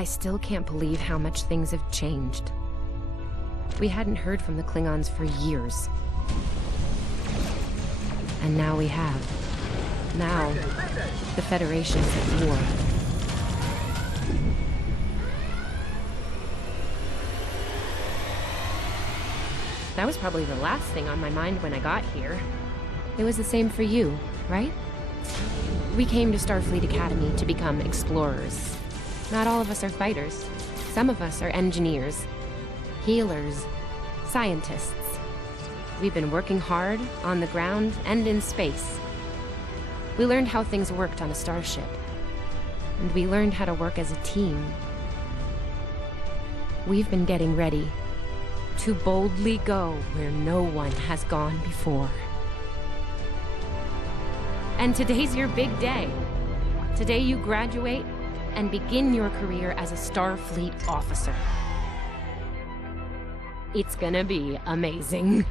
I still can't believe how much things have changed. We hadn't heard from the Klingons for years. And now we have. Now, the Federation's at war. That was probably the last thing on my mind when I got here. It was the same for you, right? We came to Starfleet Academy to become explorers. Not all of us are fighters. Some of us are engineers, healers, scientists. We've been working hard on the ground and in space. We learned how things worked on a starship. And we learned how to work as a team. We've been getting ready to boldly go where no one has gone before. And today's your big day. Today you graduate and begin your career as a Starfleet officer. It's gonna be amazing.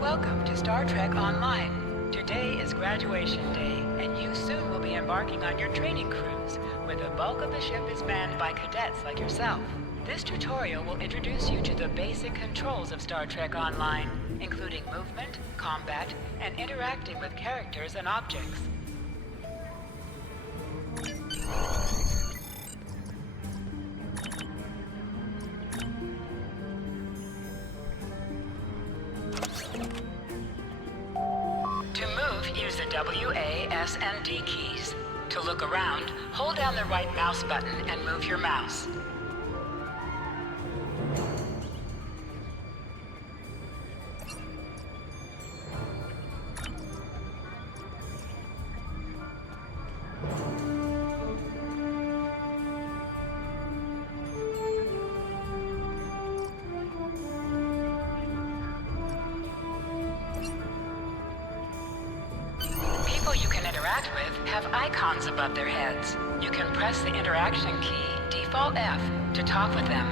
Welcome to Star Trek Online. Today is graduation day, and you soon will be embarking on your training cruise, where the bulk of the ship is manned by cadets like yourself. This tutorial will introduce you to the basic controls of Star Trek Online, including movement, combat, and interacting with characters and objects. To move, use the W, A, S, and D keys. To look around, hold down the right mouse button and move your mouse. You can interact with have icons above their heads. You can press the interaction key, default F, to talk with them.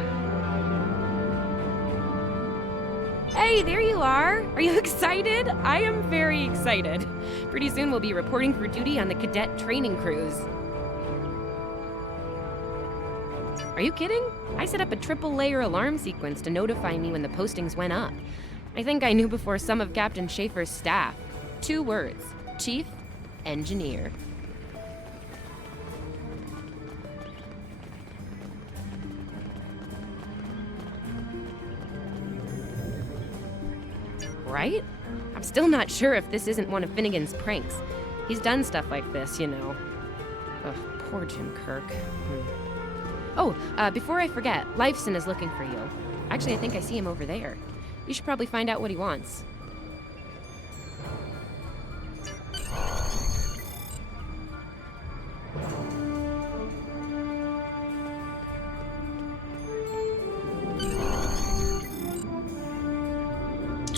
Hey, there you are! Are you excited? I am very excited. Pretty soon we'll be reporting for duty on the cadet training cruise. Are you kidding? I set up a triple-layer alarm sequence to notify me when the postings went up. I think I knew before some of Captain Schaefer's staff. 2 words. Chief Engineer. Right? I'm still not sure if this isn't one of Finnegan's pranks. He's done stuff like this, you know. Ugh, poor Jim Kirk. Oh, before I forget, Lifeson is looking for you. Actually, I think I see him over there. You should probably find out what he wants.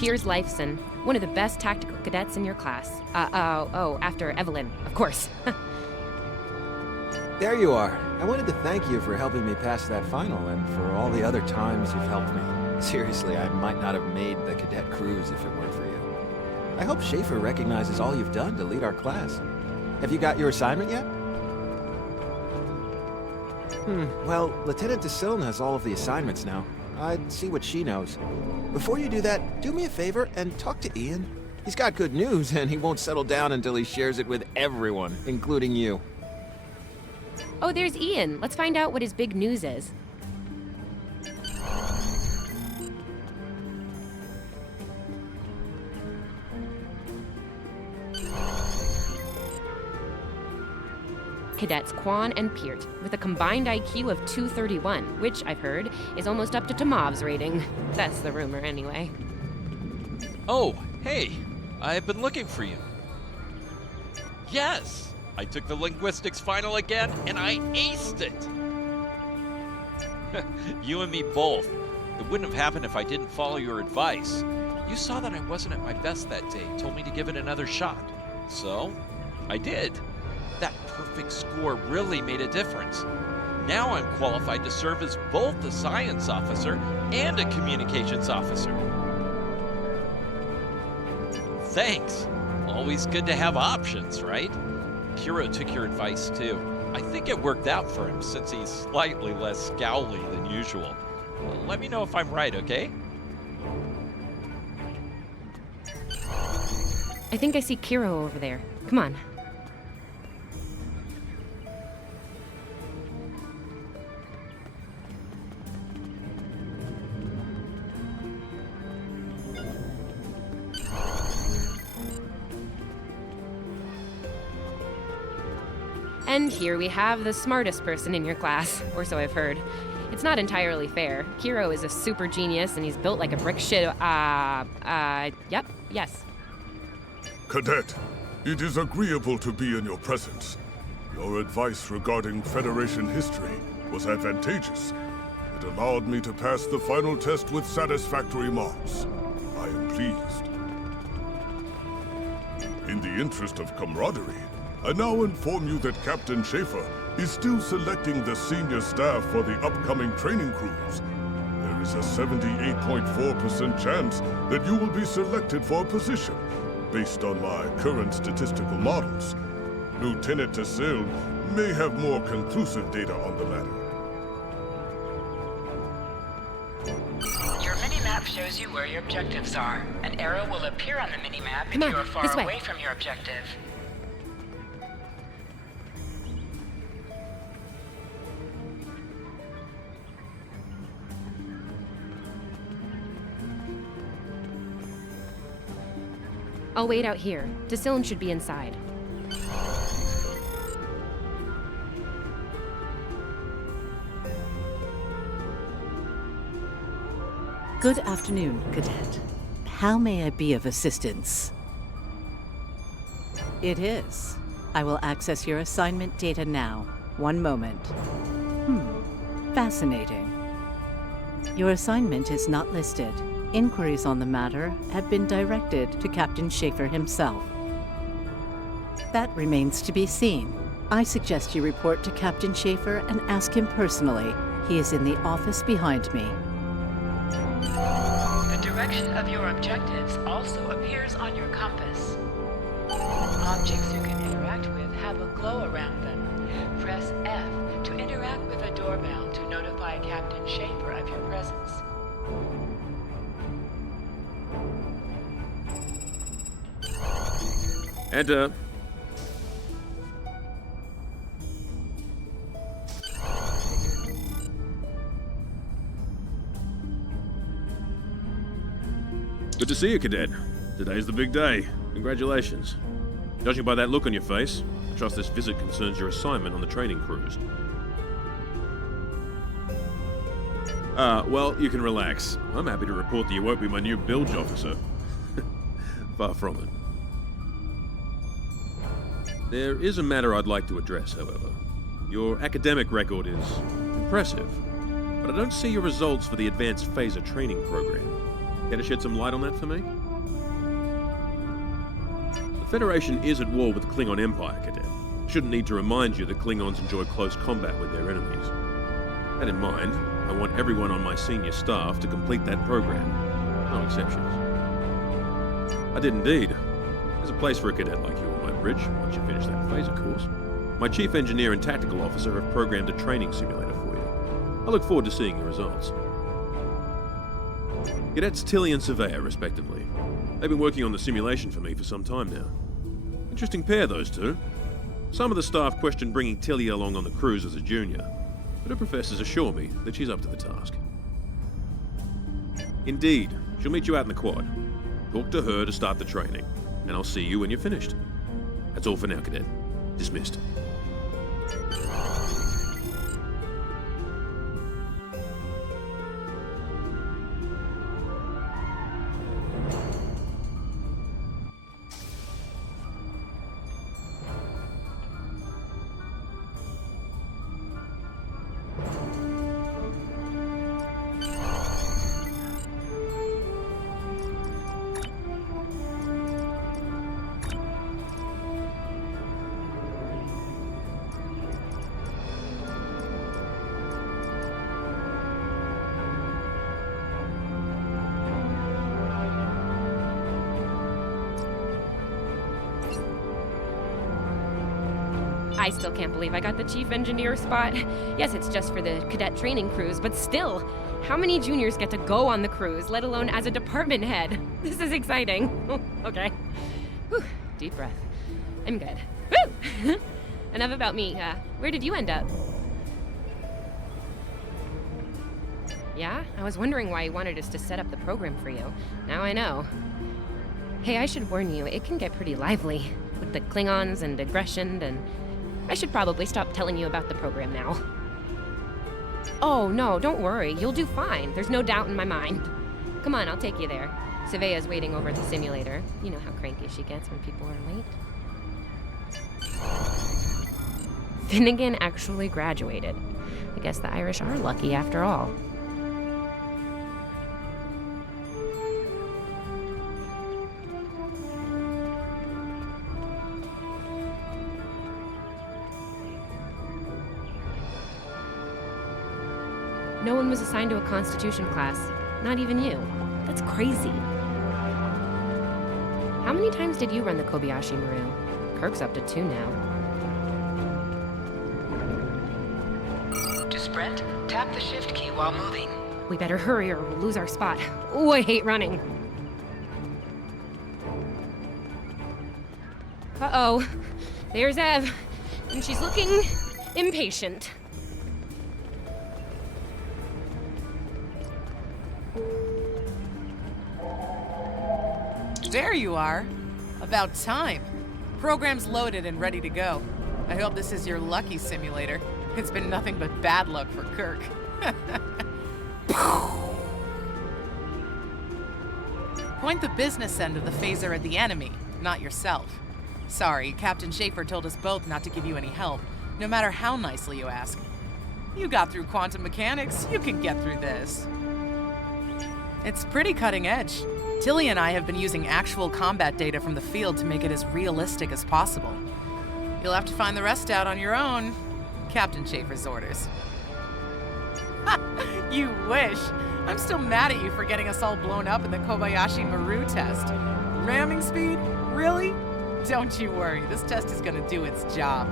Here's Lifeson, one of the best tactical cadets in your class. After Evelyn, of course. There you are. I wanted to thank you for helping me pass that final and for all the other times you've helped me. Seriously, I might not have made the cadet cruise if it weren't for you. I hope Schaefer recognizes all you've done to lead our class. Have you got your assignment yet? Well, Lieutenant DeSilne has all of the assignments now. I'd see what she knows. Before you do that, do me a favor and talk to Ian. He's got good news, and he won't settle down until he shares it with everyone, including you. Oh, there's Ian. Let's find out what his big news is. Cadets Kwan and Peart, with a combined IQ of 231, which, I've heard, is almost up to Tomov's rating. That's the rumor, anyway. Oh, hey! I've been looking for you. Yes! I took the linguistics final again, and I aced it! You and me both. It wouldn't have happened if I didn't follow your advice. You saw that I wasn't at my best that day, told me to give it another shot. So, I did. That perfect score really made a difference. Now I'm qualified to serve as both a science officer and a communications officer. Thanks. Always good to have options, right? Kiro took your advice too. I think it worked out for him since he's slightly less scowly than usual. Let me know if I'm right, okay? I think I see Kiro over there. Come on. And here we have the smartest person in your class, or so I've heard. It's not entirely fair. Kiro is a super genius and he's built like a brick shit. Yep, yes. Cadet, it is agreeable to be in your presence. Your advice regarding Federation history was advantageous. It allowed me to pass the final test with satisfactory marks. I am pleased. In the interest of camaraderie, I now inform you that Captain Schaefer is still selecting the senior staff for the upcoming training cruise. There is a 78.4% chance that you will be selected for a position, based on my current statistical models. Lieutenant Tassil may have more conclusive data on the matter. Your mini-map shows you where your objectives are. An arrow will appear on the mini-map if Come on, you are far this way. away from your objective. I'll wait out here. Dacilin should be inside. Good afternoon, Cadet. How may I be of assistance? It is. I will access your assignment data now. One moment. Fascinating. Your assignment is not listed. Inquiries on the matter have been directed to Captain Schaefer himself. That remains to be seen. I suggest you report to Captain Schaefer and ask him personally. He is in the office behind me. The direction of your objectives also appears on your compass. Objects you can interact with have a glow around them. Press F to interact with a doorbell to notify Captain Schaefer of your presence. Enter. Good to see you, Cadet. Today's the big day. Congratulations. Judging by that look on your face, I trust this visit concerns your assignment on the training cruise. Well, you can relax. I'm happy to report that you won't be my new bilge officer. Far from it. There is a matter I'd like to address, however. Your academic record is impressive, but I don't see your results for the Advanced Phaser Training Program. Care to shed some light on that for me? The Federation is at war with the Klingon Empire, Cadet. Shouldn't need to remind you that Klingons enjoy close combat with their enemies. That in mind, I want everyone on my senior staff to complete that program. No exceptions. I did indeed. There's a place for a cadet like you on my bridge once you finish that phaser course. My chief engineer and tactical officer have programmed a training simulator for you. I look forward to seeing your results. Cadets Tilly and Surveyor, respectively. They've been working on the simulation for me for some time now. Interesting pair, those two. Some of the staff question bringing Tilly along on the cruise as a junior, but her professors assure me that she's up to the task. Indeed, she'll meet you out in the quad. Talk to her to start the training, and I'll see you when you're finished. That's all for now, Cadet. Dismissed. I still can't believe I got the chief engineer spot. Yes, it's just for the cadet training cruise, but still, how many juniors get to go on the cruise, let alone as a department head? This is exciting. Okay. Whew, deep breath. I'm good. Woo! Enough about me. Where did you end up? Yeah? I was wondering why you wanted us to set up the program for you. Now I know. Hey, I should warn you, it can get pretty lively. With the Klingons and aggression, and I should probably stop telling you about the program now. Oh, no, don't worry. You'll do fine. There's no doubt in my mind. Come on, I'll take you there. Savea's waiting over at the simulator. You know how cranky she gets when people are late. Finnegan actually graduated. I guess the Irish are lucky after all. No one was assigned to a Constitution class. Not even you. That's crazy. How many times did you run the Kobayashi Maru? Kirk's up to 2 now. To sprint, tap the shift key while moving. We better hurry or we'll lose our spot. Oh, I hate running. Uh-oh. There's Ev. And she's looking impatient. There you are. About time. Program's loaded and ready to go. I hope this is your lucky simulator. It's been nothing but bad luck for Kirk. Point the business end of the phaser at the enemy, not yourself. Sorry, Captain Schaefer told us both not to give you any help, no matter how nicely you ask. You got through quantum mechanics, you can get through this. It's pretty cutting edge. Tilly and I have been using actual combat data from the field to make it as realistic as possible. You'll have to find the rest out on your own. Captain Schaefer's orders. You wish. I'm still mad at you for getting us all blown up in the Kobayashi Maru test. Ramming speed? Really? Don't you worry, this test is gonna do its job.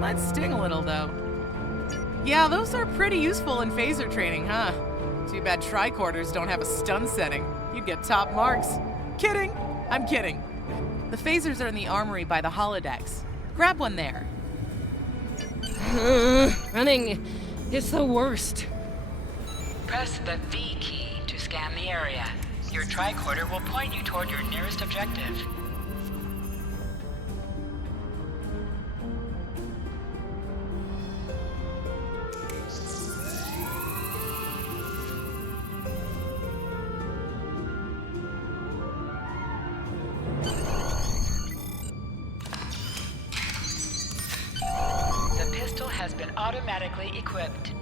Might sting a little, though. Yeah, those are pretty useful in phaser training, huh? Too bad tricorders don't have a stun setting. You'd get top marks. Kidding? I'm kidding. The phasers are in the armory by the holodecks. Grab one there. Running is the worst. Press the V key to scan the area. Your tricorder will point you toward your nearest objective. The pistol has been automatically equipped.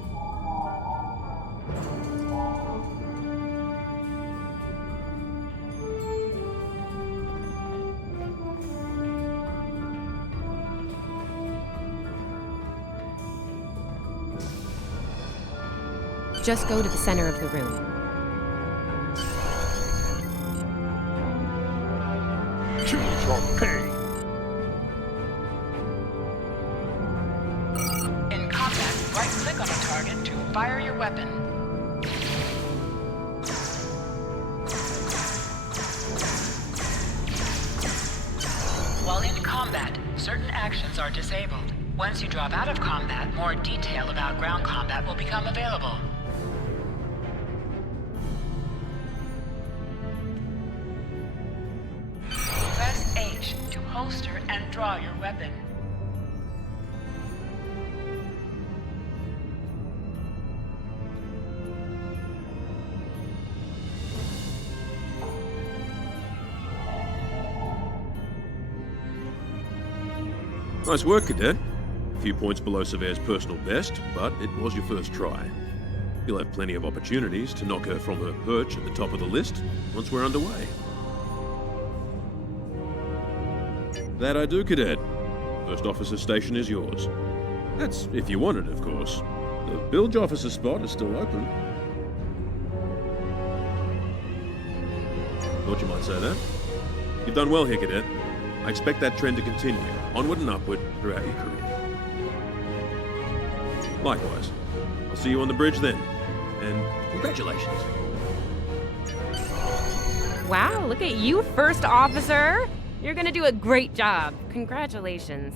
Just go to the center of the room. Choose your pay. In combat, right-click on a target to fire your weapon. While in combat, certain actions are disabled. Once you drop out of combat, more detail about ground combat will become available. Press H to holster and draw your weapon. Nice work, Cadet. A few points below Severe's personal best, but it was your first try. You'll have plenty of opportunities to knock her from her perch at the top of the list once we're underway. That I do, Cadet. First officer station is yours. That's if you want it, of course. The bilge officer spot is still open. Thought you might say that. You've done well here, Cadet. I expect that trend to continue, onward and upward, throughout your career. Likewise. I'll see you on the bridge then. And congratulations. Wow, look at you, First Officer! You're gonna do a great job. Congratulations.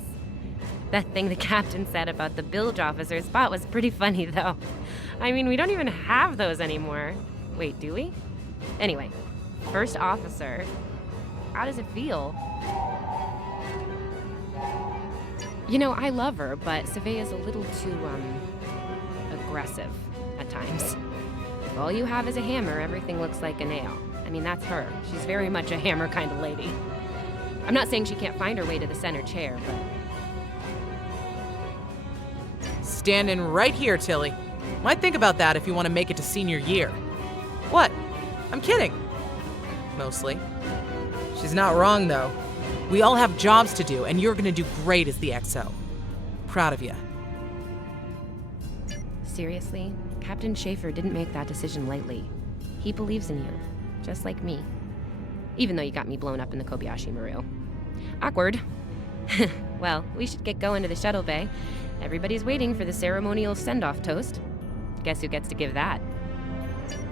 That thing the captain said about the bilge officer spot was pretty funny, though. I mean, we don't even have those anymore. Wait, do we? Anyway, First Officer, how does it feel? You know, I love her, but Savea's a little too, aggressive at times. If all you have is a hammer, everything looks like a nail. I mean, that's her. She's very much a hammer kind of lady. I'm not saying she can't find her way to the center chair, but... Standing right here, Tilly. Might think about that if you want to make it to senior year. What? I'm kidding. Mostly. She's not wrong, though. We all have jobs to do, and you're gonna do great as the XO. Proud of you. Seriously, Captain Schaefer didn't make that decision lightly. He believes in you, just like me. Even though you got me blown up in the Kobayashi Maru. Awkward. Well, we should get going to the shuttle bay. Everybody's waiting for the ceremonial send-off toast. Guess who gets to give that?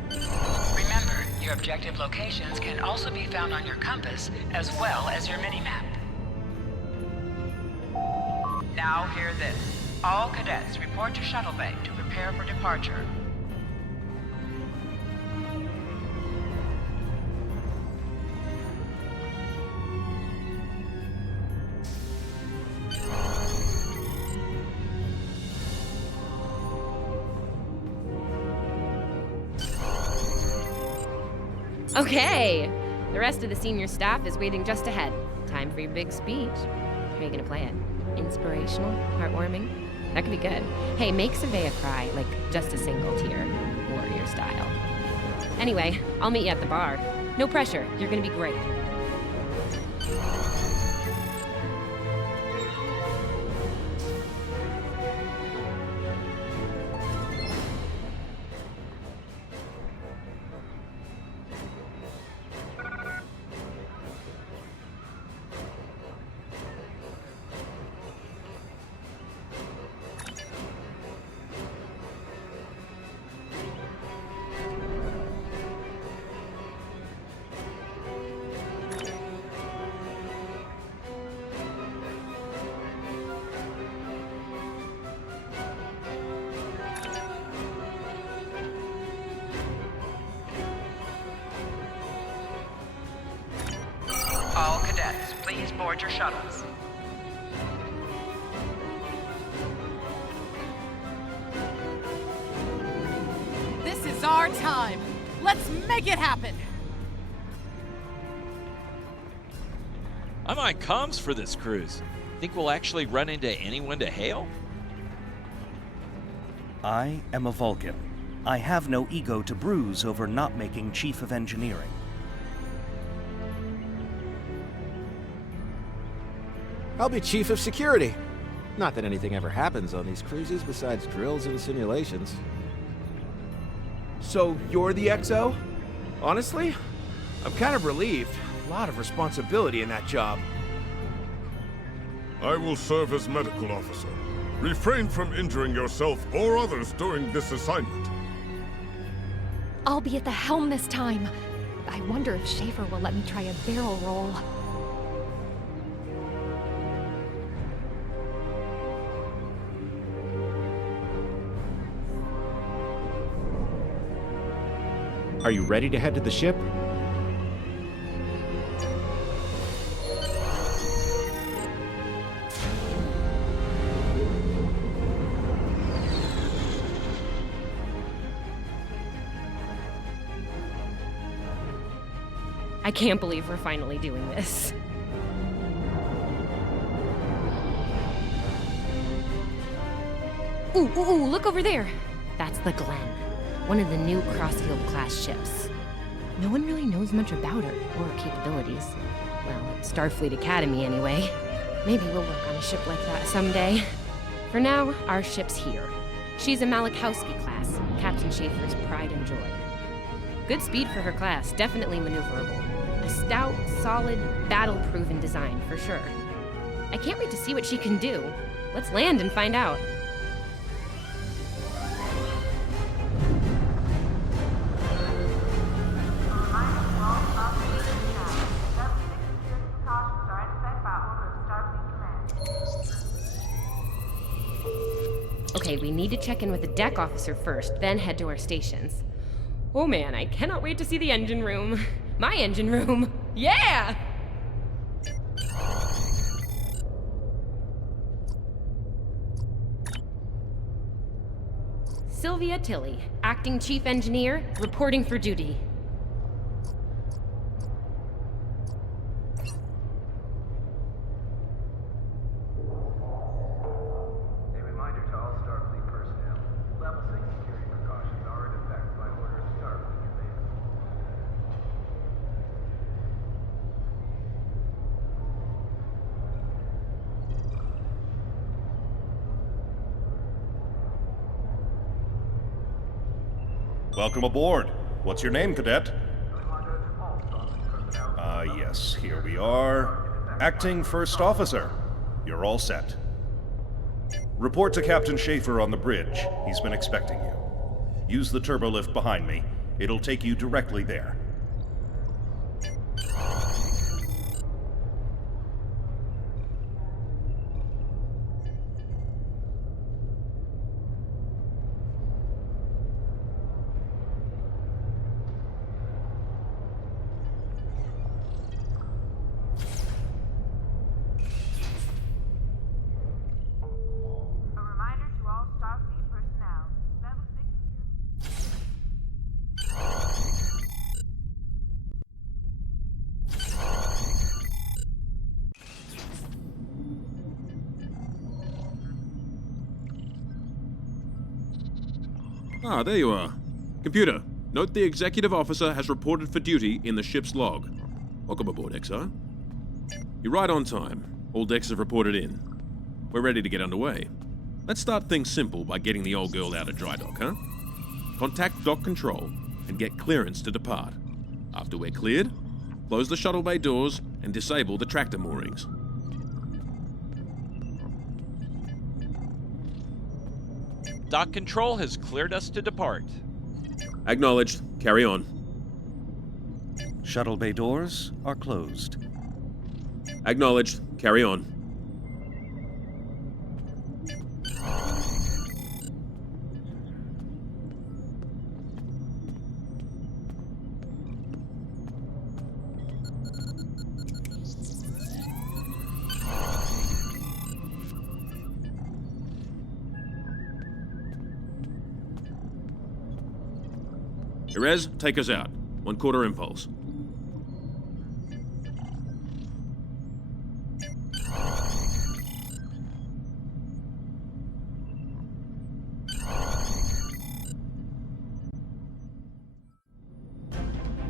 Remember, your objective locations can also be found on your compass as well as your mini-map. Now hear this. All cadets report to shuttle bay to prepare for departure. Okay! The rest of the senior staff is waiting just ahead. Time for your big speech. How are you gonna play it? Inspirational? Heartwarming? That could be good. Hey, make Savea cry, like just a single tear. Warrior style. Anyway, I'll meet you at the bar. No pressure, you're gonna be great. All cadets, please board your shuttles. This is our time. Let's make it happen. I'm on comms for this cruise. Think we'll actually run into anyone to hail? I am a Vulcan. I have no ego to bruise over not making Chief of Engineering. I'll be Chief of Security. Not that anything ever happens on these cruises besides drills and simulations. So you're the XO? Honestly, I'm kind of relieved. A lot of responsibility in that job. I will serve as medical officer. Refrain from injuring yourself or others during this assignment. I'll be at the helm this time. I wonder if Schaefer will let me try a barrel roll. Are you ready to head to the ship? I can't believe we're finally doing this. Ooh, look over there! That's the Glen, one of the new Crossfield-class ships. No one really knows much about her or her capabilities. Well, at Starfleet Academy anyway. Maybe we'll work on a ship like that someday. For now, our ship's here. She's a Malachowski class, Captain Schaefer's pride and joy. Good speed for her class, definitely maneuverable. A stout, solid, battle-proven design, for sure. I can't wait to see what she can do. Let's land and find out. Okay, we need to check in with the deck officer first, then head to our stations. Oh man, I cannot wait to see the engine room. My engine room. Yeah! Sylvia Tilley, Acting Chief Engineer, reporting for duty. A reminder to all Starfleet personnel. Level 6 security precautions are in effect by order of Starfleet Command. Welcome aboard. What's your name, Cadet? Yes, here we are. Acting First Officer. You're all set. Report to Captain Schaefer on the bridge. He's been expecting you. Use the turbolift behind me. It'll take you directly there. A reminder to all Starfleet personnel. Level 6 Ah, there you are. Computer, note the executive officer has reported for duty in the ship's log. Welcome aboard, XO. You're right on time. All decks have reported in. We're ready to get underway. Let's start things simple by getting the old girl out of dry dock, huh? Contact dock control and get clearance to depart. After we're cleared, close the shuttle bay doors and disable the tractor moorings. Dock control has cleared us to depart. Acknowledged. Carry on. Shuttle bay doors are closed. Acknowledged. Carry on. Perez, take us out. 1/4 impulse.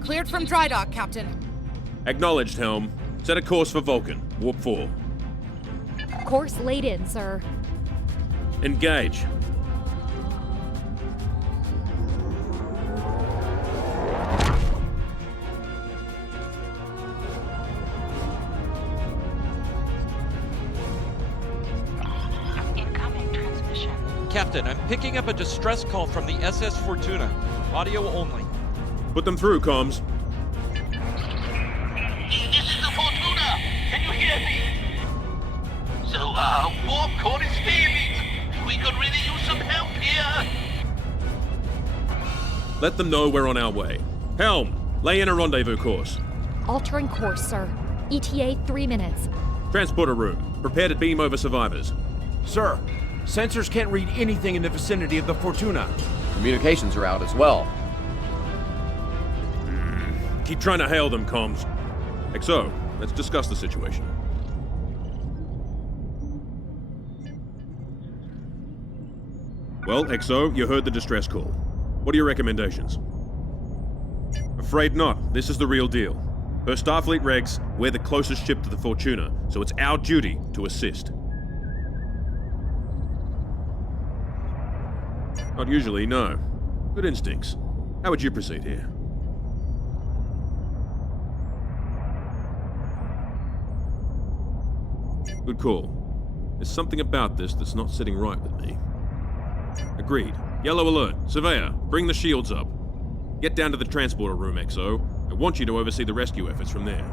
Cleared from dry dock, Captain. Acknowledged, Helm. Set a course for Vulcan. Warp 4. Course laid in, sir. Engage. Incoming transmission. Captain, I'm picking up a distress call from the SS Fortuna. Audio only. Put them through, comms. This is the Fortuna! Can you hear me? So, warp core is failing. We could really use some help here. Let them know we're on our way. Helm, lay in a rendezvous course. Altering course, sir. ETA 3 minutes. Transporter room. Prepare to beam over survivors. Sir, sensors can't read anything in the vicinity of the Fortuna. Communications are out as well. Keep trying to hail them, comms. XO, let's discuss the situation. Well, XO, you heard the distress call. What are your recommendations? Afraid not. This is the real deal. Per Starfleet regs, we're the closest ship to the Fortuna, so it's our duty to assist. Not usually, no. Good instincts. How would you proceed here? Good call. There's something about this that's not sitting right with me. Agreed. Yellow alert. Surveyor, bring the shields up. Get down to the transporter room, XO. I want you to oversee the rescue efforts from there.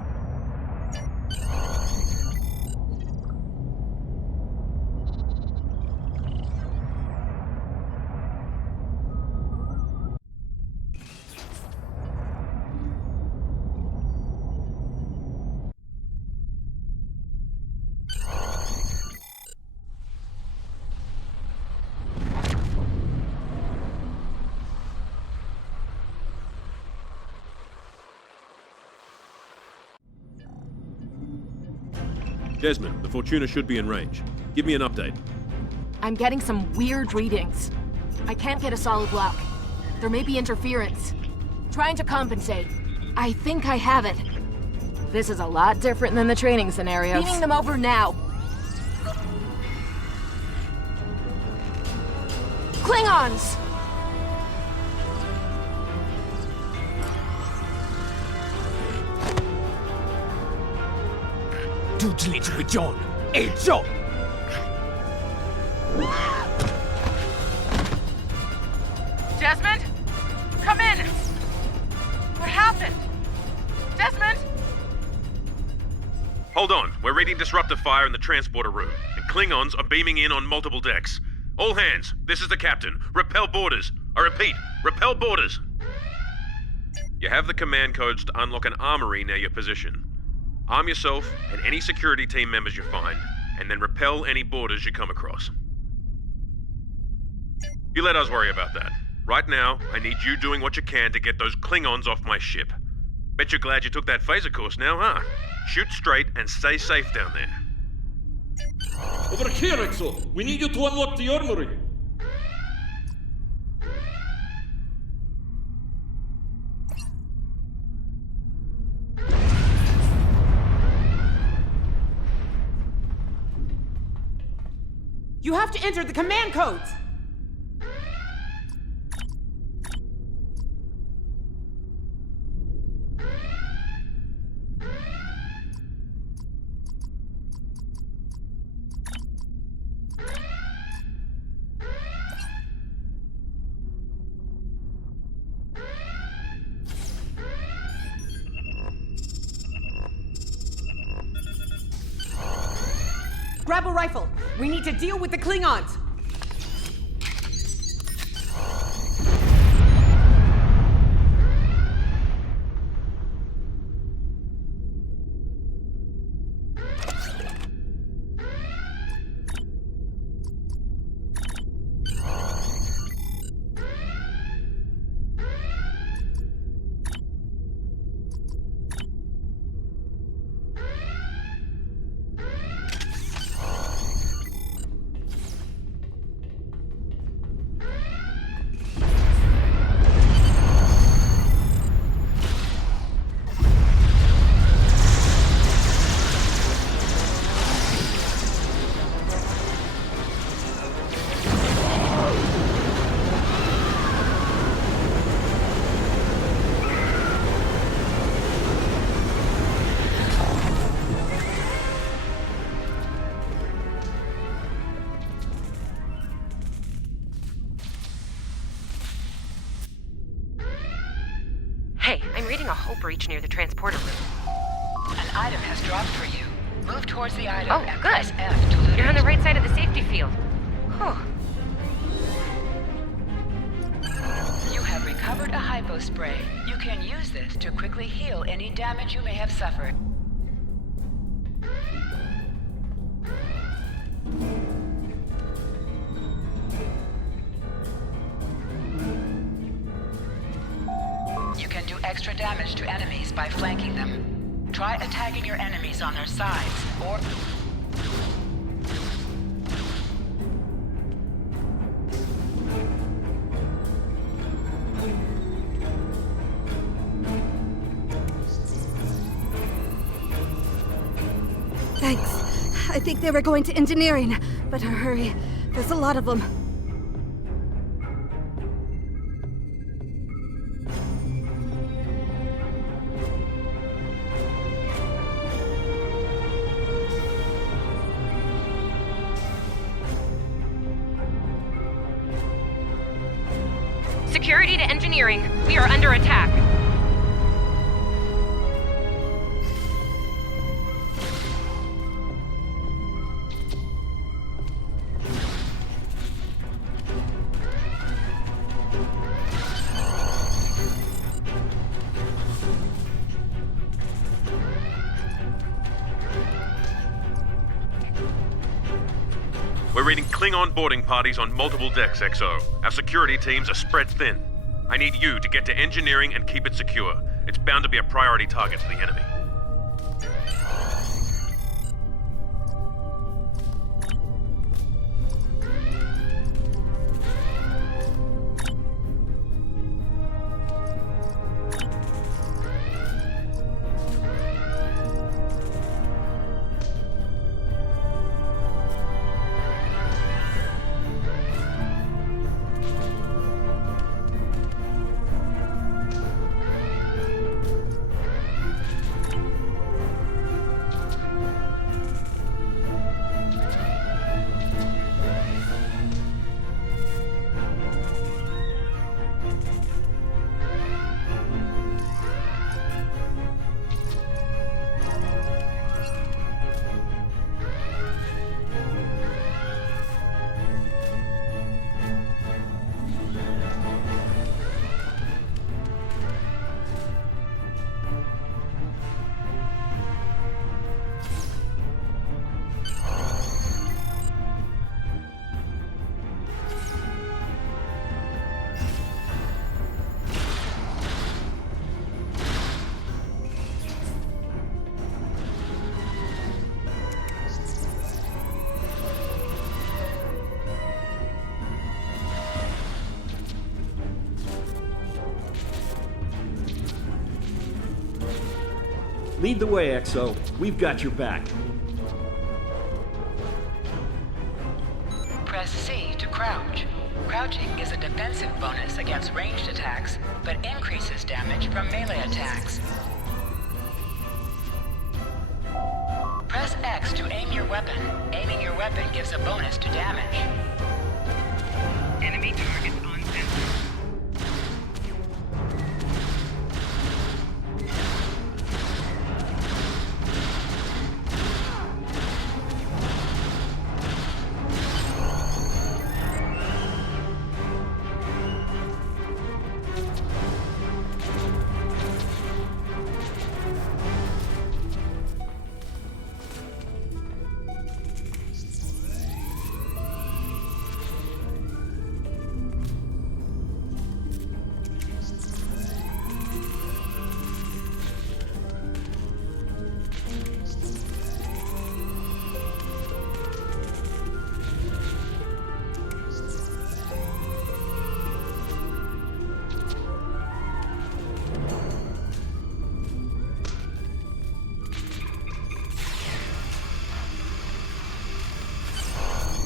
Desmond, the Fortuna should be in range. Give me an update. I'm getting some weird readings. I can't get a solid lock. There may be interference. Trying to compensate. I think I have it. This is a lot different than the training scenarios. Beaming them over now. Klingons! Desmond? Come in! What happened? Desmond? Hold on. We're reading disruptor fire in the transporter room, and Klingons are beaming in on multiple decks. All hands, this is the captain. Repel boarders. I repeat, repel boarders. You have the command codes to unlock an armory near your position. Arm yourself and any security team members you find, and then repel any boarders you come across. You let us worry about that. Right now, I need you doing what you can to get those Klingons off my ship. Bet you're glad you took that phaser course now, huh? Shoot straight and stay safe down there. Over here, Exo! We need you to unlock the armory! You have to enter the command codes! Grab a rifle. We need to deal with the Klingons. Hey, I'm reading a hull breach near the transporter room. An item has dropped for you. Move towards the item Oh, and good. press F to loot You're on it. the right side of the safety field. Whew. You have recovered a hypo spray. You can use this to quickly heal any damage you may have suffered. You can do extra damage to enemies by flanking them. Try attacking your enemies on their sides, or... Thanks. I think they were going to engineering. Better hurry. There's a lot of them. Security to engineering. We are under attack. We're reading Klingon boarding parties on multiple decks, XO. Our security teams are spread thin. I need you to get to engineering and keep it secure. It's bound to be a priority target for the enemy. Lead the way, XO. We've got your back. Press C to crouch. Crouching is a defensive bonus against ranged attacks, but increases damage from melee attacks. Press X to aim your weapon. Aiming your weapon gives a bonus to damage. Enemy target uncensored.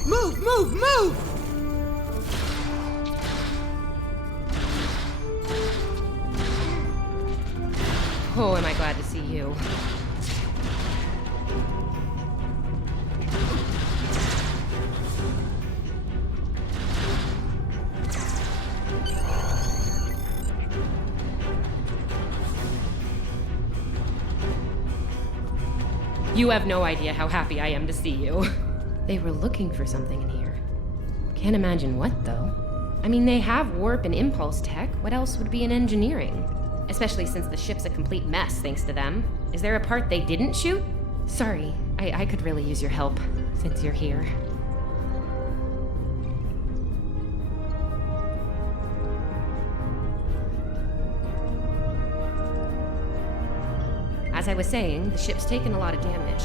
Move, move, move! Oh, am I glad to see you. You have no idea how happy I am to see you. They were looking for something in here. Can't imagine what, though. I mean, they have warp and impulse tech. What else would be in engineering? Especially since the ship's a complete mess thanks to them. Is there a part they didn't shoot? Sorry, I could really use your help, since you're here. As I was saying, the ship's taken a lot of damage.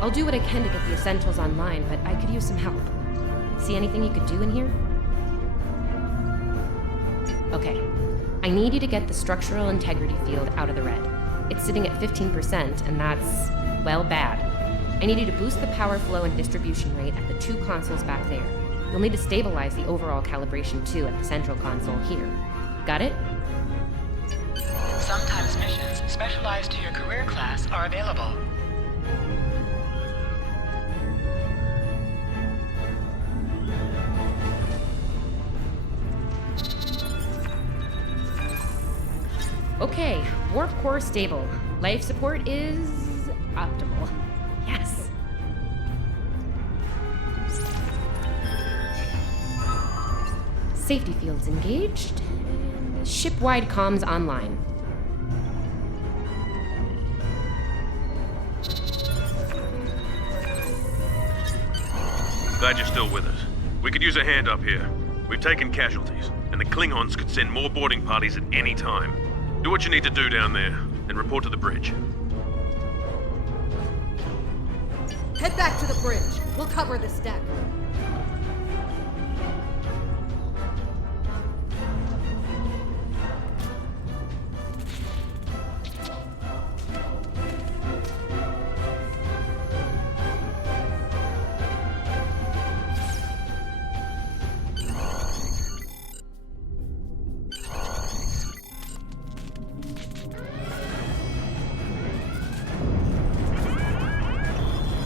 I'll do what I can to get the essentials online, but I could use some help. See anything you could do in here? Okay. I need you to get the structural integrity field out of the red. It's sitting at 15%, and that's, well, bad. I need you to boost the power flow and distribution rate at the 2 consoles back there. You'll need to stabilize the overall calibration too at the central console here. Got it? Sometimes missions specialized to your career class are available. Okay, warp core stable. Life support is optimal. Yes. Safety fields engaged. And ship-wide comms online. Glad you're still with us. We could use a hand up here. We've taken casualties, and the Klingons could send more boarding parties at any time. Do what you need to do down there, and report to the bridge. Head back to the bridge. We'll cover this deck.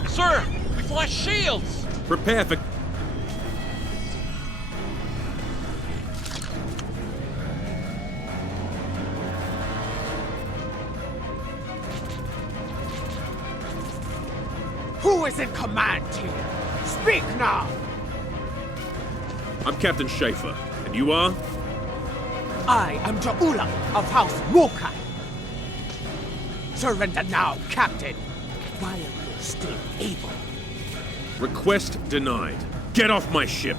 Sir, we flashed shields! Prepare for... Who is in command here? Speak now! I'm Captain Schaefer, and you are? I am Ja'ula of House Mokai. Surrender now, Captain, while you're still able. Request denied. Get off my ship!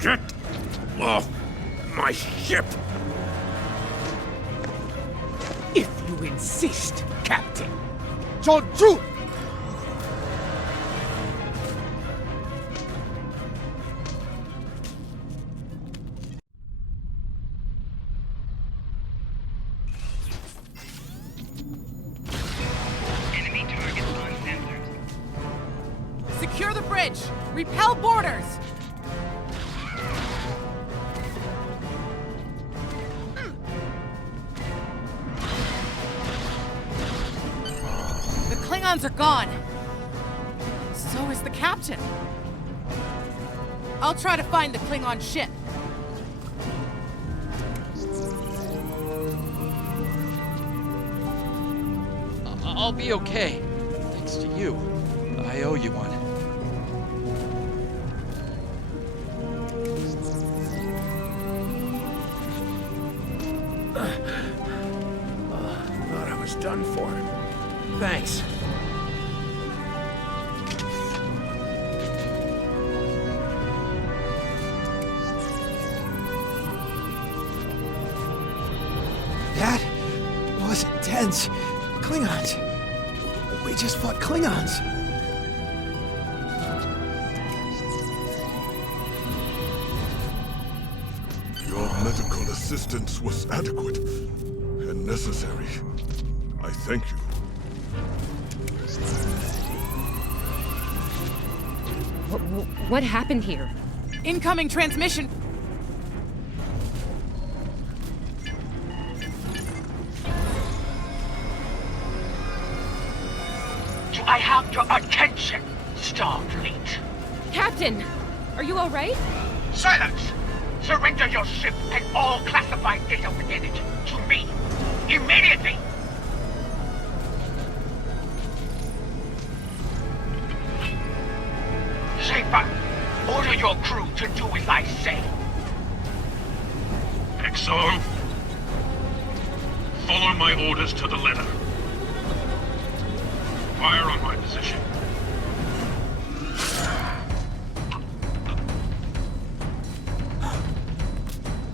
Get off my ship! If you insist, Captain. Joju! Repel boarders! The Klingons are gone. So is the captain. I'll try to find the Klingon ship. I'll be okay. Thanks to you. I owe you one. Thought I was done for. Thanks. That was intense. Klingons. We just fought Klingons. Your medical assistance was adequate and necessary. I thank you. What happened here? Incoming transmission. Do I have your attention, Starfleet? Captain! Are you alright? Silence! Surrender your ship and all classified data within it to me. Immediately! Schaefer, order your crew to do as I say. Exo, follow my orders to the letter. Fire on my position.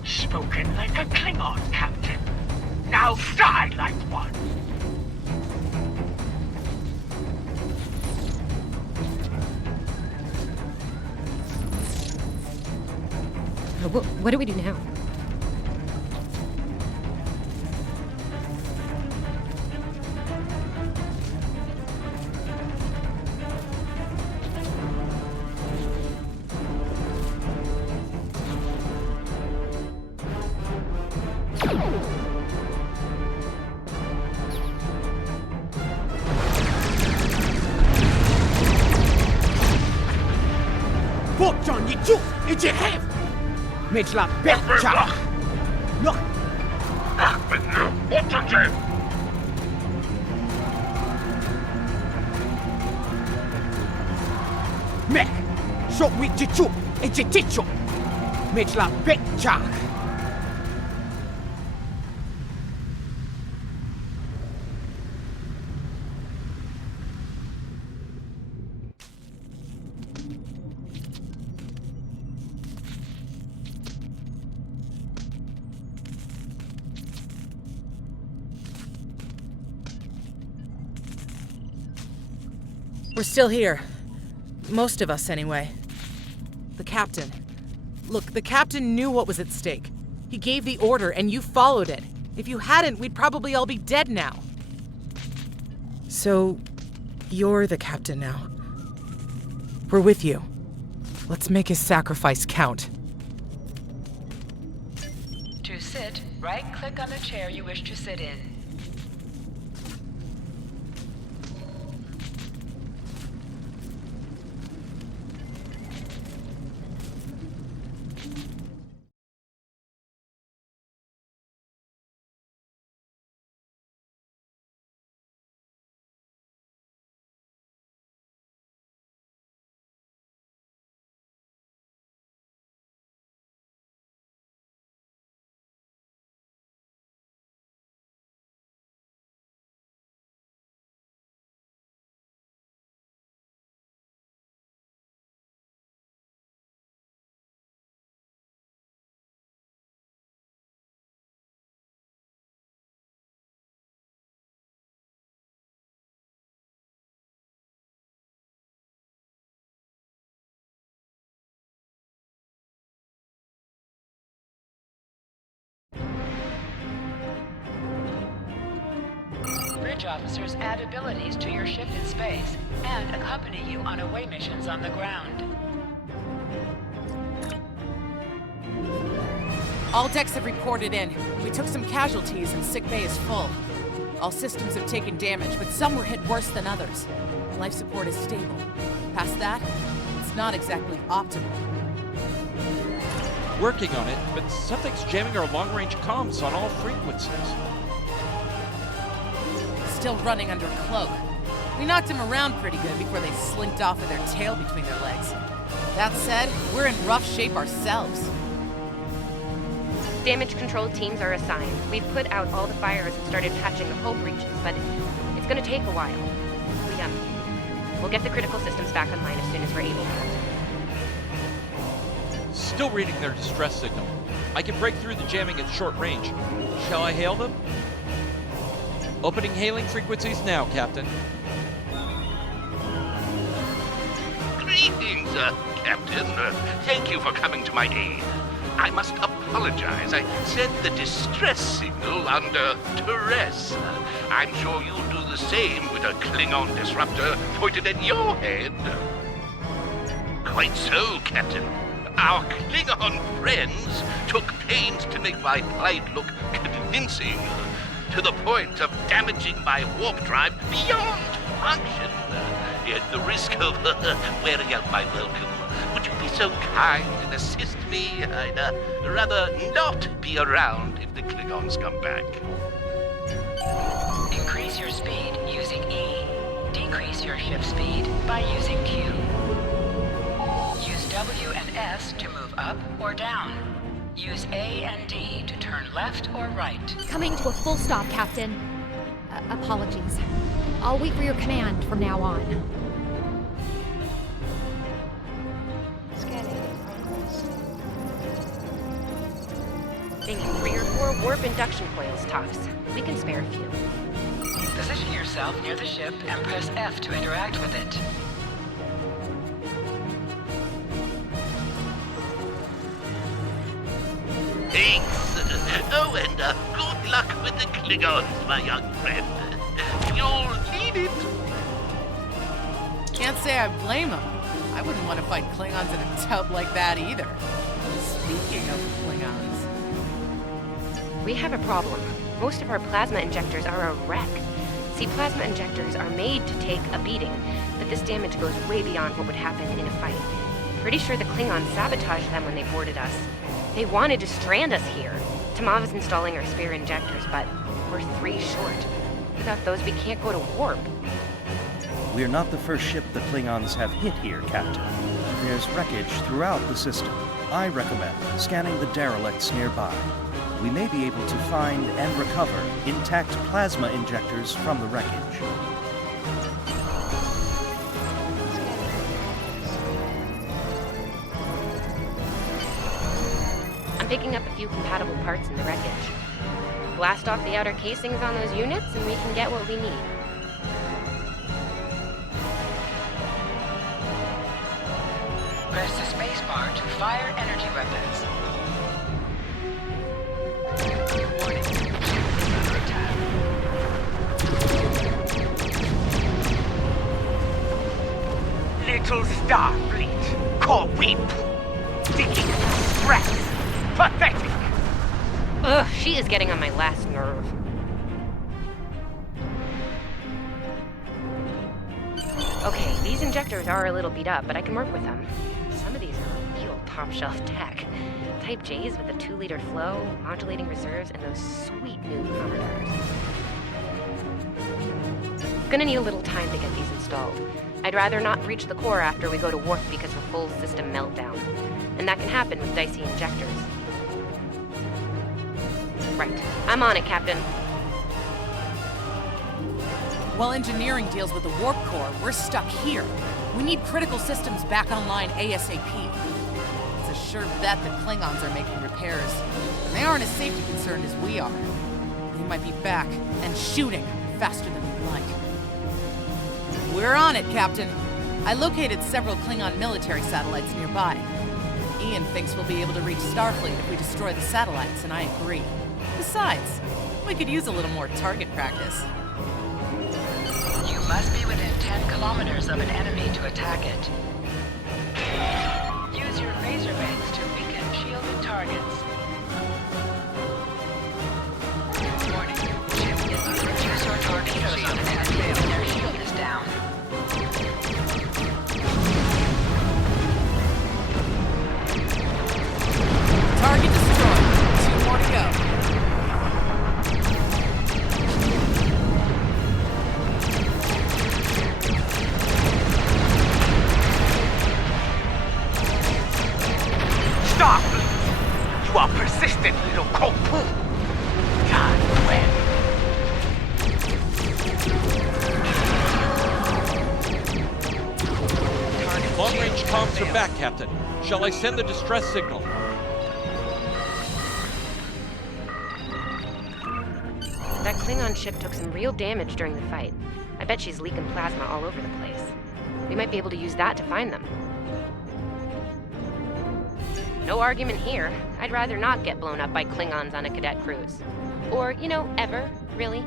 Spoken like a Klingon, Captain. Now die like one. What do we do now? Bokjan Yichuk, Ichihef! Mitchla Betcha! No! Mek! Shok with Chichuk, Ichitichuk! Mitchla Betcha! We're still here. Most of us, anyway. The captain. Look, the captain knew what was at stake. He gave the order, and you followed it. If you hadn't, we'd probably all be dead now. So, you're the captain now. We're with you. Let's make his sacrifice count. To sit, right-click on the chair you wish to sit in. bridge officers add abilities to your ship in space and accompany you on away missions on the ground. All decks have reported in. We took some casualties and sick bay is full. All systems have taken damage, but some were hit worse than others. Life support is stable. Past that, it's not exactly optimal. Working on it, but something's jamming our long-range comms on all frequencies. Still running under cloak. We knocked him around pretty good before they slinked off with their tail between their legs. That said, we're in rough shape ourselves. Damage control teams are assigned. We've put out all the fires and started patching the hull breaches, but it's gonna take a while. We'll get the critical systems back online as soon as we're able. Still reading their distress signal. I can break through the jamming at short range. Shall I hail them? Opening hailing frequencies now, Captain. Greetings, Captain. Thank you for coming to my aid. I must apologize. I set the distress signal under duress. I'm sure you'll do the same with a Klingon disruptor pointed at your head. Quite so, Captain. Our Klingon friends took pains to make my plight look convincing, to the point of damaging my warp drive beyond function. At the risk of wearing out my welcome, would you be so kind and assist me? I'd rather not be around if the Klingons come back. Increase your speed using E. Decrease your ship speed by using Q. Use W and S to move up or down. Use A and D to turn left or right. Coming to a full stop, Captain. Apologies. I'll wait for your command from now on. They need 3 or 4 warp induction coils tops. We can spare a few. Position yourself near the ship and press F to interact with it. Thanks. Oh, and good luck with the Klingons, my young friend. You'll need it. Can't say I blame him. I wouldn't want to fight Klingons in a tub like that either. Speaking of Klingons... We have a problem. Most of our plasma injectors are a wreck. See, plasma injectors are made to take a beating, but this damage goes way beyond what would happen in a fight. Pretty sure the Klingons sabotaged them when they boarded us. They wanted to strand us here. Tamav is installing our spare injectors, but we're 3 short. Without those, we can't go to warp. We're not the first ship the Klingons have hit here, Captain. There's wreckage throughout the system. I recommend scanning the derelicts nearby. We may be able to find and recover intact plasma injectors from the wreckage. I'm picking up a few compatible parts in the wreckage. Blast off the outer casings on those units, and we can get what we need. Press the spacebar to fire energy weapons. Warning. Under attack. Little Starfleet, call weep. Sticking stress. Pathetic. Ugh, she is getting on my last nerve. Okay, these injectors are a little beat up, but I can work with them. Some of these are real top-shelf tech. Type J's with a 2-liter flow, modulating reserves, and those sweet new commodores. Gonna need a little time to get these installed. I'd rather not breach the core after we go to warp because of a full system meltdown. And that can happen with dicey injectors. Right. I'm on it, Captain. While engineering deals with the warp core, we're stuck here. We need critical systems back online ASAP. It's a sure bet that Klingons are making repairs. And they aren't as safety concerned as we are. They might be back and shooting faster than we'd like. We're on it, Captain. I located several Klingon military satellites nearby. Ian thinks we'll be able to reach Starfleet if we destroy the satellites, and I agree. Besides, we could use a little more target practice. must be within 10 kilometers of an enemy to attack it. Use your laser bangs to weaken shielded targets. Warning. Ship is under reduce your torpedoes on an enemy when their shield is down. Target destroyed. 2 more to go. Stop! You are persistent, little cockpoo! God, when? Long-range comms are back, Captain. Shall I send the distress signal? That Klingon ship took some real damage during the fight. I bet she's leaking plasma all over the place. We might be able to use that to find them. No argument here. I'd rather not get blown up by Klingons on a cadet cruise. Or, ever, really.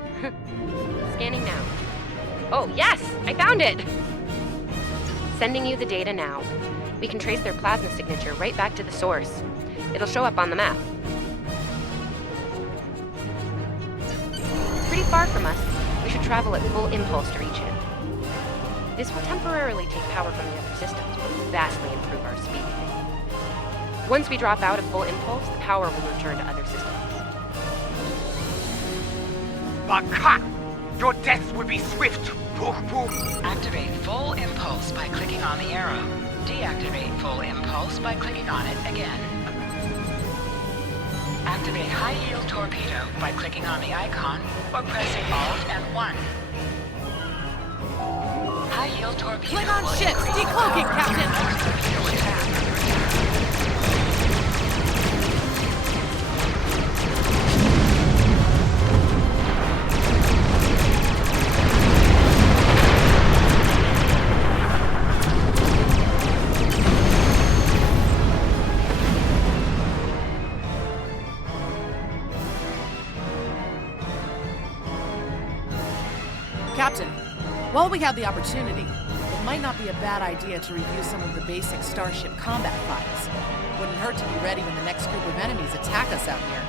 Scanning now. Oh, yes! I found it! Sending you the data now. We can trace their plasma signature right back to the source. It'll show up on the map. It's pretty far from us. We should travel at full impulse to reach it. This will temporarily take power from the other systems, but will vastly improve our speed. Once we drop out of full impulse, the power will return to other systems. Bakat! Your death will be swift! Activate full impulse by clicking on the arrow. Deactivate full impulse by clicking on it again. Activate high-yield torpedo by clicking on the icon or pressing Alt and 1. High-yield torpedo Klingon will ships increase the decloaking, power Captain! of the torpedo attack. Captain, while we have the opportunity, it might not be a bad idea to review some of the basic Starship combat files. Wouldn't hurt to be ready when the next group of enemies attack us out here.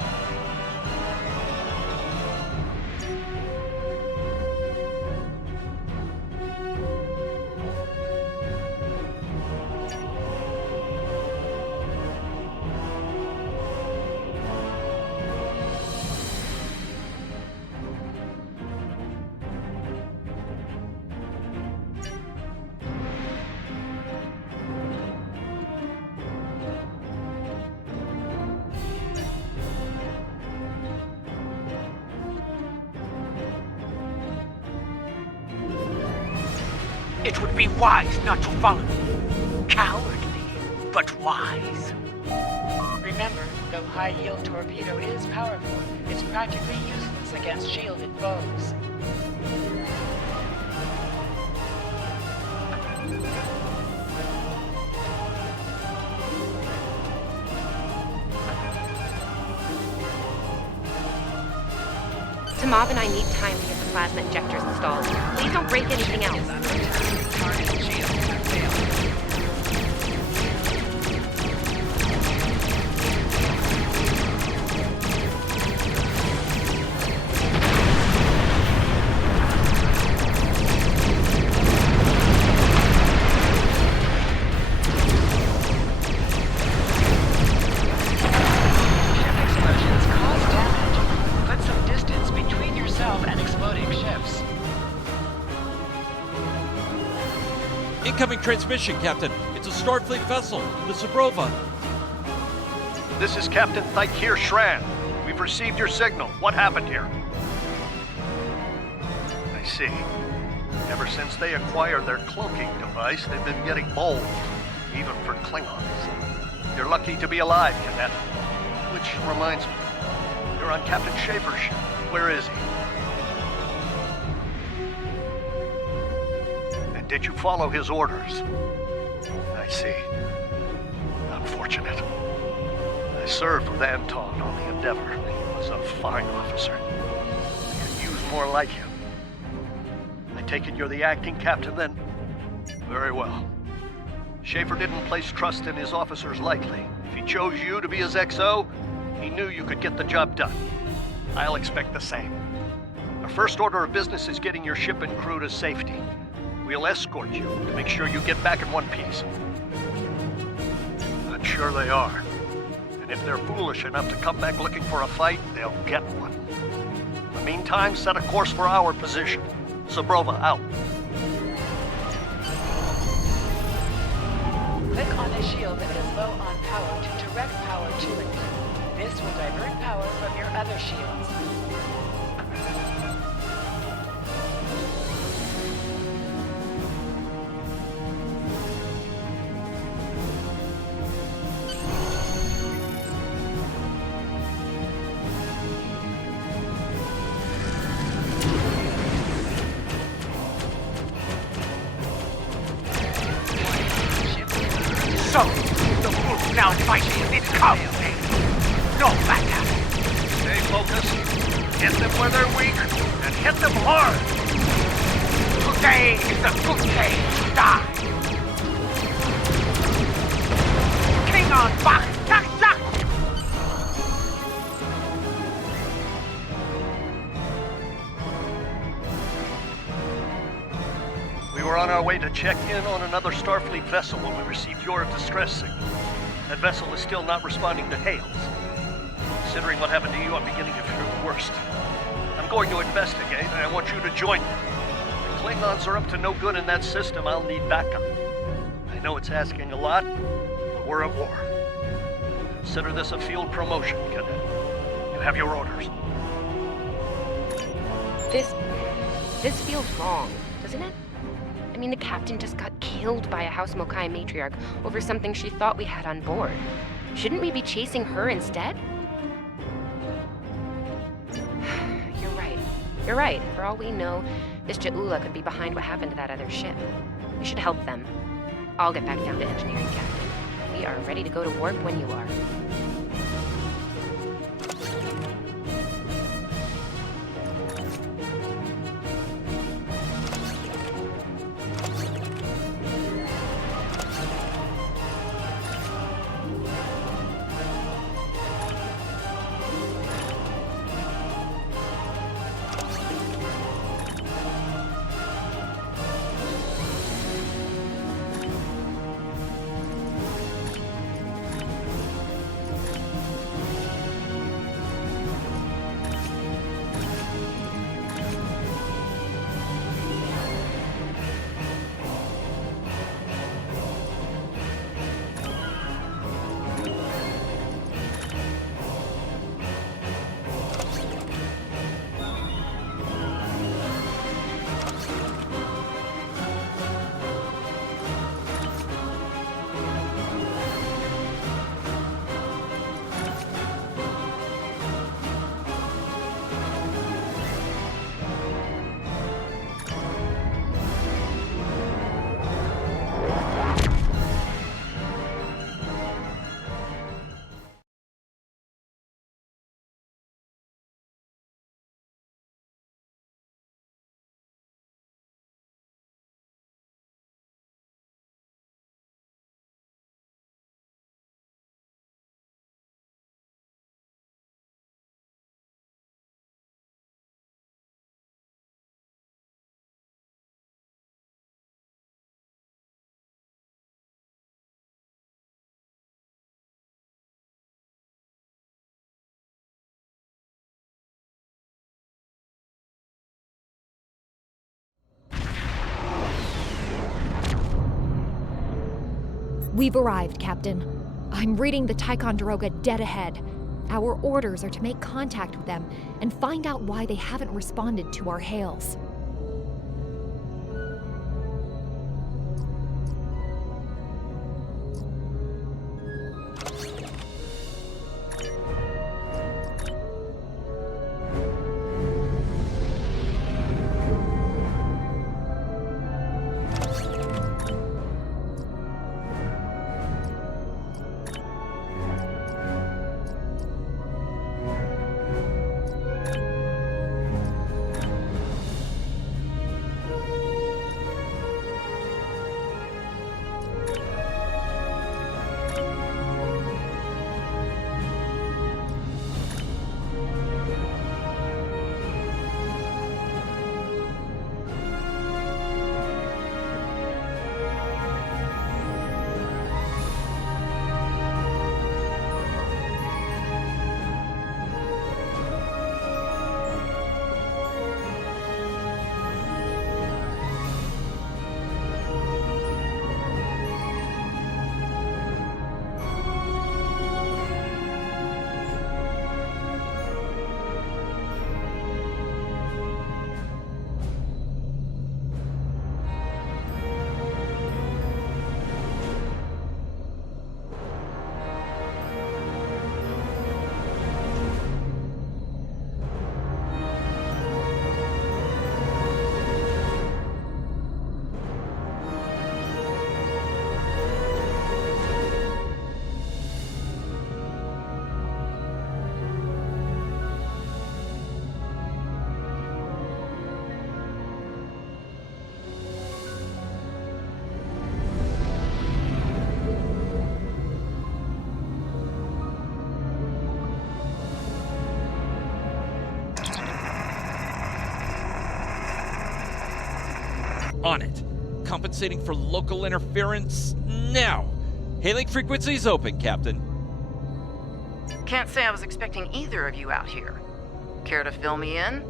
It would be wise not to follow me. Cowardly, but wise. Remember, though high-yield torpedo is powerful, it's practically useless against shielded foes. Tamav and I need time to get the plasma injectors installed. Please don't break anything else. Target shield have failed. Incoming transmission, Captain. It's a Starfleet vessel, the Zabrova. This is Captain Thykir Shran. We've received your signal. What happened here? I see. Ever since they acquired their cloaking device, they've been getting bold, even for Klingons. You're lucky to be alive, Cadet. Which reminds me, you're on Captain Schaefer's ship. Where is he? And did you follow his orders? I see. Unfortunate. I served with Anton on the Endeavor. He was a fine officer. I could use more like him. I take it you're the acting captain then? Very well. Schaefer didn't place trust in his officers lightly. If he chose you to be his XO, he knew you could get the job done. I'll expect the same. Our first order of business is getting your ship and crew to safety. We'll escort you to make sure you get back in one piece. I'm sure they are. And if they're foolish enough to come back looking for a fight, they'll get one. In the meantime, set a course for our position. Zabrova out. Click on the shield that is low on power to direct power to it. This will divert power from your other shields. So, the wolf now fighting its cub. No matter. Stay focused. Hit them where they're weak, and hit them hard. Today is a good day to die. Klingon back, tak, tak. We were on our way to check in on another Starfleet vessel when we received your distress signal. That vessel is still not responding to hails. Considering what happened to you, I'm beginning to fear the worst. I'm going to investigate, and I want you to join me. If the Klingons are up to no good in that system, I'll need backup. I know it's asking a lot, but we're at war. Consider this a field promotion, Cadet. You have your orders. This feels wrong, doesn't it? I mean, the captain just got killed by a House Mokai matriarch over something she thought we had on board. Shouldn't we be chasing her instead? You're right. For all we know, this Ja'ula could be behind what happened to that other ship. We should help them. I'll get back down to engineering, Captain. We are ready to go to warp when you are. We've arrived, Captain. I'm reading the Ticonderoga dead ahead. Our orders are to make contact with them and find out why they haven't responded to our hails. On it. Compensating for local interference now. Hailing frequencies open, Captain. Can't say I was expecting either of you out here. Care to fill me in?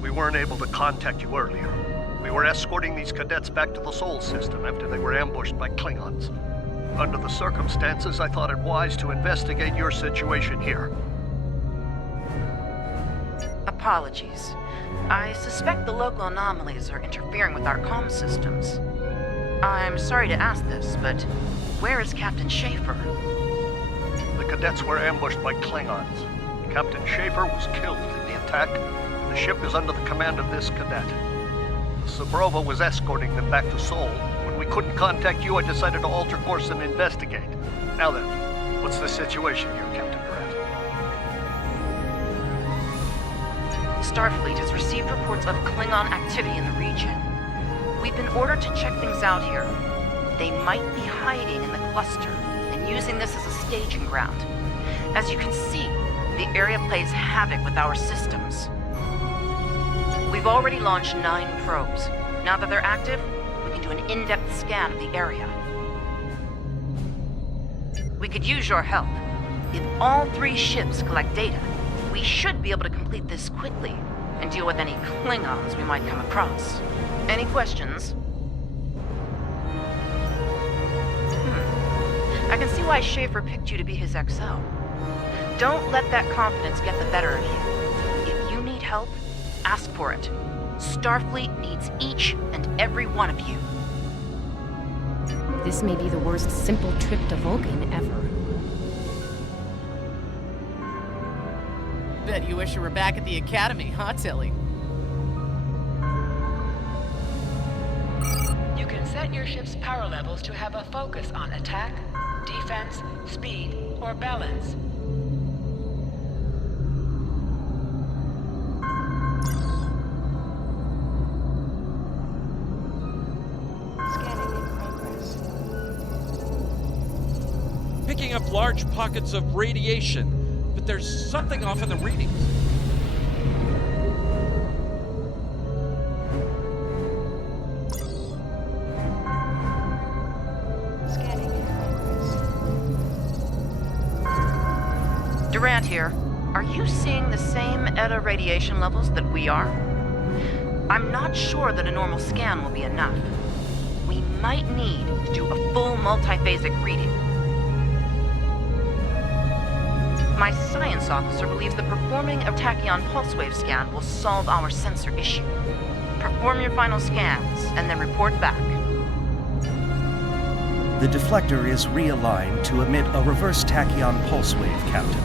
We weren't able to contact you earlier. We were escorting these cadets back to the Sol system after they were ambushed by Klingons. Under the circumstances, I thought it wise to investigate your situation here. Apologies. I suspect the local anomalies are interfering with our comm systems. I'm sorry to ask this, but where is Captain Schaefer? The cadets were ambushed by Klingons. Captain Schaefer was killed in the attack. The ship is under the command of this cadet. The Sabrova was escorting them back to Sol. When we couldn't contact you, I decided to alter course and investigate. Now then, what's the situation here, Captain Durant? Starfleet has received reports of Klingon activity in the region. We've been ordered to check things out here. They might be hiding in the cluster and using this as a staging ground. As you can see, the area plays havoc with our systems. We've already launched 9 probes. Now that they're active, we can do an in-depth scan of the area. We could use your help. If all 3 ships collect data, we should be able to complete this quickly and deal with any Klingons we might come across. Any questions? I can see why Schaefer picked you to be his XO. Don't let that confidence get the better of you. If you need help, ask for it. Starfleet needs each and every one of you. This may be the worst simple trip to Vulcan ever. Bet you wish you were back at the Academy, huh, Tilly? You can set your ship's power levels to have a focus on attack, defense, speed, or balance. Picking up large pockets of radiation, but there's something off in the readings. Durant here. Are you seeing the same ETA radiation levels that we are? I'm not sure that a normal scan will be enough. We might need to do a full multiphasic reading. My science officer believes that performing a tachyon pulse wave scan will solve our sensor issue. Perform your final scans and then report back. The deflector is realigned to emit a reverse tachyon pulse wave, Captain.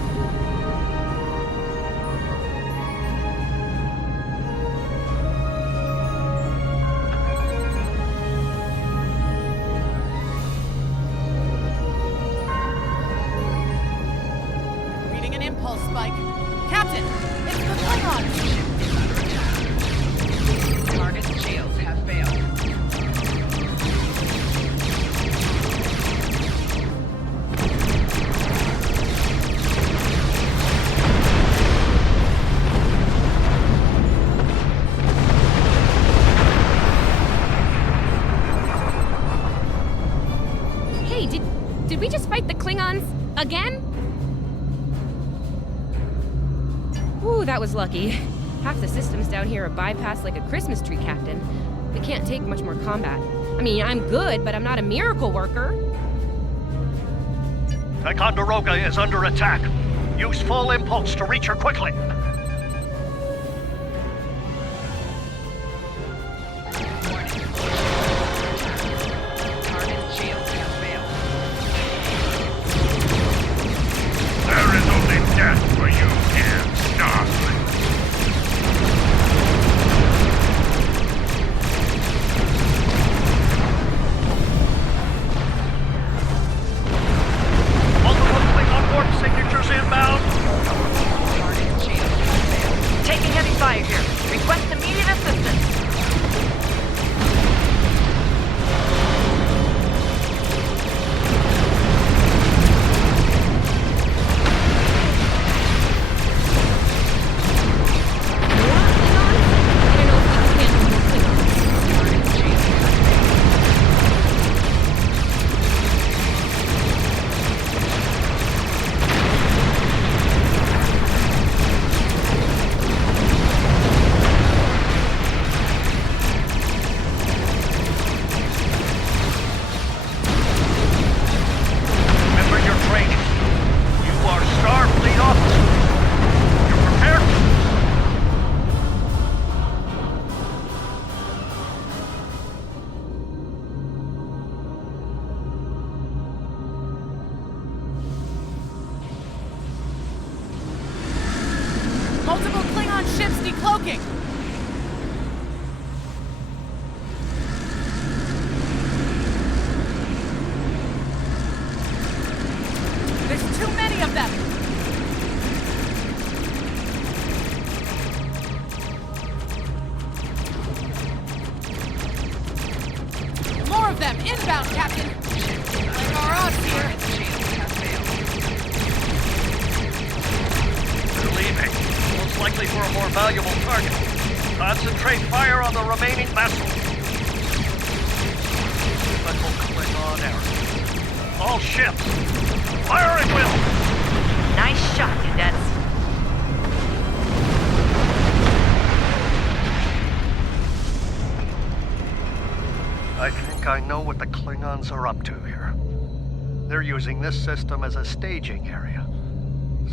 Did we just fight the Klingons again? Ooh, that was lucky. Half the systems down here are bypassed like a Christmas tree, Captain. We can't take much more combat. I mean, I'm good, but I'm not a miracle worker. Ticonderoga is under attack. Use full impulse to reach her quickly. Signatures inbound. of them! Inbound, Captain! Like our odds here! They're leaving. Most likely for a more valuable target. Concentrate fire on the remaining vessels. Special Klingon error. All ships, fire at will! Nice shot, cadets. I think I know what the Klingons are up to here. They're using this system as a staging area.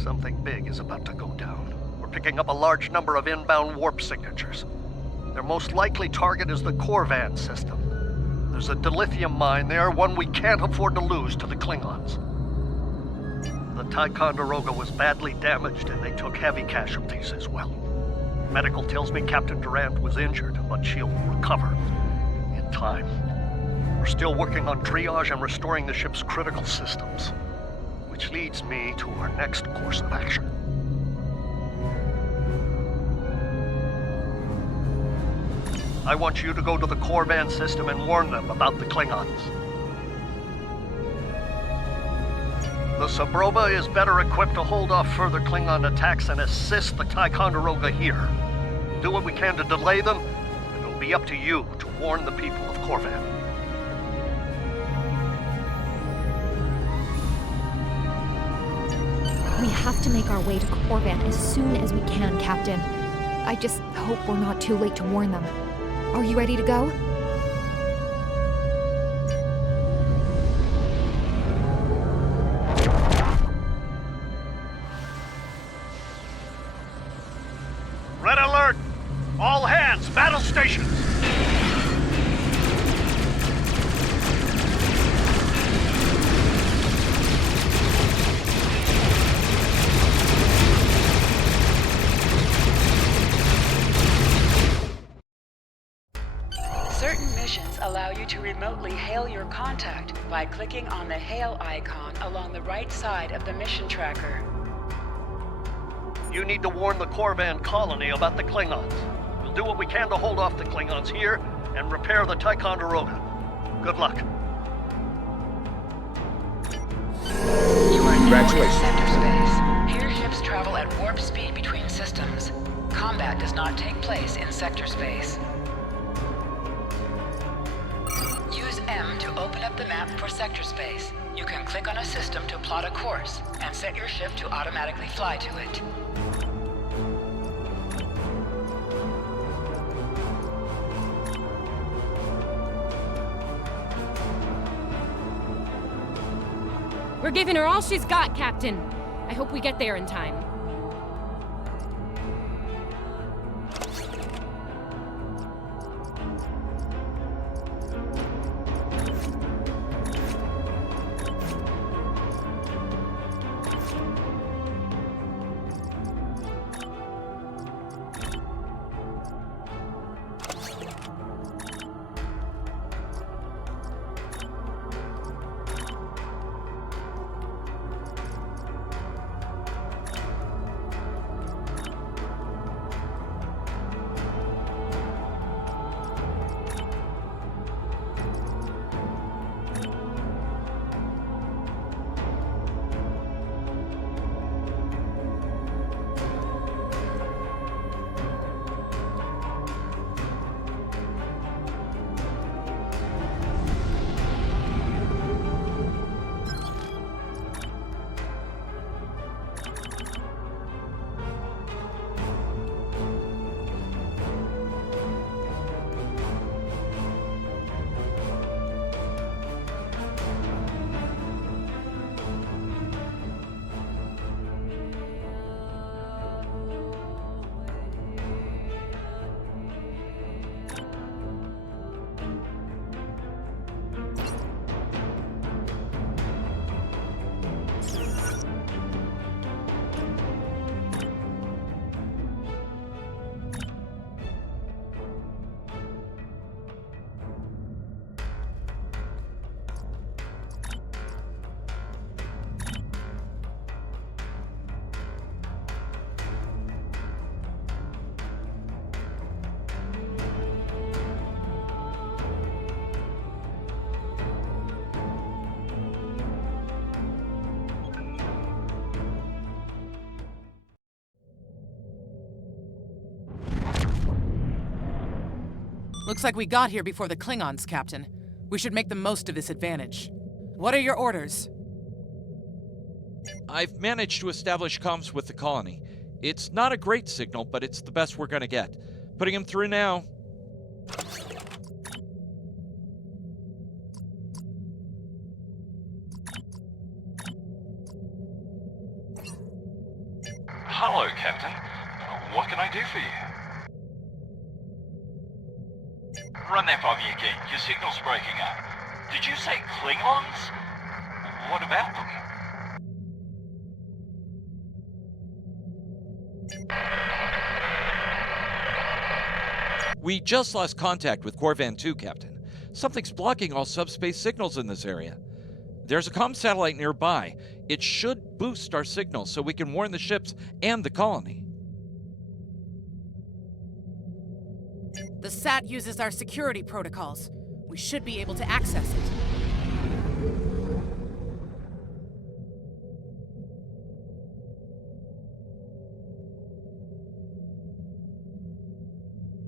Something big is about to go down. We're picking up a large number of inbound warp signatures. Their most likely target is the Korvan system. There's a dilithium mine there, one we can't afford to lose to the Klingons. The Ticonderoga was badly damaged and they took heavy casualties as well. Medical tells me Captain Durant was injured, but she'll recover in time. We're still working on triage and restoring the ship's critical systems, which leads me to our next course of action. I want you to go to the Korvan system and warn them about the Klingons. The Sabrova is better equipped to hold off further Klingon attacks and assist the Ticonderoga here. Do what we can to delay them, and it'll be up to you to warn the people of Korvan. We have to make our way to Korvan as soon as we can, Captain. I just hope we're not too late to warn them. Are you ready to go? Red alert! All hands, battle stations! Certain missions allow you to remotely hail your contact by clicking on the hail icon along the right side of the mission tracker. You need to warn the Korvan colony about the Klingons. We'll do what we can to hold off the Klingons here and repair the Ticonderoga. Good luck. You are now in Congratulations. sector space. Here ships travel at warp speed between systems. Combat does not take place in sector space. Use M to open up the map for sector space. You can click on a system to plot a course and set your ship to automatically fly to it. We're giving her all she's got, Captain. I hope we get there in time. Looks like we got here before the Klingons, Captain. We should make the most of this advantage. What are your orders? I've managed to establish comms with the colony. It's not a great signal, but it's the best we're gonna get. Putting him through now. Hello, Captain. What can I do for you? Run that by me again. Your signal's breaking up. Did you say Klingons? What about them? We just lost contact with Corvan 2, Captain. Something's blocking all subspace signals in this area. There's a comm satellite nearby. It should boost our signal so we can warn the ships and the colony. The SAT uses our security protocols. We should be able to access it.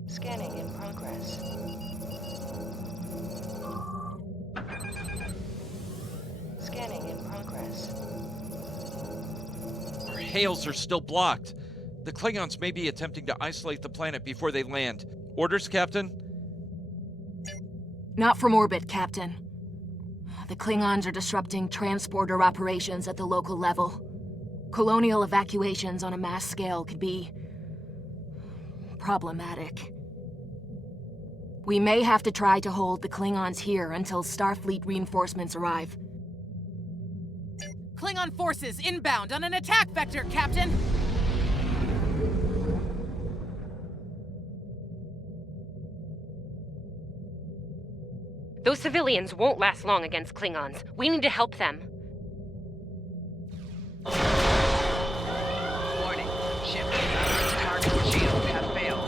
Scanning in progress. Scanning in progress. Our hails are still blocked. The Klingons may be attempting to isolate the planet before they land. Orders, Captain? Not from orbit, Captain. The Klingons are disrupting transporter operations at the local level. Colonial evacuations on a mass scale could be problematic. We may have to try to hold the Klingons here until Starfleet reinforcements arrive. Klingon forces inbound on an attack vector, Captain! Those civilians won't last long against Klingons. We need to help them. Warning. Ship target shields have failed.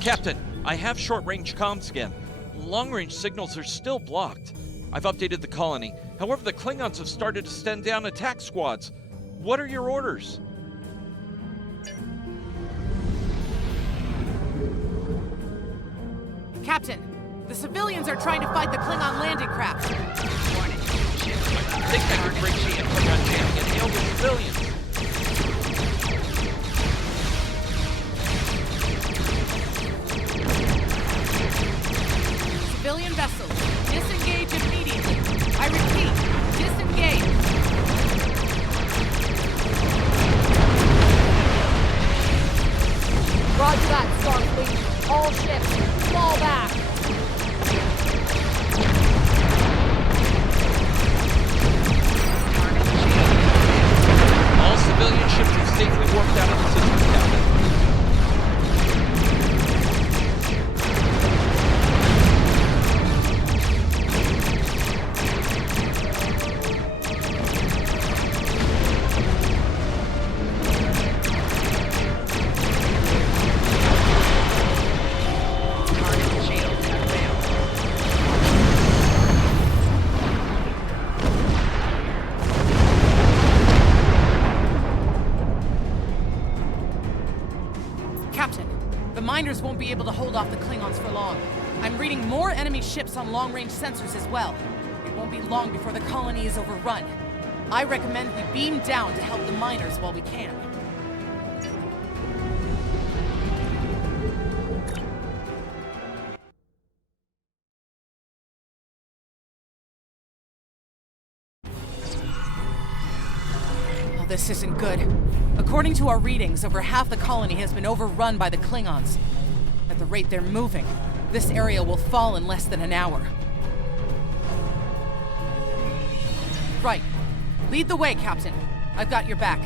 Captain, I have short-range comms again. Long-range signals are still blocked. I've updated the colony. However, the Klingons have started to send down attack squads. What are your orders? Captain, the civilians are trying to fight the Klingon landing craft. Warning. I think I could break the Klingon jamming and hail the civilians. Civilian vessels, disengage immediately. I repeat, disengage. Roger that, Starfleet. All ships, fall back. All civilian ships have safely warped out of the system, Captain. Captain, the miners won't be able to hold off the Klingons for long. I'm reading more enemy ships on long-range sensors as well. It won't be long before the colony is overrun. I recommend we beam down to help the miners while we can. Oh, this isn't good. According to our readings, over half the colony has been overrun by the Klingons. At the rate they're moving, this area will fall in less than an hour. Right. Lead the way, Captain. I've got your back.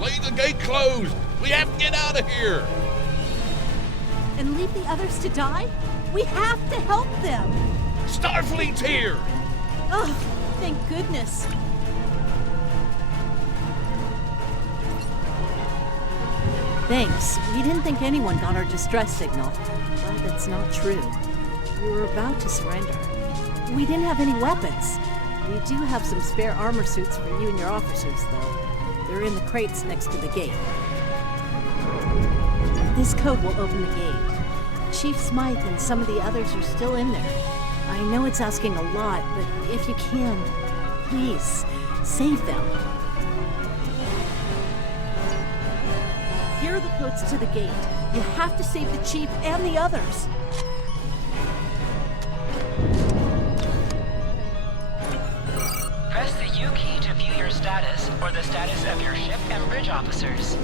Leave the gate closed! We have to get out of here! And leave the others to die? We have to help them! Starfleet's here! Oh, thank goodness. Thanks. We didn't think anyone got our distress signal. But that's not true. We were about to surrender. We didn't have any weapons. We do have some spare armor suits for you and your officers, though. They're in the crates next to the gate. This code will open the gate. Chief Smythe and some of the others are still in there. I know it's asking a lot, but if you can, please, save them. Here are the codes to the gate. You have to save the Chief and the others. Press the U key to view your status or the status of your ship and bridge officers.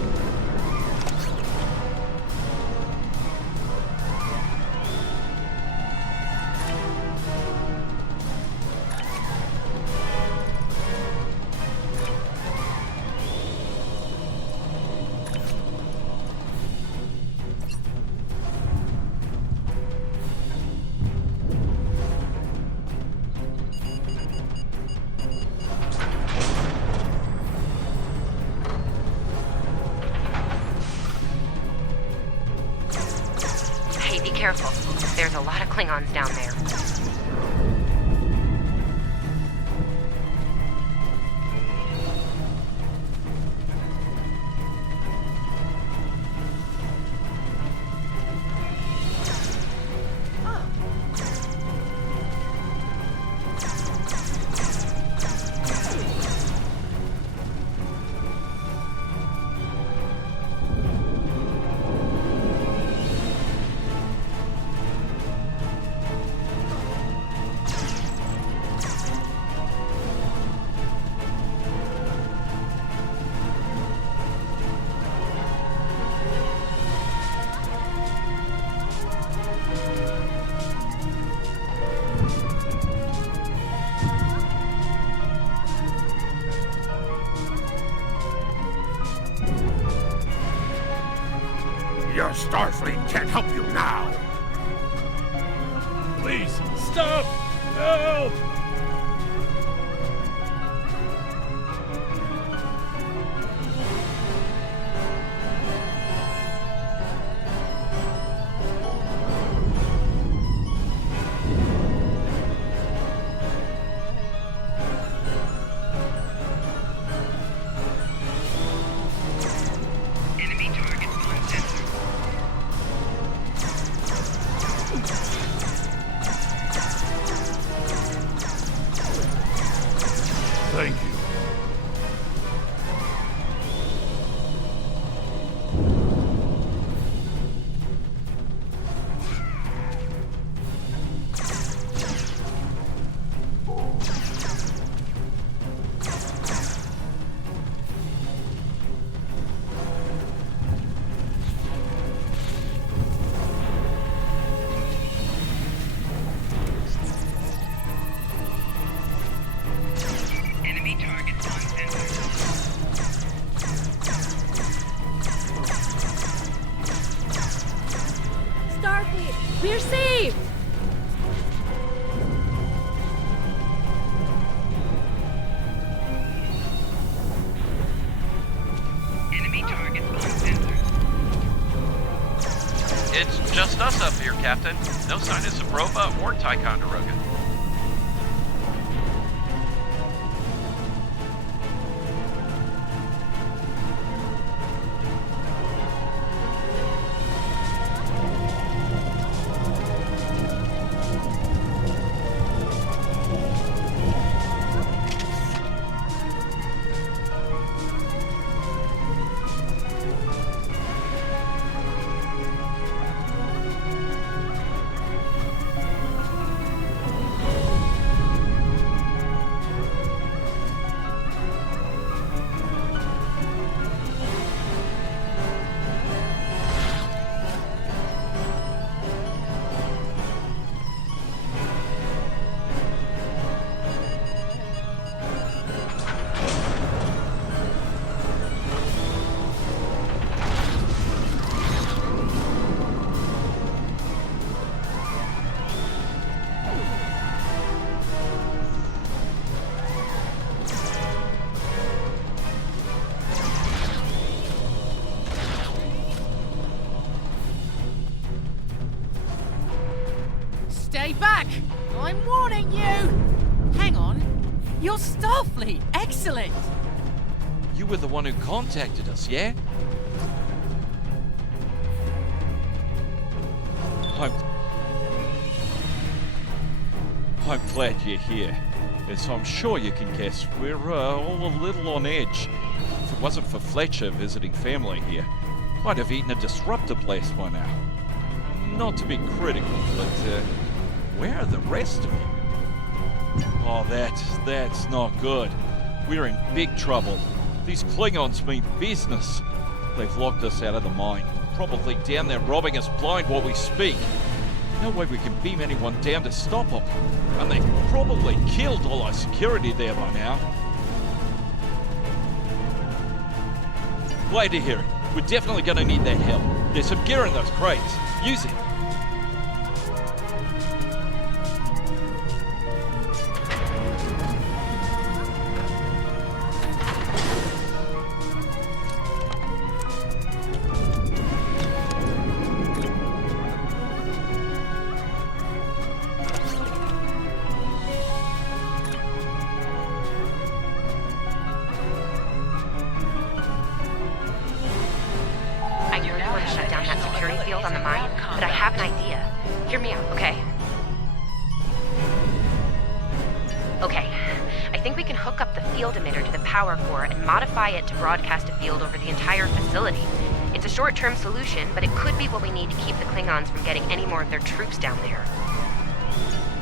Careful. There's a lot of Klingons down there. Your Starfleet can't help you now! Please, stop! Help! Thank you. We're safe! Enemy target. It's just us up here, Captain. No sign of Sabrova or Ticonderoga. Stay back! I'm warning you! Hang on. You're Starfleet. Excellent! You were the one who contacted us, yeah? I'm glad you're here. As I'm sure you can guess, we're all a little on edge. If it wasn't for Fletcher visiting family here, I'd have eaten a disruptor blast by now. Not to be critical, but where are the rest of you? Oh, that's not good. We're in big trouble. These Klingons mean business. They've locked us out of the mine. Probably down there robbing us blind while we speak. No way we can beam anyone down to stop them. And they've probably killed all our security there by now. Glad to hear it. We're definitely going to need that help. There's some gear in those crates. Use it. It to broadcast a field over the entire facility. It's a short-term solution, but it could be what we need to keep the Klingons from getting any more of their troops down there.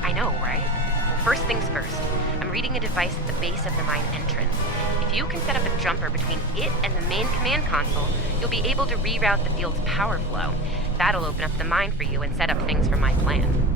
I know, right? Well, first things first. I'm reading a device at the base of the mine entrance. If you can set up a jumper between it and the main command console, you'll be able to reroute the field's power flow. That'll open up the mine for you and set up things for my plan.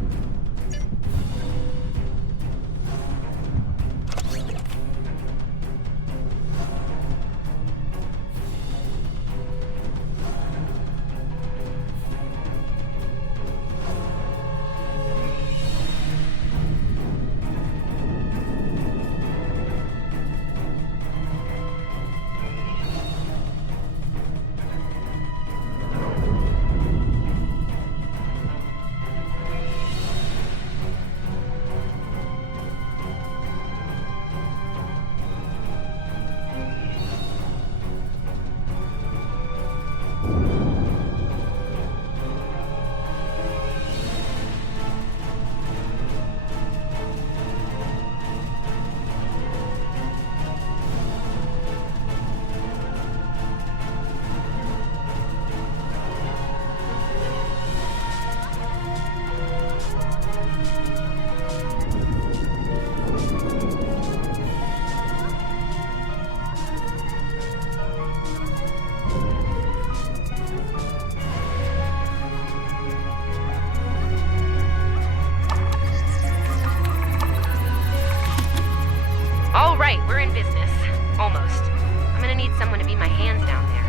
Right, we're in business. Almost. I'm gonna need someone to be my hands down there.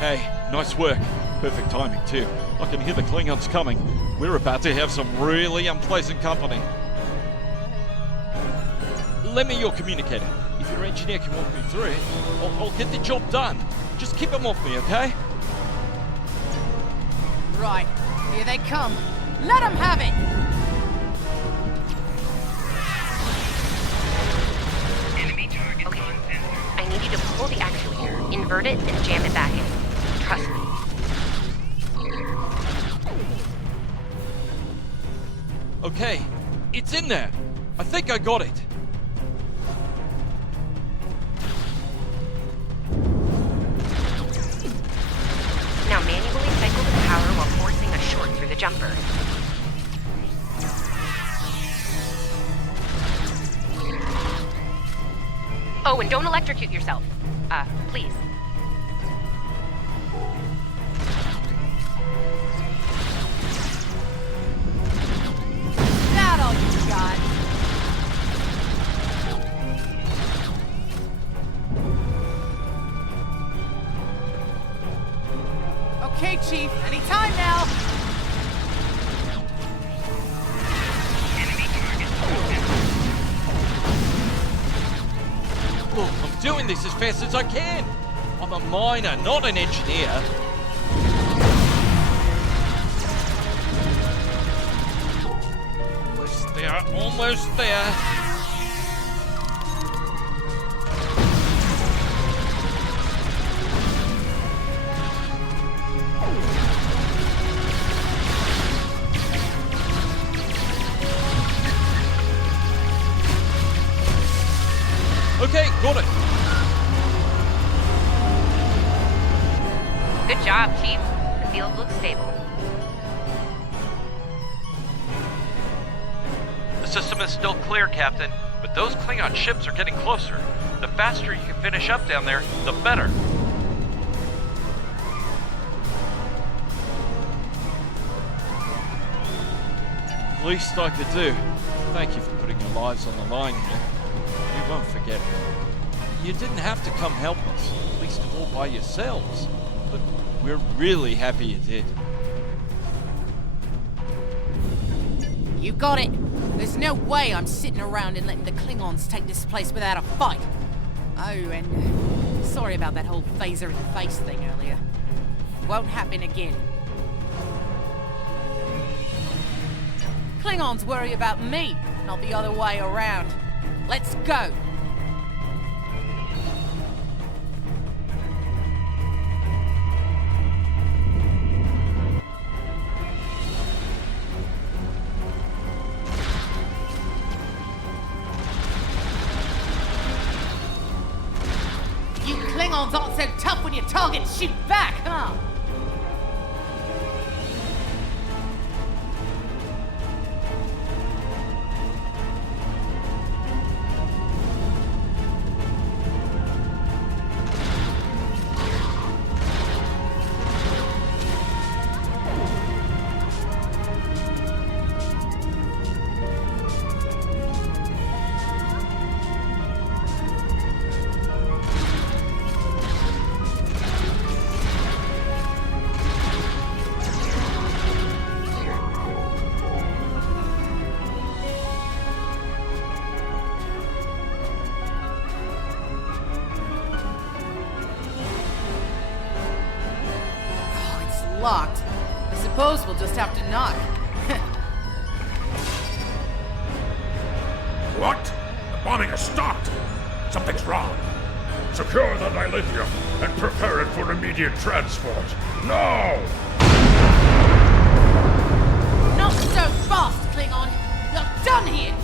Hey, nice work. Perfect timing, too. I can hear the Klingons coming. We're about to have some really unpleasant company. Lend me your communicator. If your engineer can walk me through it, I'll get the job done. Just keep him off me, okay? Right, here they come. Let them have it! Okay, I need you to pull the actuator, invert it, and jam it back in. Trust me. Okay, it's in there. I think I got it. Now manually cycle the power while forcing a short through the jumper. Oh, and don't electrocute yourself. Please. That all you got? Okay, Chief. Anytime now. Look, I'm doing this as fast as I can. I'm a miner, not an engineer. Almost there, almost there. Okay, got it. Good job, Chief. The field looks stable. The system is still clear, Captain, but those Klingon ships are getting closer. The faster you can finish up down there, the better. Least I could do. Thank you for putting your lives on the line here. We won't forget. You didn't have to come help us, least of all by yourselves. But we're really happy you did. You got it. There's no way I'm sitting around and letting the Klingons take this place without a fight. Oh, and sorry about that whole phaser in the face thing earlier. Won't happen again. Klingons worry about me, not the other way around. Let's go. You Klingons aren't so tough when your targets shoot back, huh? Locked. I suppose we'll just have to knock. What? The bombing has stopped. Something's wrong. Secure the dilithium and prepare it for immediate transport. Now! Not so fast, Klingon! You're done here!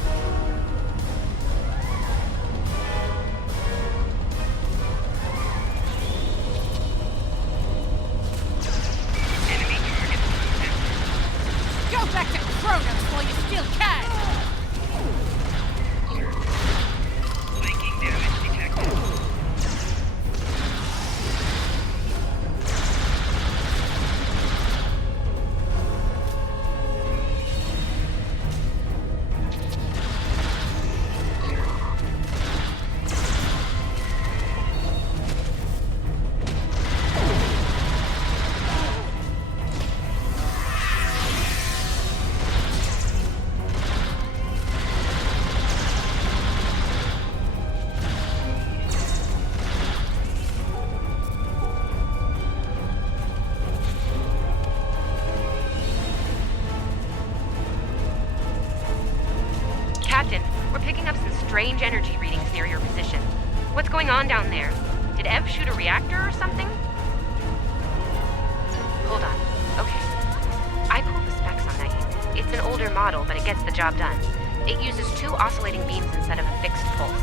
Go back to Kronos while you still can! Flanking damage detected. strange energy readings near your position. What's going on down there? Did Ev shoot a reactor or something? Hold on. Okay. I pulled the specs on that unit. It's an older model, but it gets the job done. It uses 2 oscillating beams instead of a fixed pulse.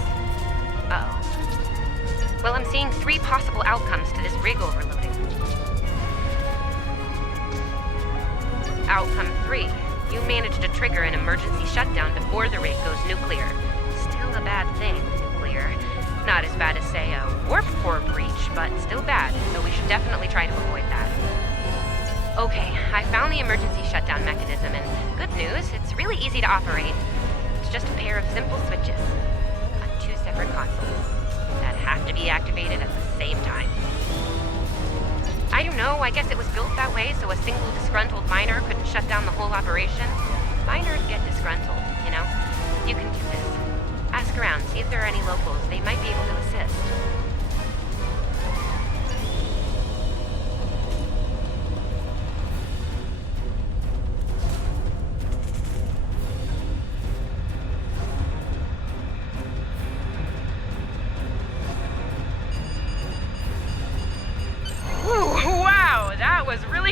Uh-oh. Well, I'm seeing 3 possible outcomes to this rig overloading. Outcome 3. You managed to trigger an emergency shutdown before the rig goes nuclear. Still a bad thing, nuclear. Not as bad as, say, a warp core breach, but still bad, so we should definitely try to avoid that. Okay, I found the emergency shutdown mechanism, and good news, it's really easy to operate. It's just a pair of simple switches on 2 separate consoles that have to be activated at the same time. I don't know, I guess it was built that way so a single disgruntled miner couldn't shut down the whole operation. Miners get disgruntled, you know? You can do this. Ask around, see if there are any locals. They might be able to assist.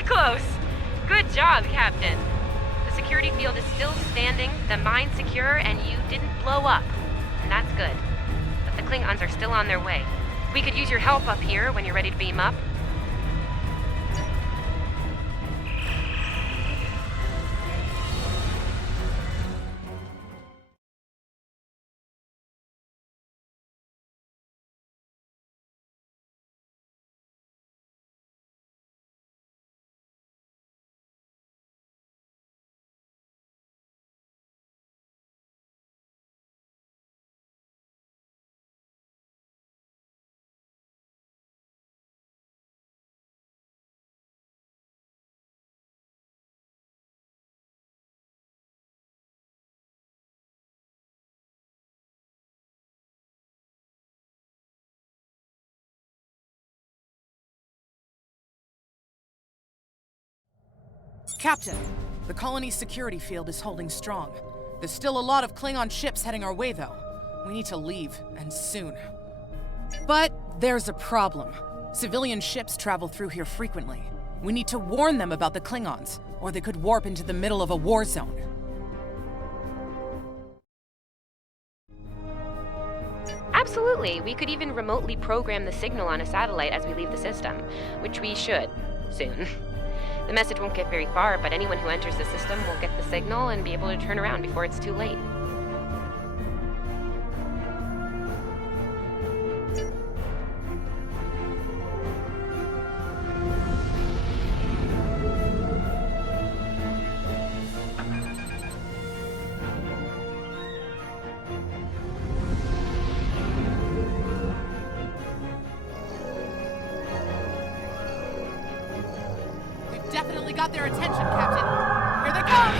Close. Good job, Captain. The security field is still standing, the mine secure, and you didn't blow up. And that's good. But the Klingons are still on their way. We could use your help up here when you're ready to beam up. Captain, the colony's security field is holding strong. There's still a lot of Klingon ships heading our way, though. We need to leave, and soon. But there's a problem. Civilian ships travel through here frequently. We need to warn them about the Klingons, or they could warp into the middle of a war zone. Absolutely. We could even remotely program the signal on a satellite as we leave the system, which we should, soon. The message won't get very far, but anyone who enters the system will get the signal and be able to turn around before it's too late. Definitely got their attention, Captain. Here they come!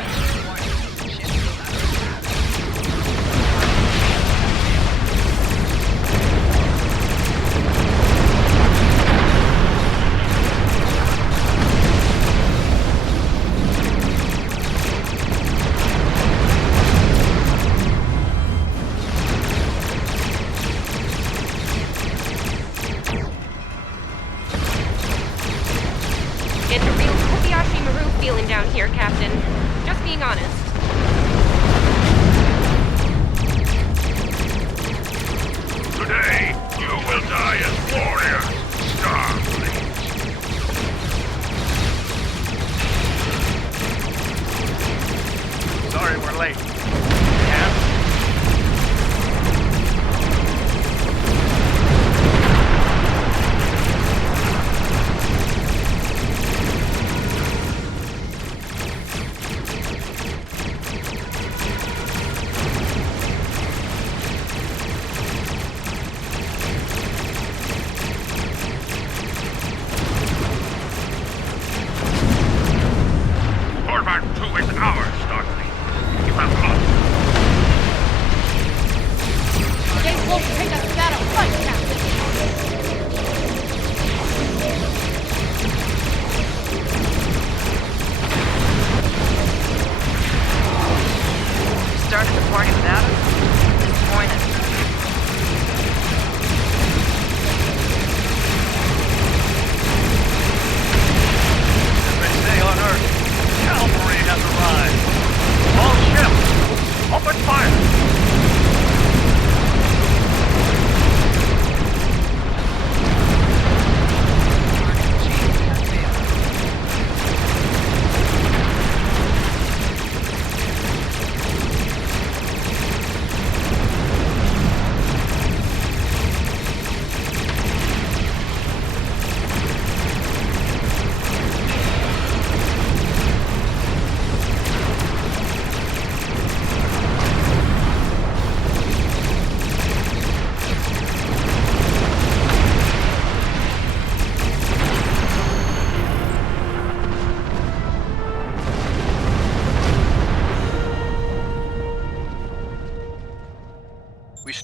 It's a real Kobayashi Maru feeling down here, Captain. Just being honest. Today, you will die as warriors, Starfleet. Sorry we're late. Yeah?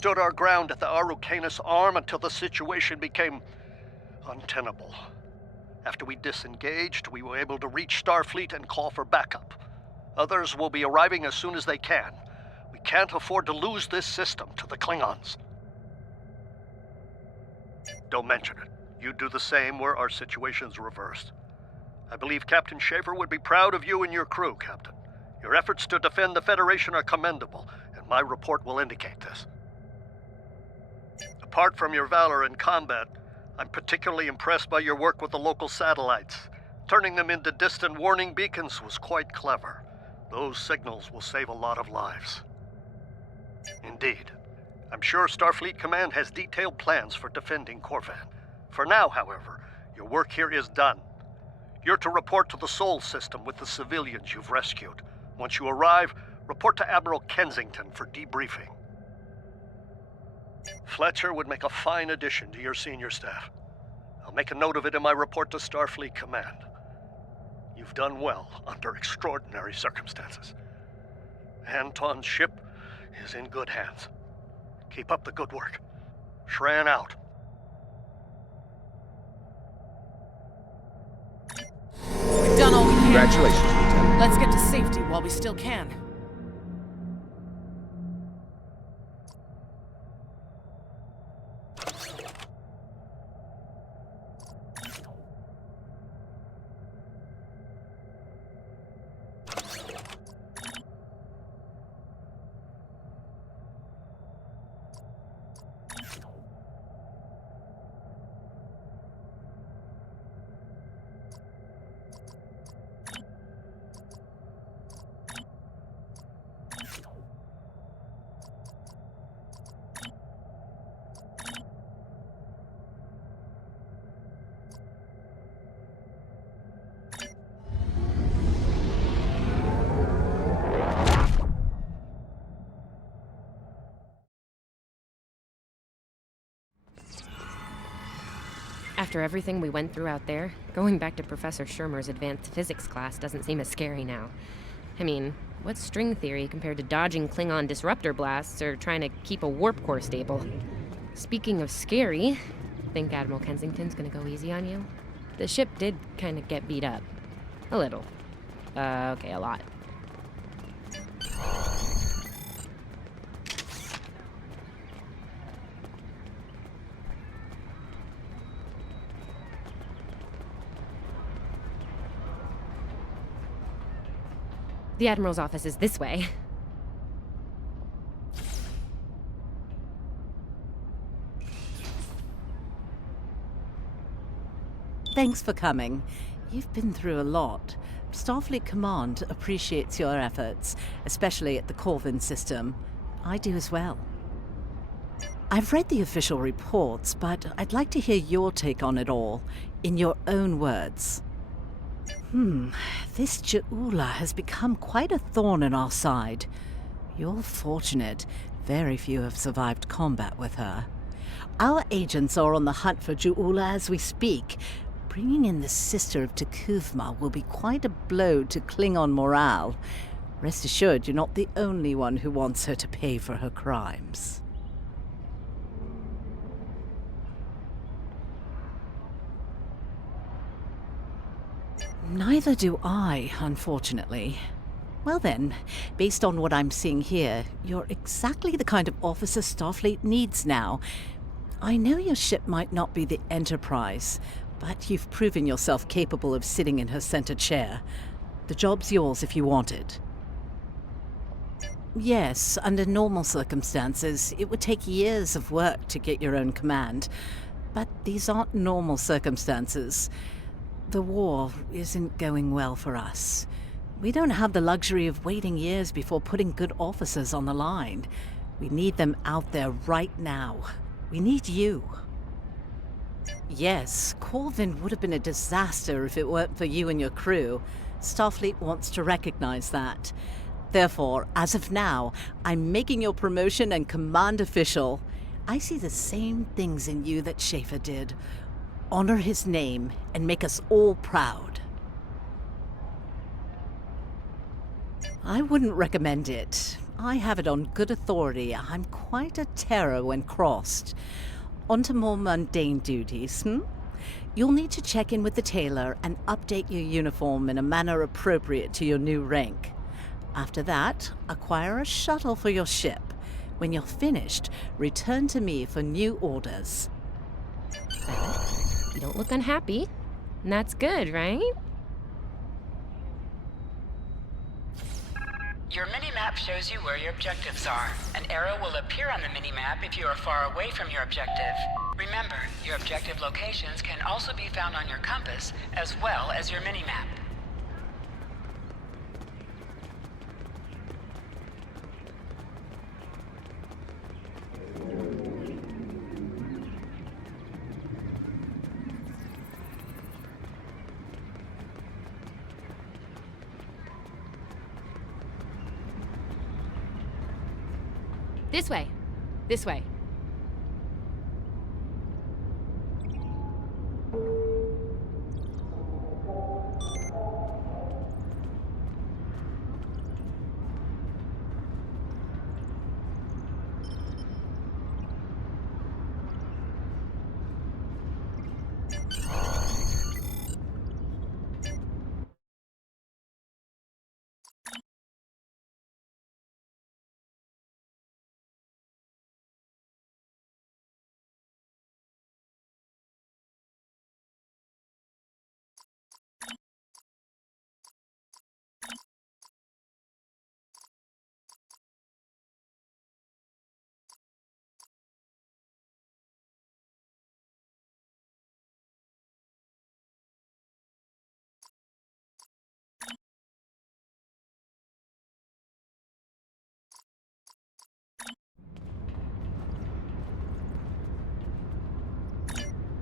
stood our ground at the Araucanus Arm until the situation became untenable. After we disengaged, we were able to reach Starfleet and call for backup. Others will be arriving as soon as they can. We can't afford to lose this system to the Klingons. Don't mention it. You do the same where our situation's reversed. I believe Captain Schaefer would be proud of you and your crew, Captain. Your efforts to defend the Federation are commendable, and my report will indicate this. Apart from your valor in combat, I'm particularly impressed by your work with the local satellites. Turning them into distant warning beacons was quite clever. Those signals will save a lot of lives. Indeed. I'm sure Starfleet Command has detailed plans for defending Corvan. For now, however, your work here is done. You're to report to the Sol system with the civilians you've rescued. Once you arrive, report to Admiral Kensington for debriefing. Fletcher would make a fine addition to your senior staff. I'll make a note of it in my report to Starfleet Command. You've done well under extraordinary circumstances. Anton's ship is in good hands. Keep up the good work. Shran out. We've done all we can. Congratulations, Lieutenant. Let's get to safety while we still can. After everything we went through out there, going back to Professor Schirmer's advanced physics class doesn't seem as scary now. I mean, what's string theory compared to dodging Klingon disruptor blasts or trying to keep a warp core stable? Speaking of scary, think Admiral Kensington's gonna go easy on you? The ship did kind of get beat up. A little. Okay, a lot. The Admiral's office is this way. Thanks for coming. You've been through a lot. Starfleet Command appreciates your efforts, especially at the Corvan system. I do as well. I've read the official reports, but I'd like to hear your take on it all, in your own words. This Ju'ula has become quite a thorn in our side. You're fortunate. Very few have survived combat with her. Our agents are on the hunt for Ju'ula as we speak. Bringing in the sister of T'Kuvma will be quite a blow to Klingon morale. Rest assured, you're not the only one who wants her to pay for her crimes. Neither do I, unfortunately. Well then, based on what I'm seeing here, you're exactly the kind of officer Starfleet needs now. I know your ship might not be the Enterprise, but you've proven yourself capable of sitting in her center chair. The job's yours if you want it. Yes, under normal circumstances, it would take years of work to get your own command. But these aren't normal circumstances. The war isn't going well for us. We don't have the luxury of waiting years before putting good officers on the line. We need them out there right now. We need you. Yes, Corvan would have been a disaster if it weren't for you and your crew. Starfleet wants to recognize that. Therefore, as of now, I'm making your promotion and command official. I see the same things in you that Schaefer did. Honor his name and make us all proud. I wouldn't recommend it. I have it on good authority. I'm quite a terror when crossed. On to more mundane duties, You'll need to check in with the tailor and update your uniform in a manner appropriate to your new rank. After that, acquire a shuttle for your ship. When you're finished, return to me for new orders. You don't look unhappy. And that's good, right? Your mini-map shows you where your objectives are. An arrow will appear on the mini-map if you are far away from your objective. Remember, your objective locations can also be found on your compass, as well as your mini-map. This way. This way.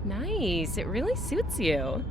Nice. It really suits you.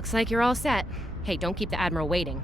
Looks like you're all set. Hey, don't keep the Admiral waiting.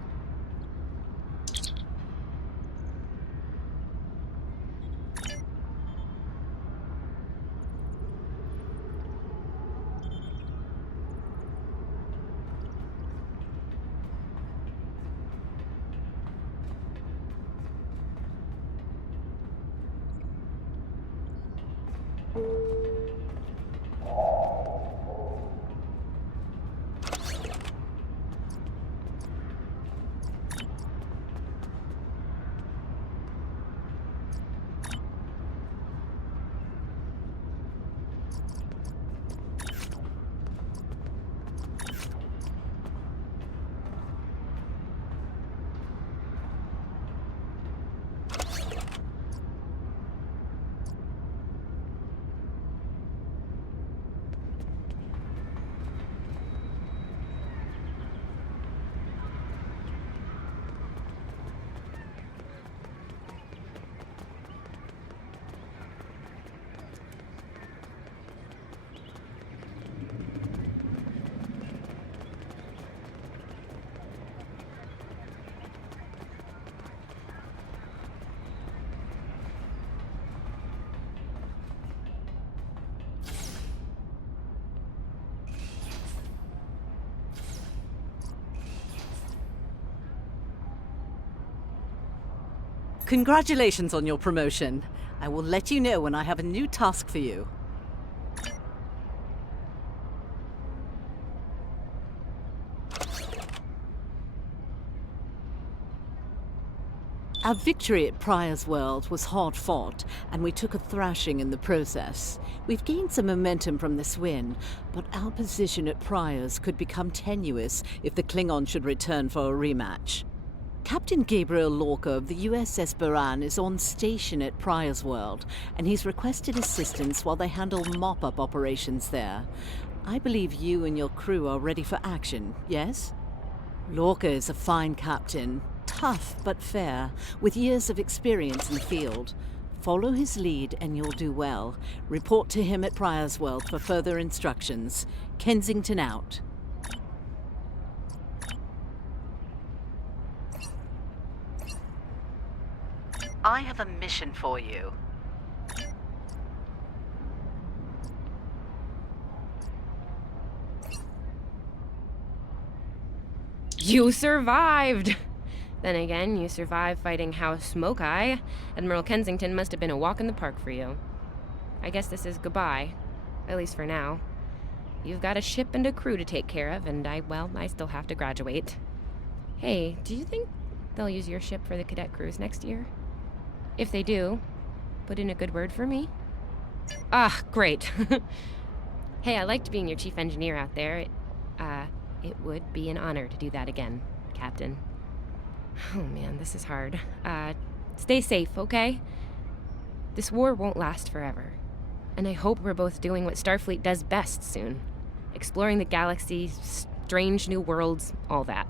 Congratulations on your promotion. I will let you know when I have a new task for you. Our victory at Prior's World was hard fought, and we took a thrashing in the process. We've gained some momentum from this win, but our position at Prior's could become tenuous if the Klingon should return for a rematch. Captain Gabriel Lorca of the USS Baran is on station at Prior's World, and he's requested assistance while they handle mop-up operations there. I believe you and your crew are ready for action, yes? Lorca is a fine captain, tough but fair, with years of experience in the field. Follow his lead and you'll do well. Report to him at Priorsworld for further instructions. Kensington out. I have a mission for you. You survived! Then again, you survived fighting House Smoke-Eye. Admiral Kensington must have been a walk in the park for you. I guess this is goodbye. At least for now. You've got a ship and a crew to take care of, and I still have to graduate. Hey, do you think they'll use your ship for the cadet cruise next year? If they do, put in a good word for me. Ah, great. Hey, I liked being your chief engineer out there. It would be an honor to do that again, Captain. Oh man, this is hard. Stay safe, okay? This war won't last forever. And I hope we're both doing what Starfleet does best soon. Exploring the galaxy, strange new worlds, all that.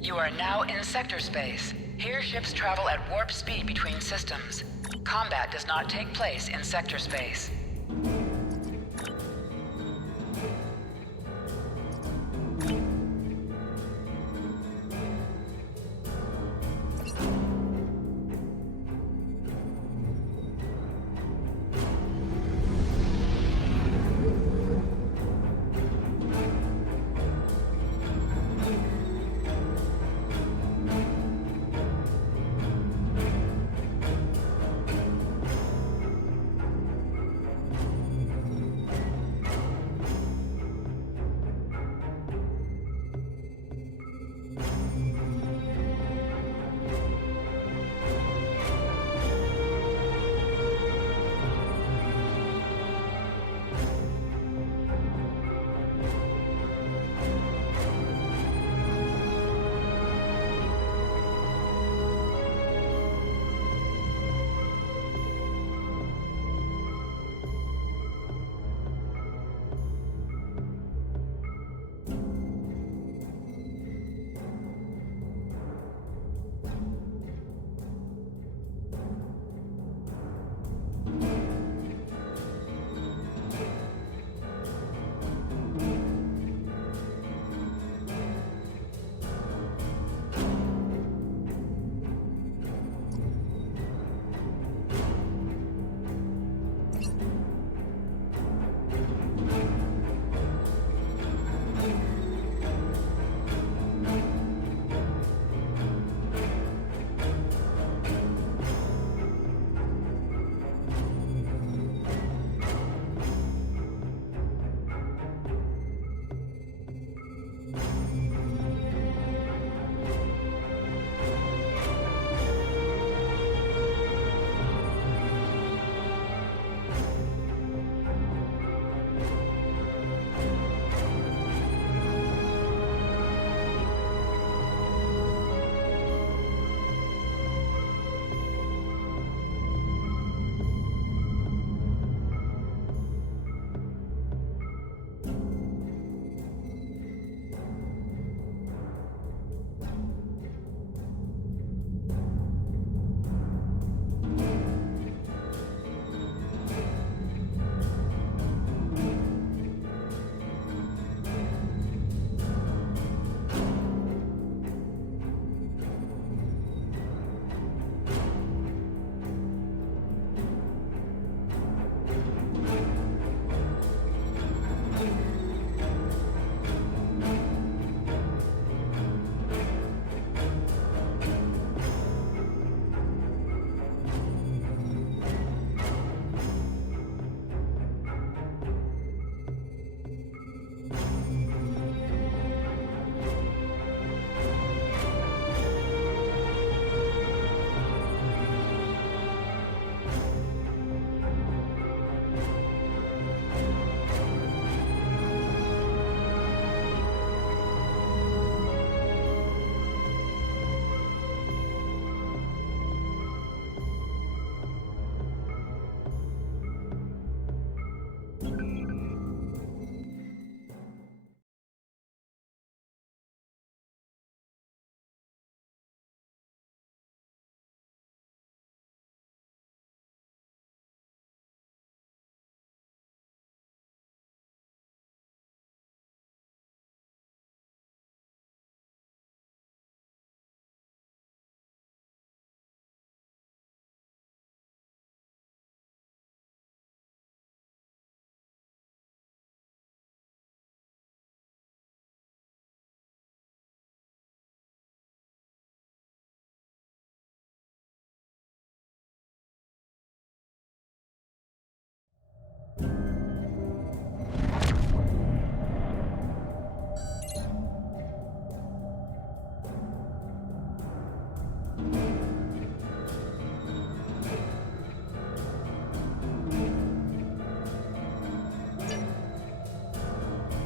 You are now in sector space. Here ships travel at warp speed between systems. Combat does not take place in sector space.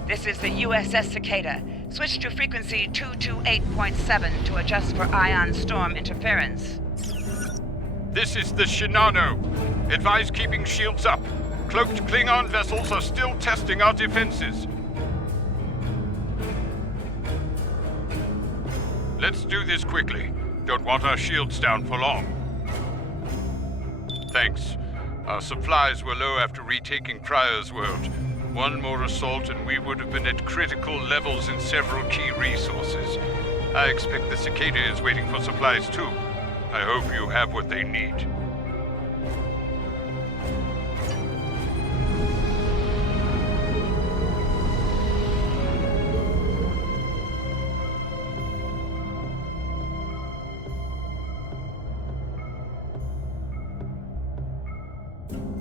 This is the USS Cicada. Switch to frequency 228.7 to adjust for ion storm interference. This is the Shinano. Advise keeping shields up. Cloaked Klingon vessels are still testing our defenses. Let's do this quickly. Don't want our shields down for long. Thanks. Our supplies were low after retaking Pryor's World. One more assault and we would have been at critical levels in several key resources. I expect the Cicada is waiting for supplies too. I hope you have what they need.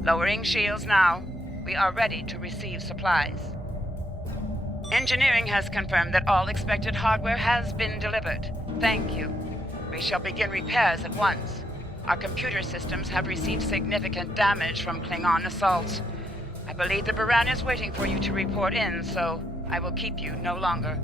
Lowering shields now. We are ready to receive supplies. Engineering has confirmed that all expected hardware has been delivered. Thank you. We shall begin repairs at once. Our computer systems have received significant damage from Klingon assaults. I believe the Baran is waiting for you to report in, so I will keep you no longer.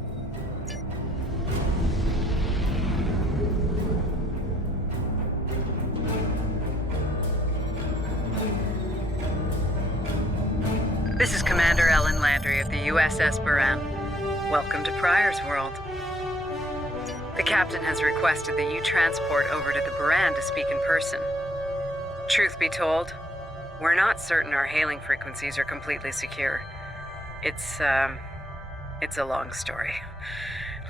This is Commander Ellen Landry of the USS Baran. Welcome to Pryor's World. The captain has requested that you transport over to the Baran to speak in person. Truth be told, we're not certain our hailing frequencies are completely secure. It's a long story.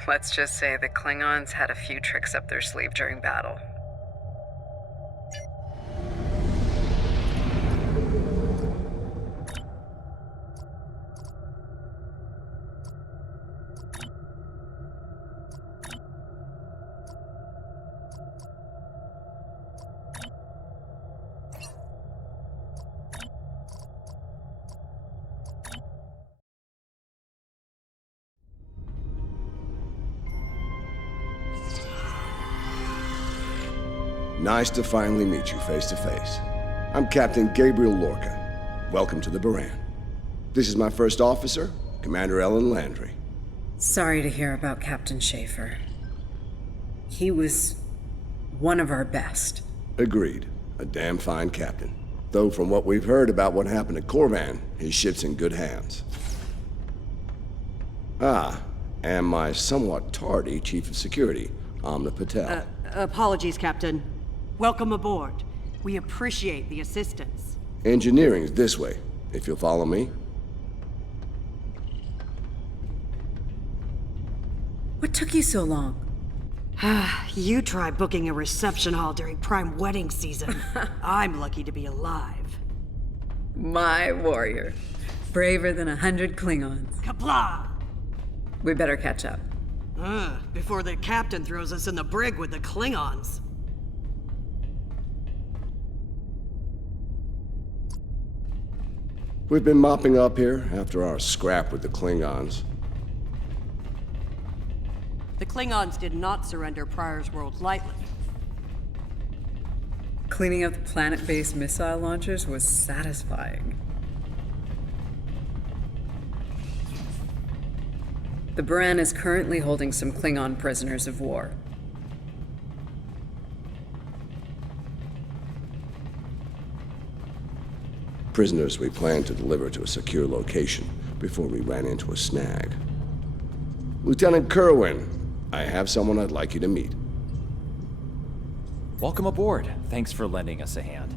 Let's just say the Klingons had a few tricks up their sleeve during battle. Nice to finally meet you face to face. I'm Captain Gabriel Lorca. Welcome to the Baran. This is my first officer, Commander Ellen Landry. Sorry to hear about Captain Schaefer. He was one of our best. Agreed. A damn fine captain. Though from what we've heard about what happened to Korvan, his ship's in good hands. And my somewhat tardy Chief of Security, Amna Patel. Apologies, Captain. Welcome aboard. We appreciate the assistance. Engineering's this way, if you'll follow me. What took you so long? You try booking a reception hall during prime wedding season. I'm lucky to be alive. My warrior. Braver than 100 Klingons. Kapla! We better catch up. Before the captain throws us in the brig with the Klingons. We've been mopping up here after our scrap with the Klingons. The Klingons did not surrender Pryor's World lightly. Cleaning up the planet-based missile launchers was satisfying. The Baran is currently holding some Klingon prisoners of war. Prisoners we planned to deliver to a secure location before we ran into a snag. Lieutenant Kerwin, I have someone I'd like you to meet. Welcome aboard. Thanks for lending us a hand.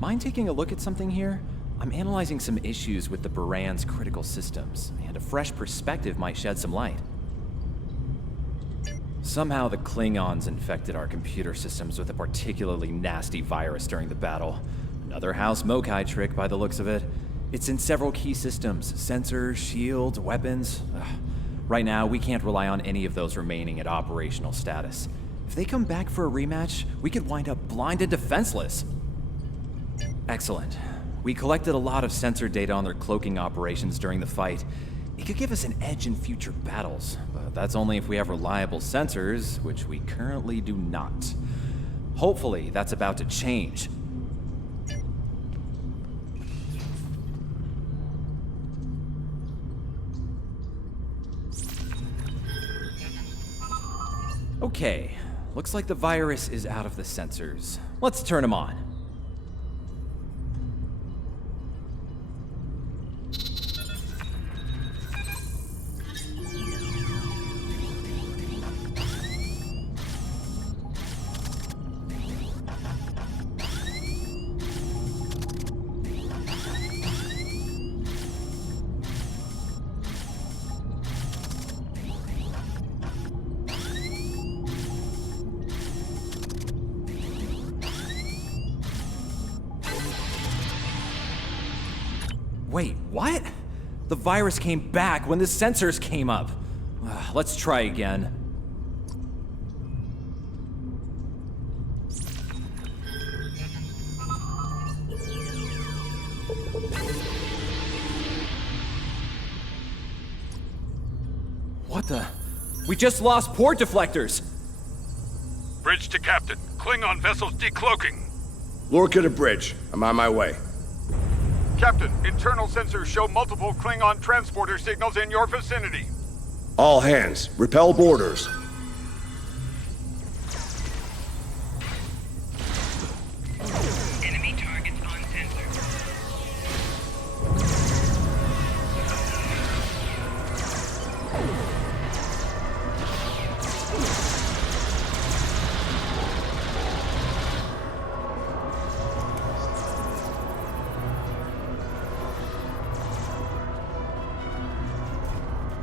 Mind taking a look at something here? I'm analyzing some issues with the Baran's critical systems, and a fresh perspective might shed some light. Somehow the Klingons infected our computer systems with a particularly nasty virus during the battle. Another House Mokai trick by the looks of it. It's in several key systems, sensors, shields, weapons. Right now, we can't rely on any of those remaining at operational status. If they come back for a rematch, we could wind up blind and defenseless. Excellent. We collected a lot of sensor data on their cloaking operations during the fight. It could give us an edge in future battles, but that's only if we have reliable sensors, which we currently do not. Hopefully, that's about to change. Okay, looks like the virus is out of the sensors. Let's turn them on. Wait, what? The virus came back when the sensors came up. Let's try again. What the? We just lost port deflectors! Bridge to Captain. Klingon vessels decloaking. Lorca to bridge. I'm on my way. Captain, internal sensors show multiple Klingon transporter signals in your vicinity. All hands, repel boarders. Enemy targets on sensor.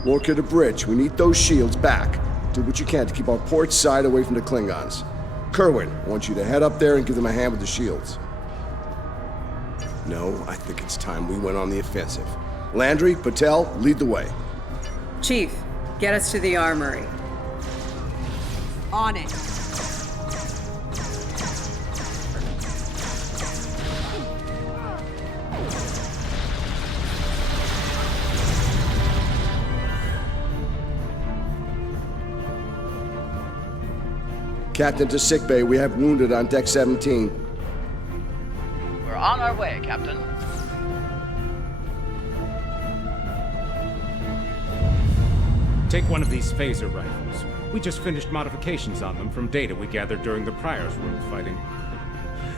Lorca to bridge. We need those shields back. Do what you can to keep our port side away from the Klingons. Kerwin, I want you to head up there and give them a hand with the shields. No, I think it's time we went on the offensive. Landry, Patel, lead the way. Chief, get us to the armory. On it. Captain to sickbay. We have wounded on deck 17. We're on our way, Captain. Take one of these phaser rifles. We just finished modifications on them from data we gathered during the Prior's Room fighting.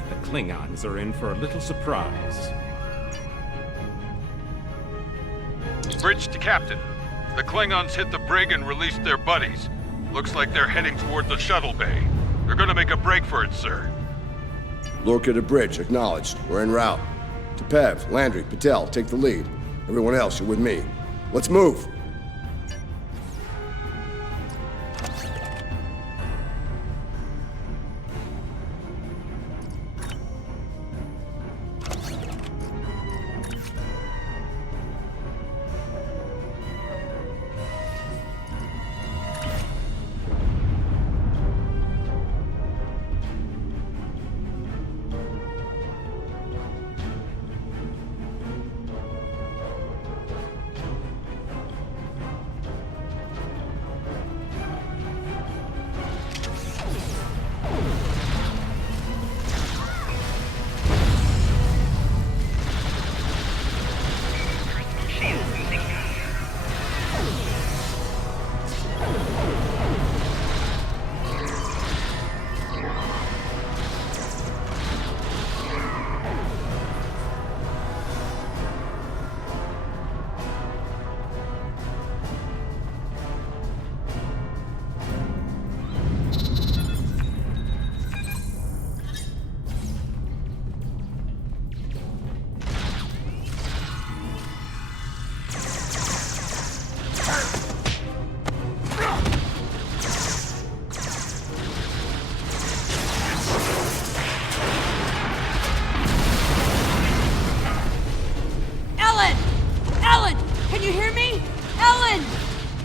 The Klingons are in for a little surprise. Bridge to Captain. The Klingons hit the brig and released their buddies. Looks like they're heading toward the shuttle bay. They're gonna make a break for it, sir. Lorca to bridge. Acknowledged. We're en route. To Pev, Landry, Patel, take the lead. Everyone else, you're with me. Let's move.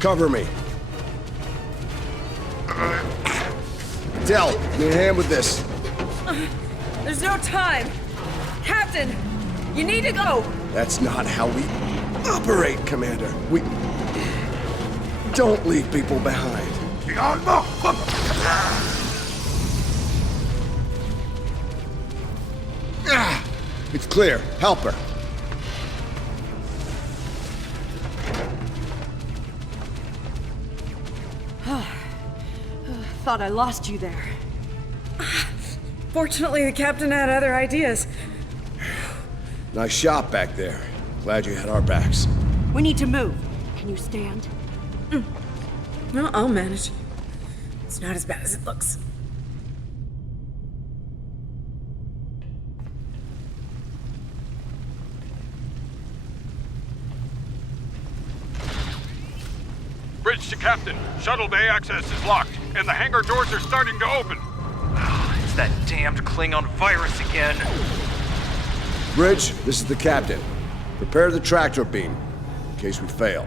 Cover me. Del, need a hand with this. There's no time. Captain, you need to go. That's not how we operate, Commander. We don't leave people behind. It's clear. Help her. Thought I lost you there. Fortunately, the captain had other ideas. Nice shot back there. Glad you had our backs. We need to move. Can you stand? No, I'll manage. It's not as bad as it looks. Bridge to Captain. Shuttle bay access is locked, and the hangar doors are starting to open. It's that damned Klingon virus again. Bridge, this is the captain. Prepare the tractor beam, in case we fail.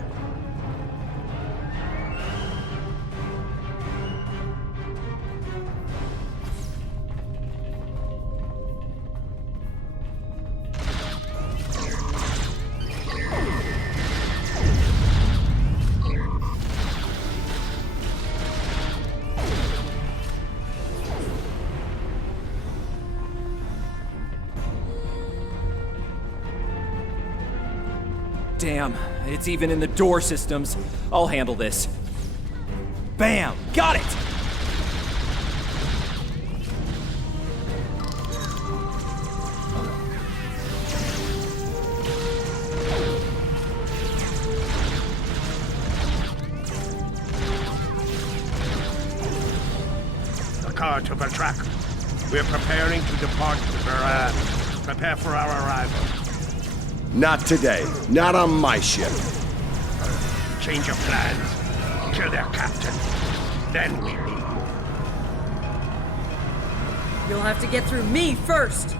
Damn, it's even in the door systems. I'll handle this. Bam! Got it! The car took a track. We're preparing to depart to Varan. Prepare for our arrival. Not today. Not on my ship. Change of plans. Kill their captain. Then we leave. You'll have to get through me first.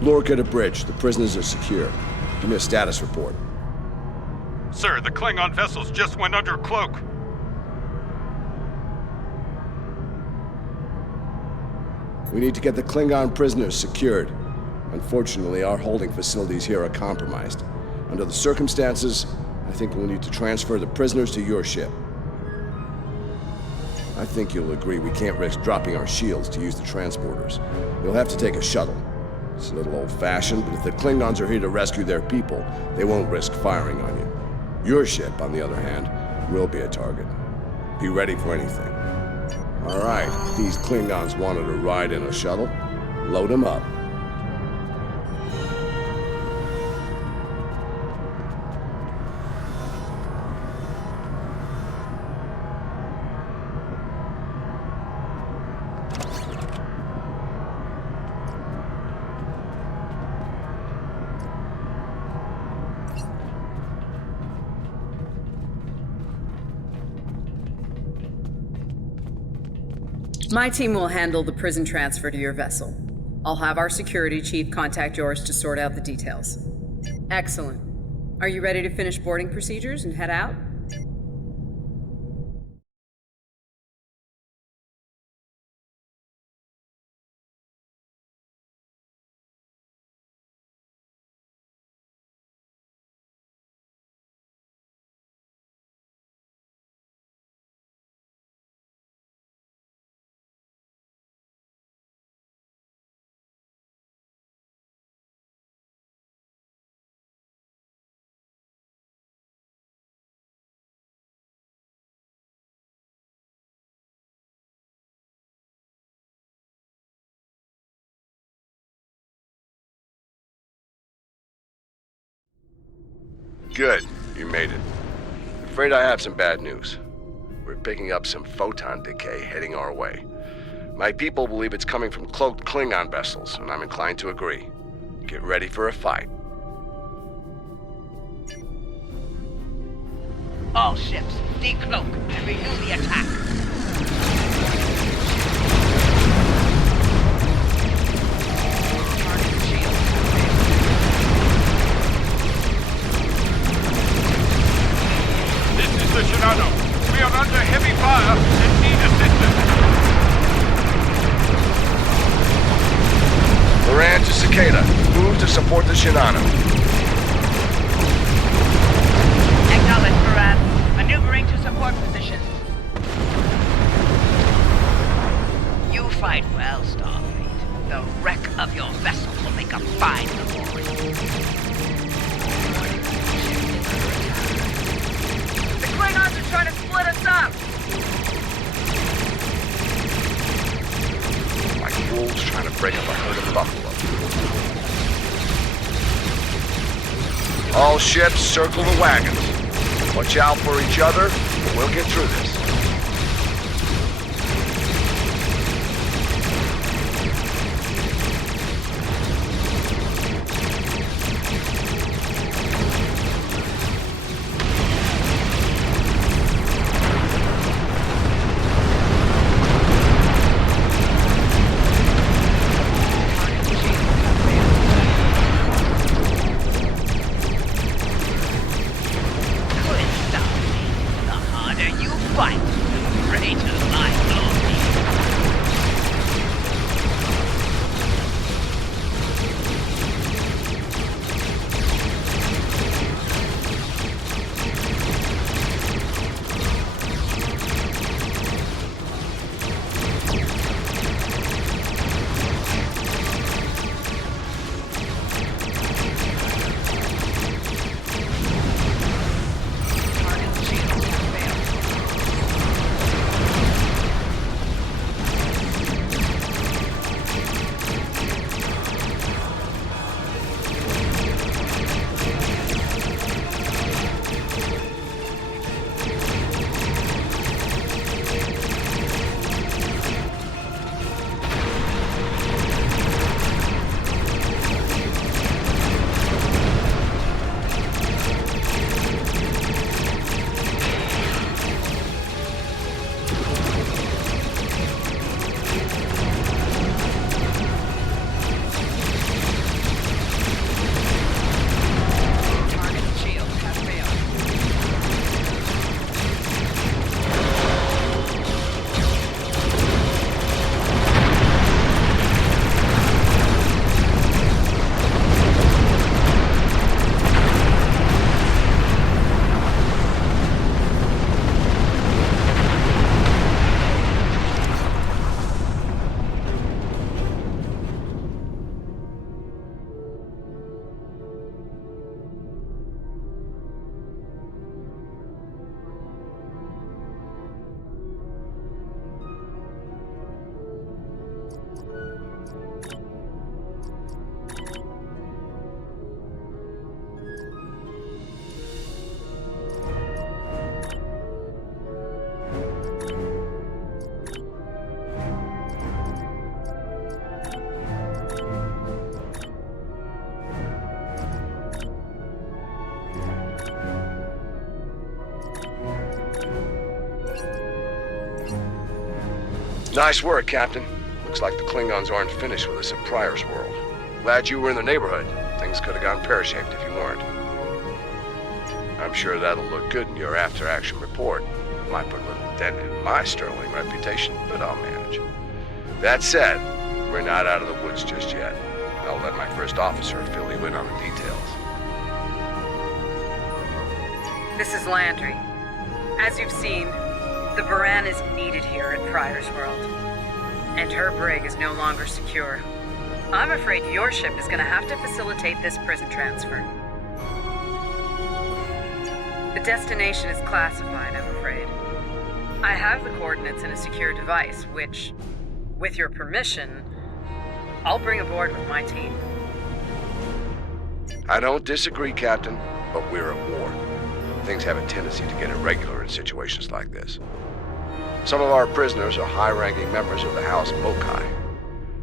Lorca to bridge. The prisoners are secure. Give me a status report. Sir, the Klingon vessels just went under cloak. We need to get the Klingon prisoners secured. Unfortunately, our holding facilities here are compromised. Under the circumstances, I think we'll need to transfer the prisoners to your ship. I think you'll agree we can't risk dropping our shields to use the transporters. You'll have to take a shuttle. It's a little old-fashioned, but if the Klingons are here to rescue their people, they won't risk firing on you. Your ship, on the other hand, will be a target. Be ready for anything. All right, these Klingons wanted to ride in a shuttle. Load them up. My team will handle the prison transfer to your vessel. I'll have our security chief contact yours to sort out the details. Excellent. Are you ready to finish boarding procedures and head out? Good. You made it. Afraid I have some bad news. We're picking up some photon decay heading our way. My people believe it's coming from cloaked Klingon vessels, and I'm inclined to agree. Get ready for a fight. All ships, decloak and renew the attack. The Shinano. We are under heavy fire and need assistance. Varan to Cicada. Move to support the Shinano. Acknowledge, Varan. Maneuvering to support position. You fight well, Starfleet. The wreck of your vessel will make a fine memorial. Klingons are trying to split us up! Like wolves trying to break up a herd of buffalo. All ships, circle the wagons. Watch out for each other, and we'll get through this. Nice work, Captain. Looks like the Klingons aren't finished with us at Pryor's World. Glad you were in the neighborhood. Things could have gone pear-shaped if you weren't. I'm sure that'll look good in your after-action report. Might put a little dent in my sterling reputation, but I'll manage. That said, we're not out of the woods just yet. I'll let my first officer fill you in on the details. This is Landry. As you've seen, the Baran is needed here at Pryor's World. And her brig is no longer secure. I'm afraid your ship is going to have to facilitate this prison transfer. The destination is classified, I'm afraid. I have the coordinates in a secure device, which, with your permission, I'll bring aboard with my team. I don't disagree, Captain, but we're at war. Things have a tendency to get irregular in situations like this. Some of our prisoners are high-ranking members of the House Mokai.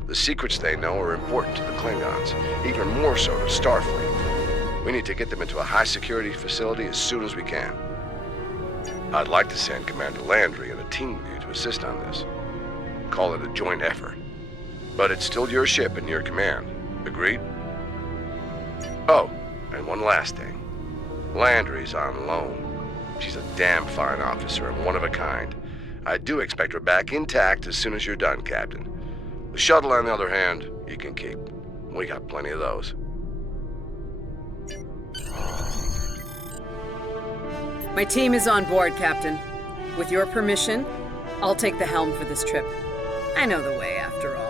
The secrets they know are important to the Klingons, even more so to Starfleet. We need to get them into a high-security facility as soon as we can. I'd like to send Commander Landry and a team with you to assist on this. Call it a joint effort. But it's still your ship and your command. Agreed? Oh, and one last thing. Landry's on loan. She's a damn fine officer and one of a kind. I do expect her back intact as soon as you're done, Captain. The shuttle, on the other hand, you can keep. We got plenty of those. My team is on board, Captain. With your permission, I'll take the helm for this trip. I know the way, after all.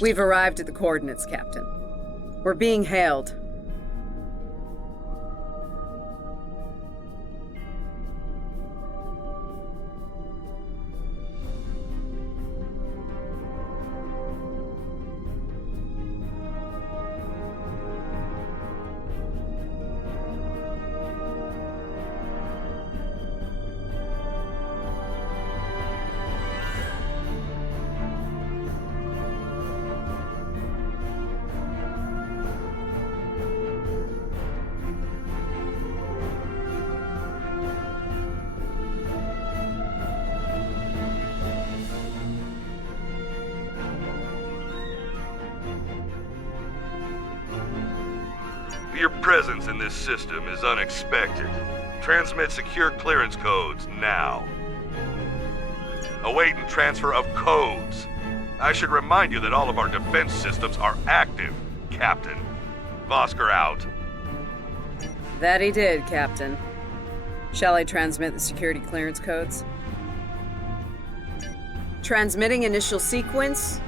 We've arrived at the coordinates, Captain. We're being hailed. Your presence in this system is unexpected. Transmit secure clearance codes now. Awaiting transfer of codes. I should remind you that all of our defense systems are active, Captain. Vosker out. That he did, Captain. Shall I transmit the security clearance codes? Transmitting initial sequence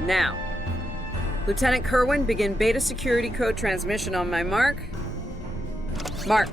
now. Lieutenant Kerwin, begin beta security code transmission on my mark. Mark.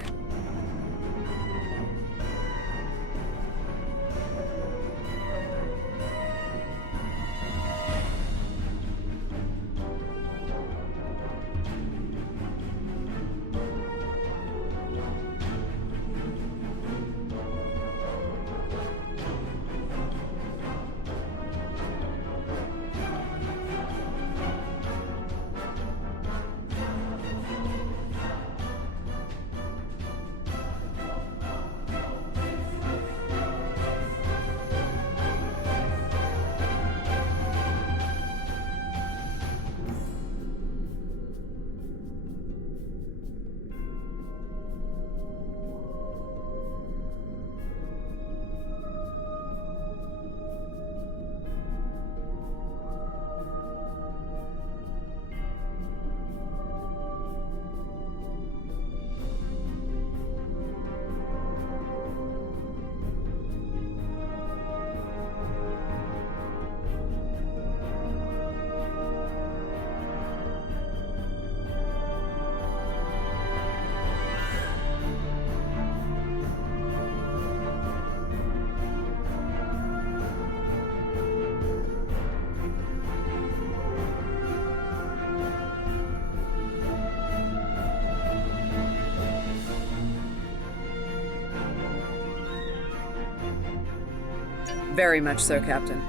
Very much so, Captain.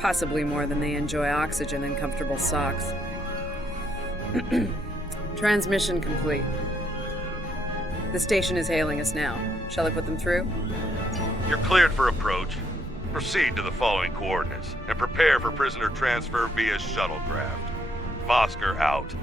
Possibly more than they enjoy oxygen and comfortable socks. Transmission complete. The station is hailing us now. Shall I put them through? You're cleared for approach. Proceed to the following coordinates and prepare for prisoner transfer via shuttlecraft. Vosker out.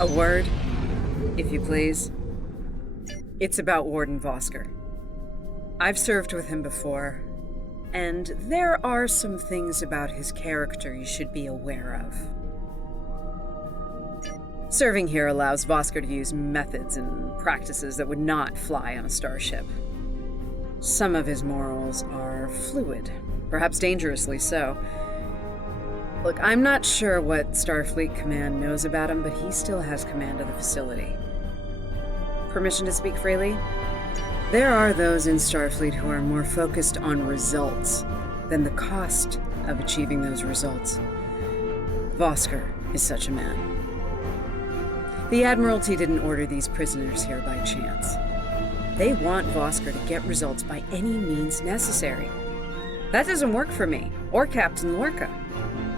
A word, if you please. It's about Warden Vosker. I've served with him before, and there are some things about his character you should be aware of. Serving here allows Vosker to use methods and practices that would not fly on a starship. Some of his morals are fluid, perhaps dangerously so. Look, I'm not sure what Starfleet Command knows about him, but he still has command of the facility. Permission to speak freely? There are those in Starfleet who are more focused on results than the cost of achieving those results. Vosker is such a man. The Admiralty didn't order these prisoners here by chance. They want Vosker to get results by any means necessary. That doesn't work for me, or Captain Lorca.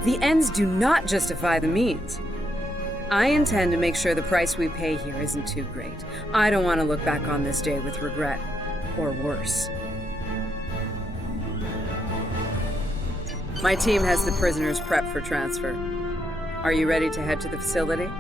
The ends do not justify the means. I intend to make sure the price we pay here isn't too great. I don't want to look back on this day with regret, or worse. My team has the prisoners prepped for transfer. Are you ready to head to the facility?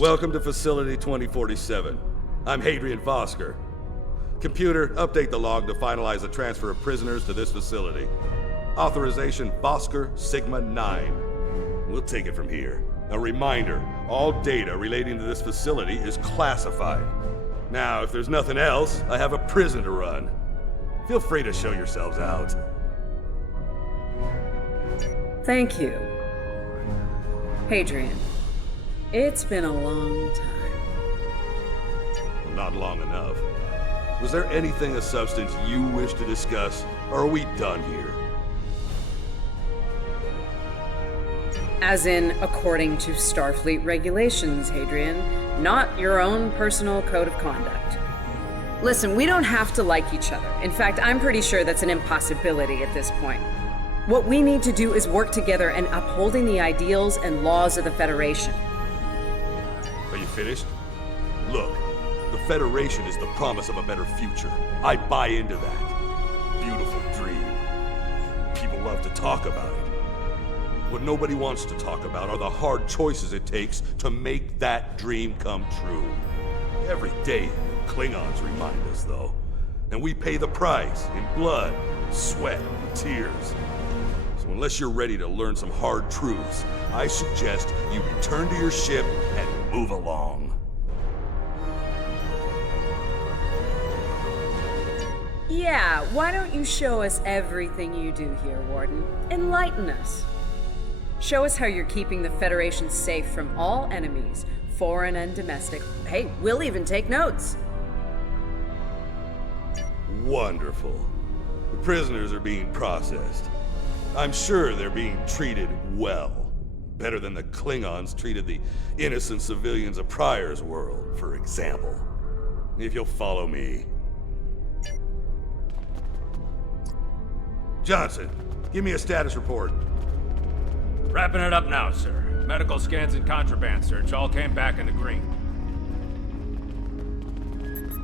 Welcome to Facility 2047. I'm Hadrian Vosker. Computer, update the log to finalize the transfer of prisoners to this facility. Authorization Vosker Sigma 9. We'll take it from here. A reminder, all data relating to this facility is classified. Now, if there's nothing else, I have a prison to run. Feel free to show yourselves out. Thank you. Hadrian. It's been a long time. Well, not long enough. Was there anything of substance you wish to discuss, or are we done here? As in, according to Starfleet regulations, Hadrian, not your own personal code of conduct. Listen, we don't have to like each other. In fact, I'm pretty sure that's an impossibility at this point. What we need to do is work together in upholding the ideals and laws of the Federation. Are you finished? Look, the Federation is the promise of a better future. I buy into that. Beautiful dream. People love to talk about it. What nobody wants to talk about are the hard choices it takes to make that dream come true. Every day, the Klingons remind us, though. And we pay the price in blood, sweat, and tears. So unless you're ready to learn some hard truths, I suggest you return to your ship and move along. Yeah, why don't you show us everything you do here, Warden? Enlighten us. Show us how you're keeping the Federation safe from all enemies, foreign and domestic. Hey, we'll even take notes. Wonderful. The prisoners are being processed. I'm sure they're being treated well. Better than the Klingons treated the innocent civilians of Pryor's world, for example. If you'll follow me. Johnson, Give me a status report. Wrapping it up now, sir. Medical scans and contraband search all came back in the green.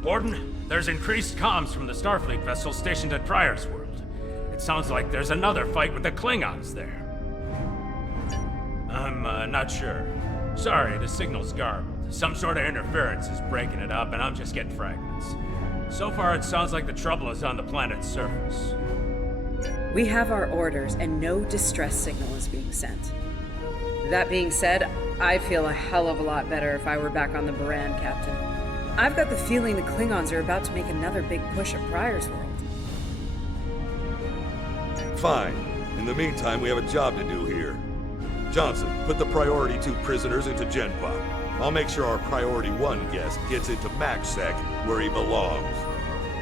Warden, there's increased comms from the Starfleet vessel stationed at Pryor's World. It sounds like there's another fight with the Klingons there. I'm not sure. Sorry, the signal's garbled. Some sort of interference is breaking it up, and I'm just getting fragments. So far, it sounds like the trouble is on the planet's surface. We have our orders, and no distress signal is being sent. That being said, I feel a hell of a lot better if I were back on the Baran, Captain. I've got the feeling the Klingons are about to make another big push at Pryor's World. Fine. In the meantime, we have a job to do here. Johnson, put the Priority 2 prisoners into Genpop. I'll make sure our Priority 1 guest gets into MaxSec, where he belongs.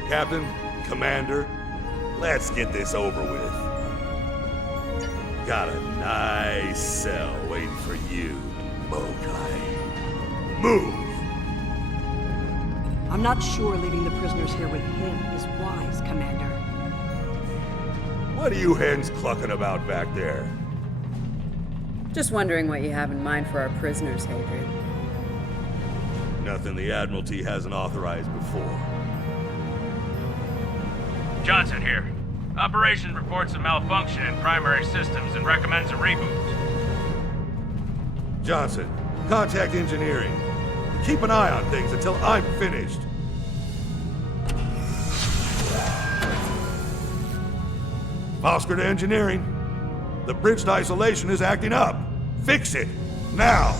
Captain, Commander, let's get this over with. Got a nice cell waiting for you, Mokai. Move! I'm not sure leaving the prisoners here with him is wise, Commander. What are you hens clucking about back there? Just wondering what you have in mind for our prisoners, Hadrian. Nothing the Admiralty hasn't authorized before. Johnson here. Operation reports a malfunction in primary systems and recommends a reboot. Johnson, contact engineering. Keep an eye on things until I'm finished. Oscar to engineering. The bridge to isolation is acting up. Fix it, now!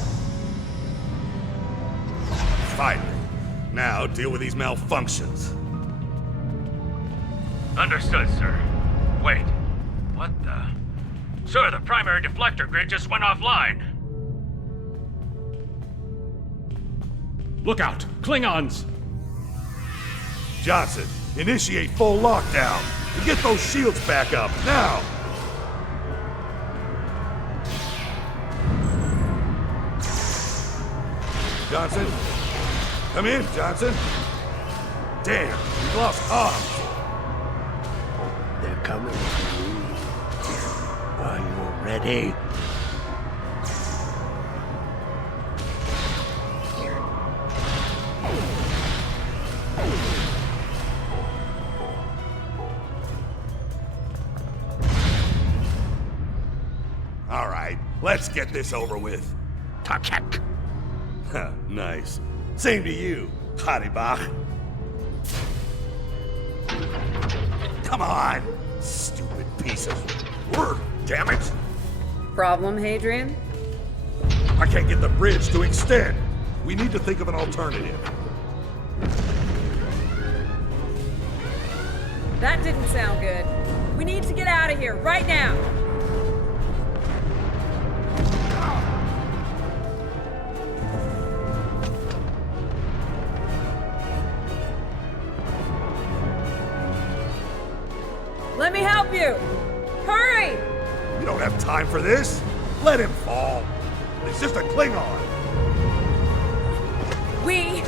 Finally. Now deal with these malfunctions. Understood, sir. Wait. What the? Sir, the primary deflector grid just went offline. Look out! Klingons! Johnson, initiate full lockdown. And get those shields back up, now! Johnson? Come in, Johnson. Damn, we lost comms. They're coming for you. Are you ready? All right, let's get this over with. Tarket. Nice. Same to you, Haribach. Come on, stupid piece of work, damn it! Problem, Hadrian? I can't get the bridge to extend. We need to think of an alternative. That didn't sound good. We need to get out of here, right now! Let me help you! Hurry! You don't have time for this. Let him fall. It's just a Klingon. We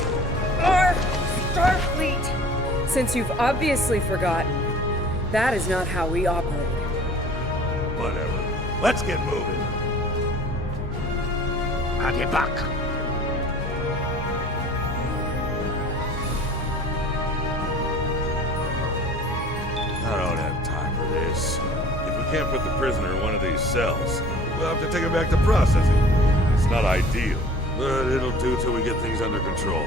are Starfleet! Since you've obviously forgotten, that is not how we operate. Whatever. Let's get moving. Haribach. I don't have time for this. If we can't put the prisoner in one of these cells, we'll have to take him back to processing. It's not ideal, but it'll do till we get things under control.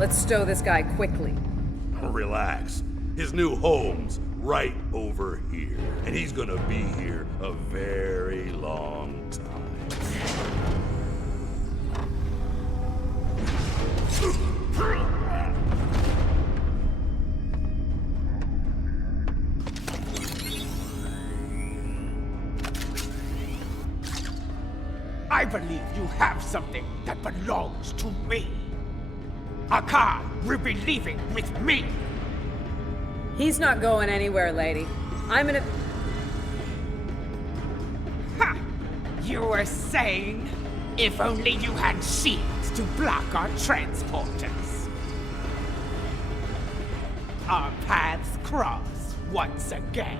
Let's stow this guy quickly. Relax. His new home's right over here. And he's gonna be here a very long time. I believe you have something that belongs to me. Akar will be leaving with me. He's not going anywhere, lady. I'm gonna... Ha! You were saying, if only you had shields to block our transporters. Our paths cross once again.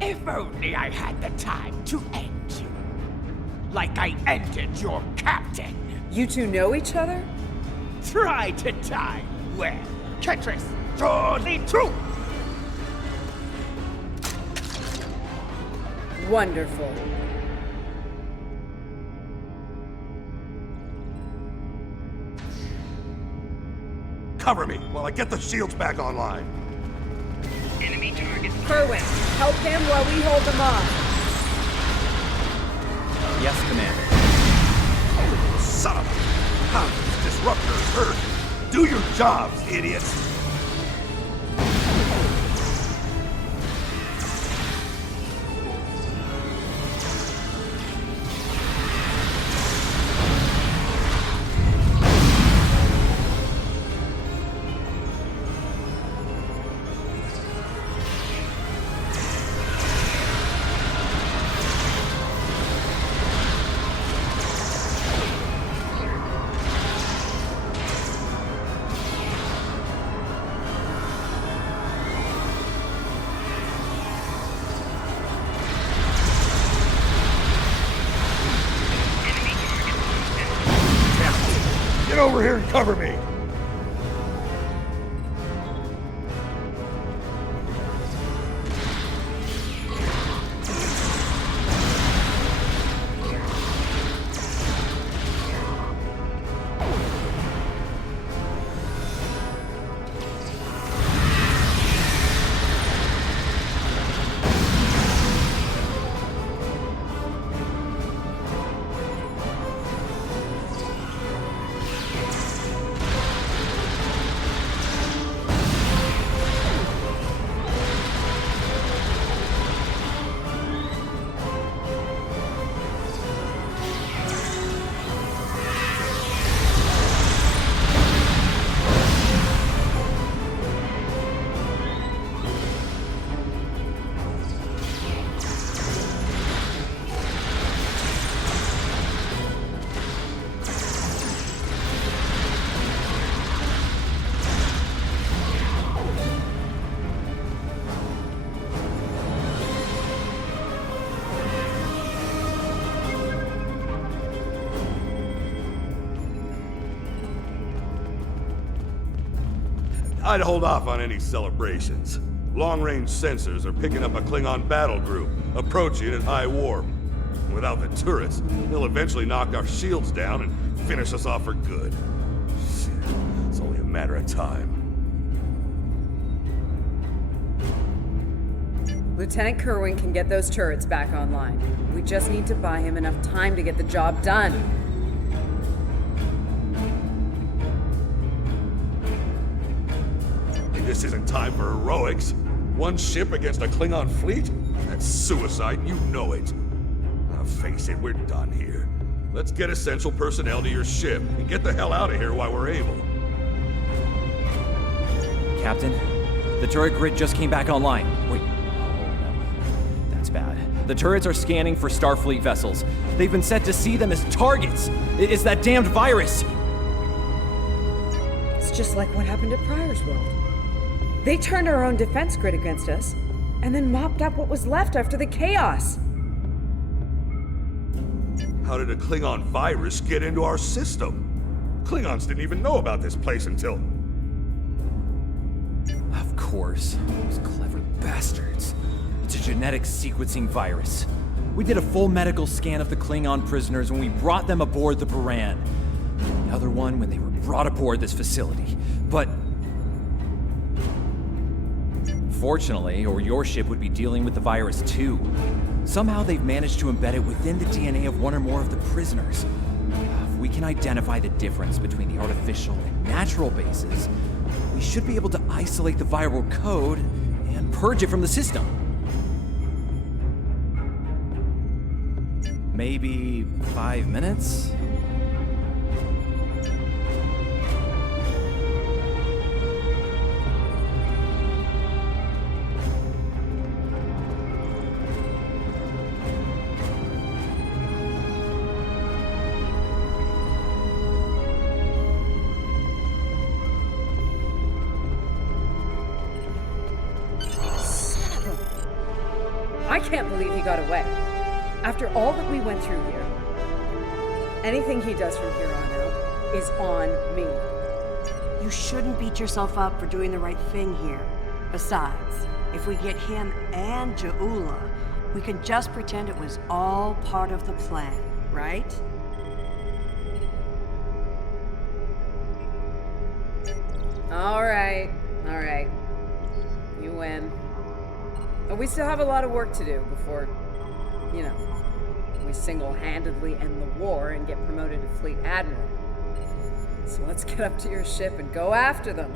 If only I had the time to end you. Like I ended your captain. You two know each other? Try to die well. Ketris, surely true. Wonderful. Cover me while I get the shields back online. Enemy target. Kerwin, help him while we hold them off. Yes, Commander. Oh, son of a... How these disruptors hurt? Do your jobs, idiots! Get over here and cover me! I'd hold off on any celebrations. Long-range sensors are picking up a Klingon battle group, approaching at high warp. Without the turrets, they'll eventually knock our shields down and finish us off for good. Shit, it's only a matter of time. Lieutenant Kerwin can get those turrets back online. We just need to buy him enough time to get the job done. This isn't time for heroics. One ship against a Klingon fleet? That's suicide, you know it. Now face it, we're done here. Let's get essential personnel to your ship and get the hell out of here while we're able. Captain, the turret grid just came back online. Wait. Oh, no. That's bad. The turrets are scanning for Starfleet vessels. They've been set to see them as targets. It's that damned virus. It's just like what happened at Pryor's World. They turned our own defense grid against us, and then mopped up what was left after the chaos. How did a Klingon virus get into our system? Klingons didn't even know about this place until... Of course. Those clever bastards. It's a genetic sequencing virus. We did a full medical scan of the Klingon prisoners when we brought them aboard the Buran. The other one when they were brought aboard this facility. But fortunately, or your ship would be dealing with the virus too. Somehow they've managed to embed it within the DNA of one or more of the prisoners. If we can identify the difference between the artificial and natural bases, we should be able to isolate the viral code and purge it from the system. Maybe 5 minutes? I can't believe he got away. After all that we went through here, anything he does from here on out is on me. You shouldn't beat yourself up for doing the right thing here. Besides, if we get him and Ja'ula, we can just pretend it was all part of the plan, right? All right. You win. But we still have a lot of work to do before, we single-handedly end the war and get promoted to Fleet Admiral. So let's get up to your ship and go after them.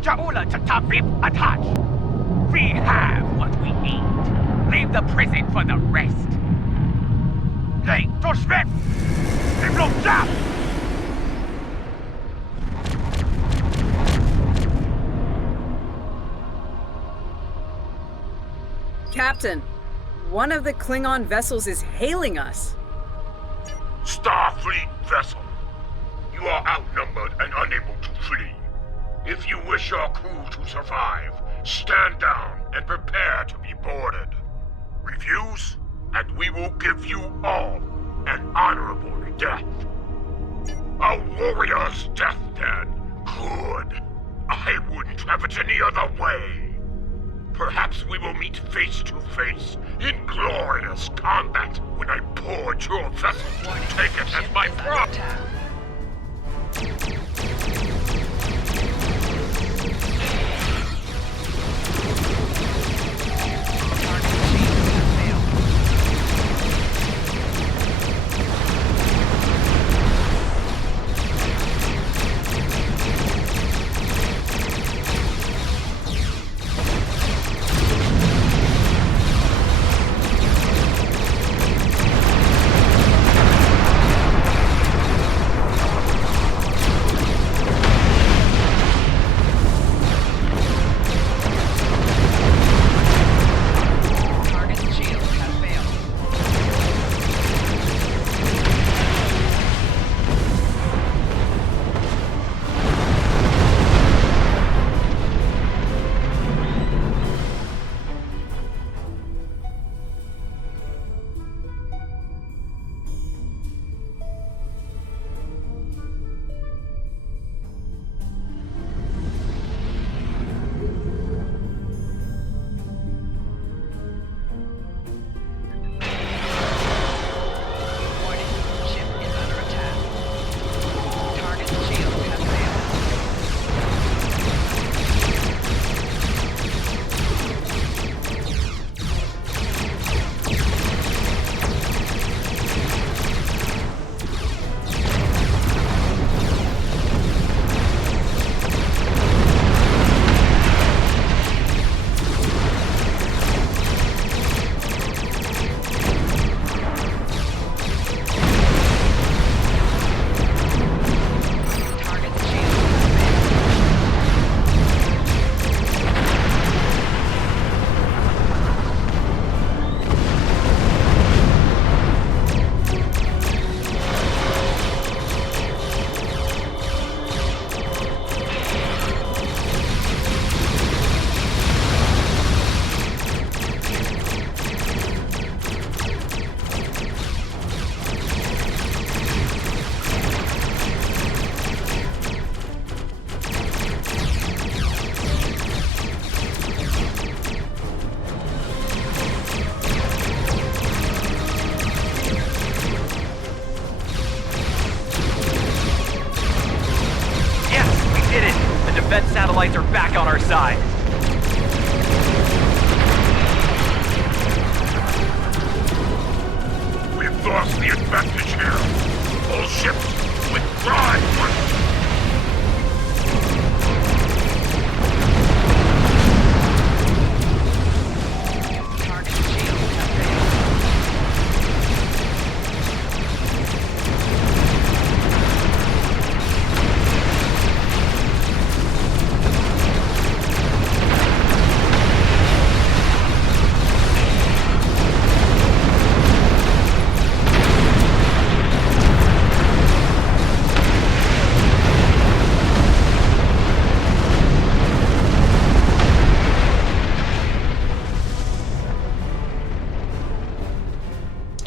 Ja'ula to Tabib attach. We have what we need. Leave the prison for the rest. Hey, Toshvet! Diplo Jab! Captain, one of the Klingon vessels is hailing us. Starfleet vessel. You are outnumbered and unable to flee. If you wish your crew to survive, stand down and prepare to be boarded. Refuse, and we will give you all an honorable death. A warrior's death, then. Good. I wouldn't have it any other way. Perhaps we will meet face to face in glorious combat when I board your vessel to take it as my property. defense satellites are back on our side. We've lost the advantage here. All ships, withdraw!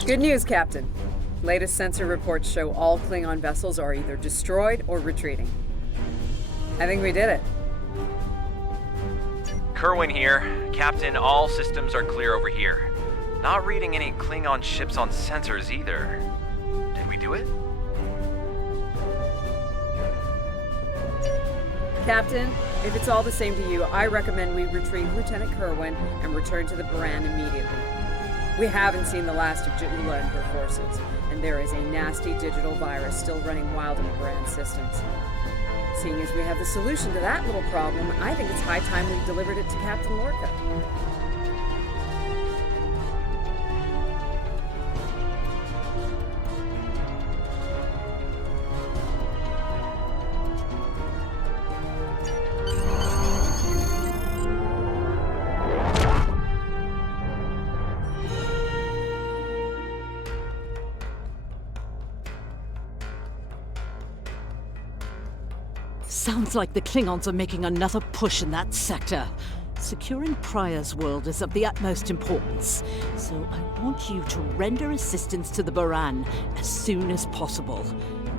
Good news, Captain. Latest sensor reports show all Klingon vessels are either destroyed or retreating. I think we did it. Kerwin here. Captain, all systems are clear over here. Not reading any Klingon ships on sensors either. Did we do it? Captain, if it's all the same to you, I recommend we retrieve Lieutenant Kerwin and return to the Baran immediately. We haven't seen the last of Ja'ula and her forces, and there is a nasty digital virus still running wild in the Baran systems. Seeing as we have the solution to that little problem, I think it's high time we delivered it to Captain Lorca. Sounds like the Klingons are making another push in that sector. Securing Prior's world is of the utmost importance, so I want you to render assistance to the Baran as soon as possible.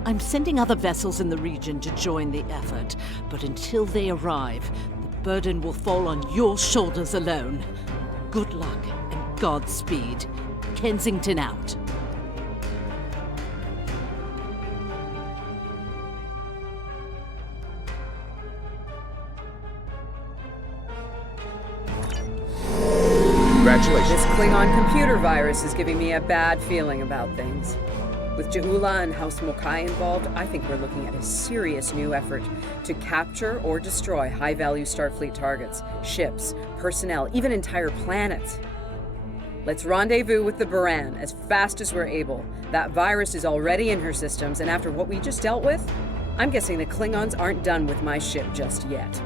I'm sending other vessels in the region to join the effort, but until they arrive, the burden will fall on your shoulders alone. Good luck and Godspeed. Kensington out. Congratulations. This Klingon computer virus is giving me a bad feeling about things. With Ja'ula and House Mokai involved, I think we're looking at a serious new effort to capture or destroy high-value Starfleet targets, ships, personnel, even entire planets. Let's rendezvous with the Baran as fast as we're able. That virus is already in her systems, and after what we just dealt with, I'm guessing the Klingons aren't done with my ship just yet.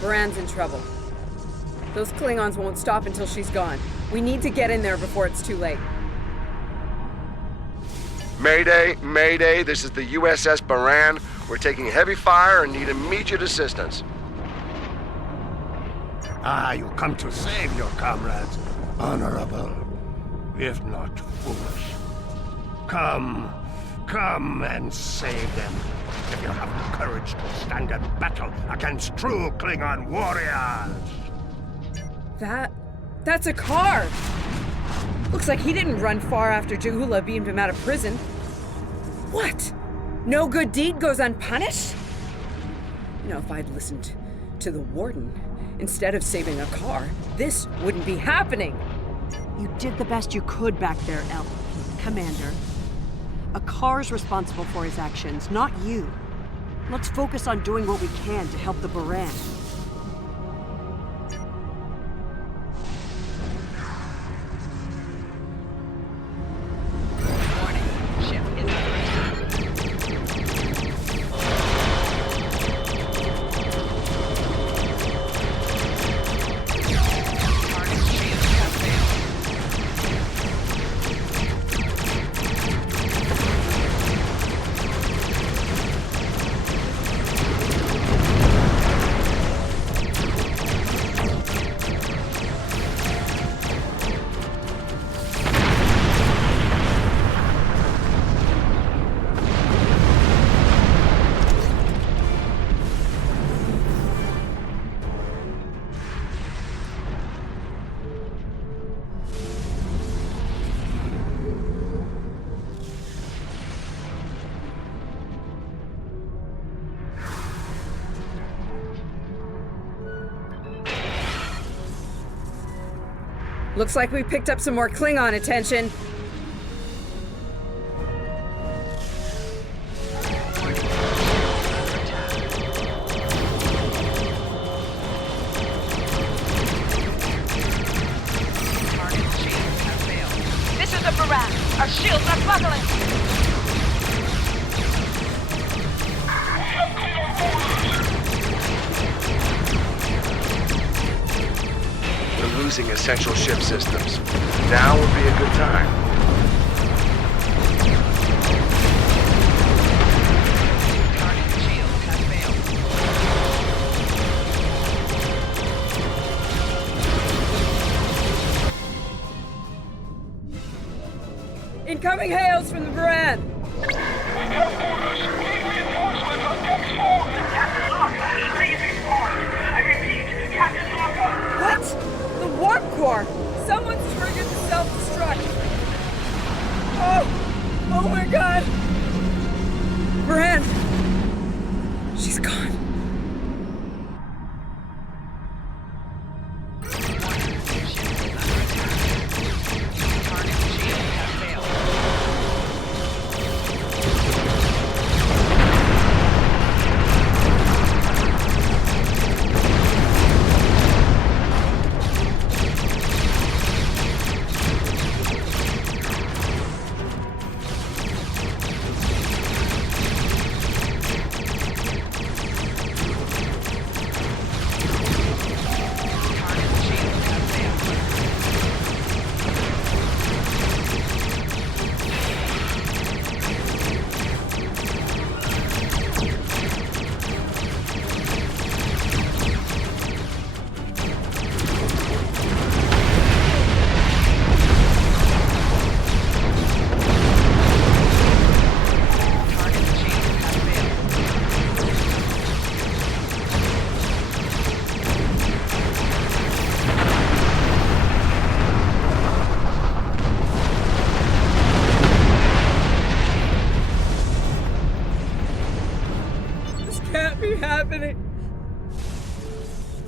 Baran's in trouble. Those Klingons won't stop until she's gone. We need to get in there before it's too late. Mayday, Mayday, this is the USS Baran. We're taking heavy fire and need immediate assistance. You come to save your comrades, honorable, if not foolish. Come and save them, if you have the courage to stand in battle against true Klingon warriors. That's a car! Looks like he didn't run far after Jahula beamed him out of prison. What? No good deed goes unpunished? You know, if I'd listened to the Warden instead of saving a car, this wouldn't be happening. You did the best you could back there, Commander. A car's responsible for his actions, not you. Let's focus on doing what we can to help the Baran. Looks like we picked up some more Klingon attention. This is the Baran. Our shields are buckling. We're losing essential ship systems. Now would be a good time. Incoming hails from the Baran! What? The warp core! Someone's triggered the self-destruct! Oh my god! Baran! She's gone.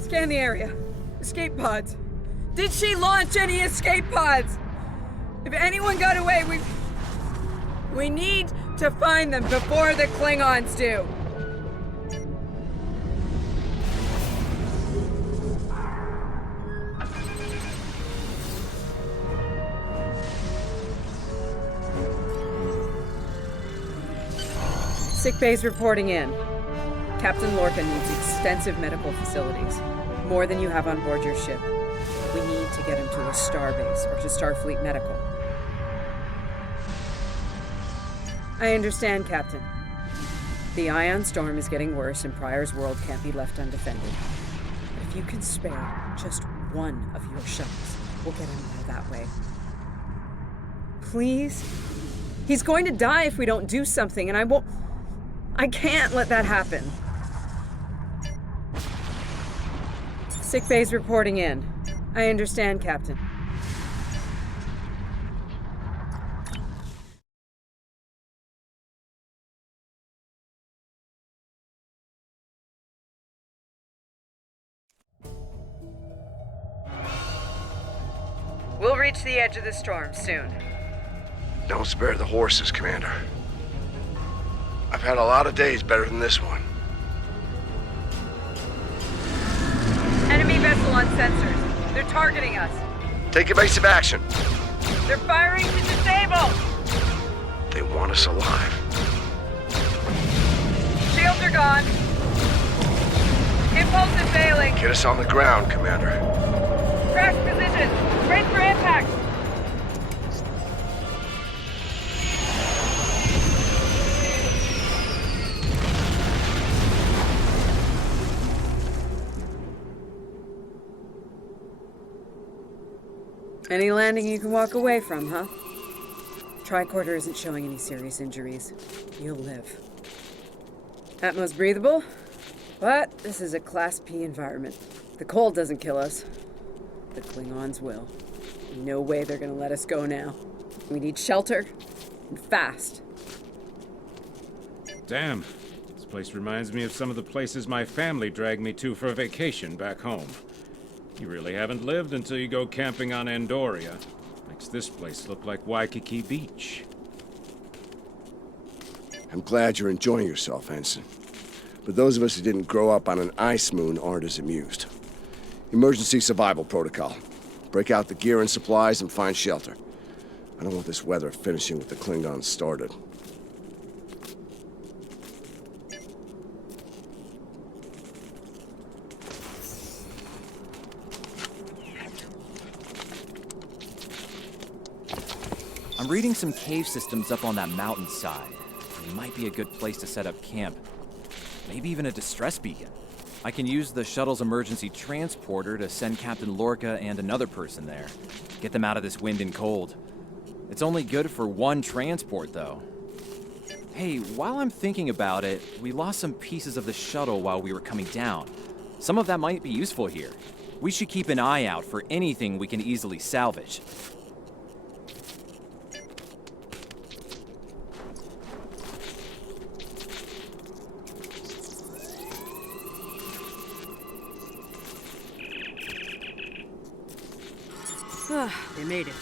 Scan the area. Escape pods. Did she launch any escape pods? If anyone got away, we need to find them before the Klingons do. Sick bay's reporting in. Captain Lorca needs extensive medical facilities. More than you have on board your ship. We need to get him to a starbase or to Starfleet Medical. I understand, Captain. The ion storm is getting worse and Pryor's world can't be left undefended. But if you can spare just one of your shuttles, we'll get him there that way. Please? He's going to die if we don't do something, and I can't let that happen. Sick bay's reporting in. I understand, Captain. We'll reach the edge of the storm soon. Don't spare the horses, Commander. I've had a lot of days better than this one. Enemy vessel on sensors. They're targeting us. Take evasive action. They're firing to disable! They want us alive. Shields are gone. Impulse is failing. Get us on the ground, Commander. Crash position. Brace for impact. Any landing you can walk away from, huh? Tricorder isn't showing any serious injuries. You'll live. Atmos breathable, but this is a Class P environment. The cold doesn't kill us. The Klingons will. No way they're gonna let us go now. We need shelter, and fast. Damn. This place reminds me of some of the places my family dragged me to for a vacation back home. You really haven't lived until you go camping on Andoria. Makes this place look like Waikiki Beach. I'm glad you're enjoying yourself, Ensign. But those of us who didn't grow up on an ice moon aren't as amused. Emergency survival protocol. Break out the gear and supplies and find shelter. I don't want this weather finishing with the Klingons started. I'm reading some cave systems up on that mountainside. It might be a good place to set up camp. Maybe even a distress beacon. I can use the shuttle's emergency transporter to send Captain Lorca and another person there. Get them out of this wind and cold. It's only good for one transport, though. Hey, while I'm thinking about it, we lost some pieces of the shuttle while we were coming down. Some of that might be useful here. We should keep an eye out for anything we can easily salvage. They made it.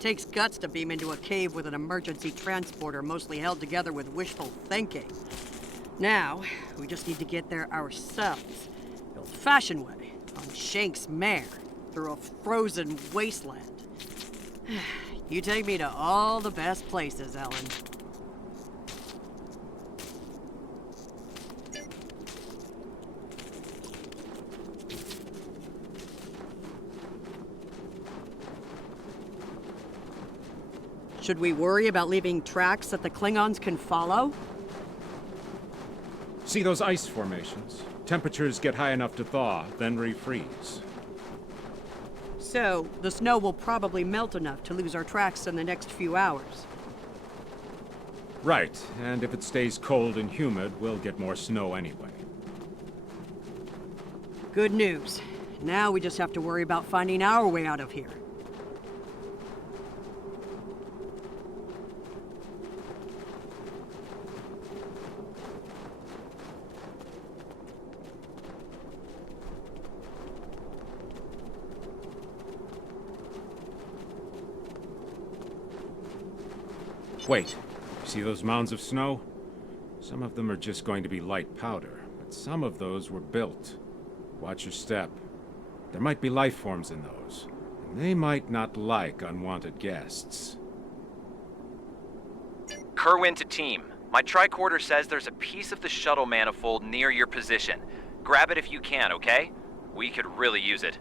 Takes guts to beam into a cave with an emergency transporter mostly held together with wishful thinking. Now, we just need to get there ourselves. The old-fashioned way, on Shank's mare, through a frozen wasteland. You take me to all the best places, Ellen. Should we worry about leaving tracks that the Klingons can follow? See those ice formations? Temperatures get high enough to thaw, then refreeze. So, the snow will probably melt enough to lose our tracks in the next few hours. Right, and if it stays cold and humid, we'll get more snow anyway. Good news. Now we just have to worry about finding our way out of here. Wait, see those mounds of snow? Some of them are just going to be light powder, but some of those were built. Watch your step. There might be life forms in those, and they might not like unwanted guests. Kerwin to team. My tricorder says there's a piece of the shuttle manifold near your position. Grab it if you can, okay? We could really use it.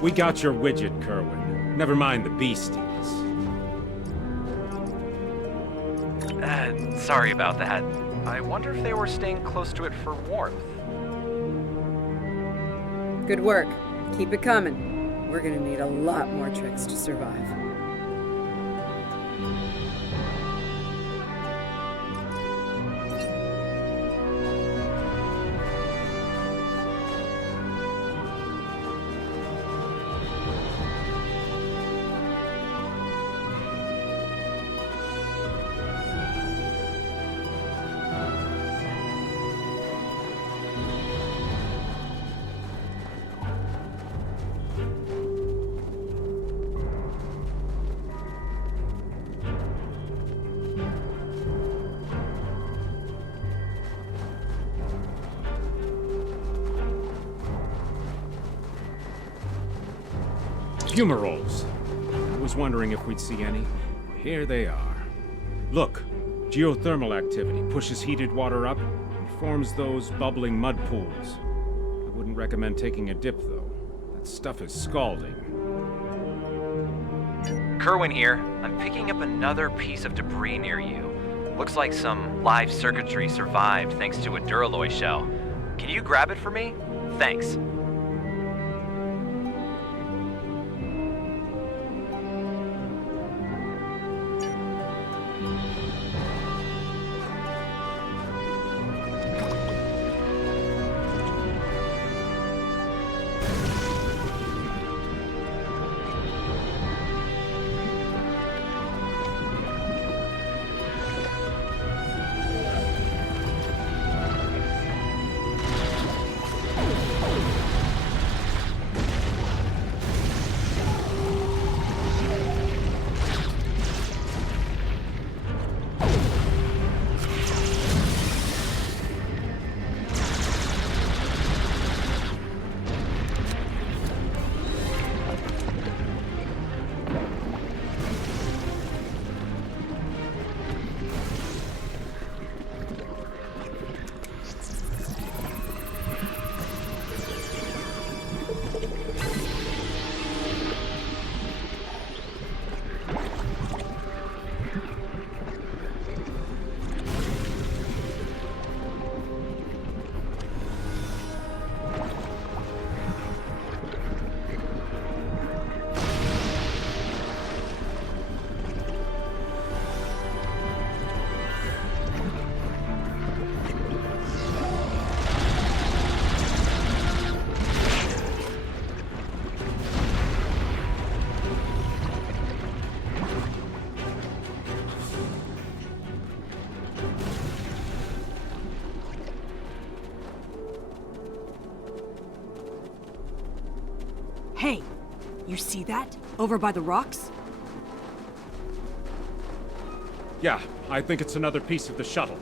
We got your widget, Kerwin. Never mind the beasties. Sorry about that. I wonder if they were staying close to it for warmth. Good work. Keep it coming. We're gonna need a lot more tricks to survive. Fumaroles. I was wondering if we'd see any. Here they are. Look, geothermal activity pushes heated water up and forms those bubbling mud pools. I wouldn't recommend taking a dip, though. That stuff is scalding. Kerwin here. I'm picking up another piece of debris near you. Looks like some live circuitry survived thanks to a Duralloy shell. Can you grab it for me? Thanks. Hey, you see that? Over by the rocks? Yeah, I think it's another piece of the shuttle.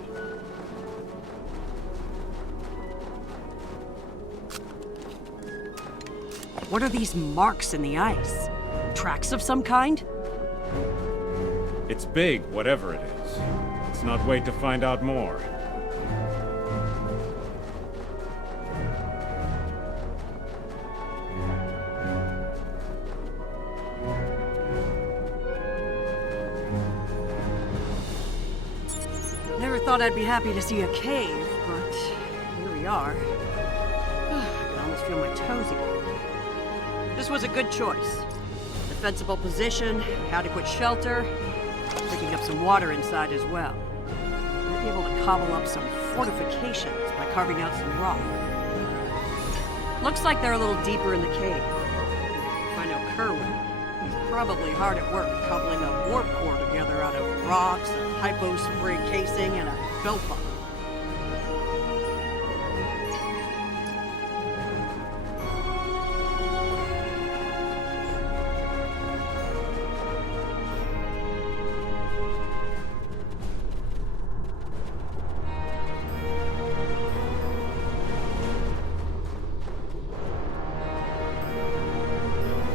What are these marks in the ice? Tracks of some kind? It's big, whatever it is. Let's not wait to find out more. Never thought I'd be happy to see a cave, but here we are. I can almost feel my toes again. This was a good choice. Defensible position, adequate shelter, picking up some water inside as well. Might be able to cobble up some fortifications by carving out some rock. Looks like they're a little deeper in the cave. If I know Kerwin, he's probably hard at work coupling a warp core together out of rocks, a hypo-spray casing, and a belt buckle.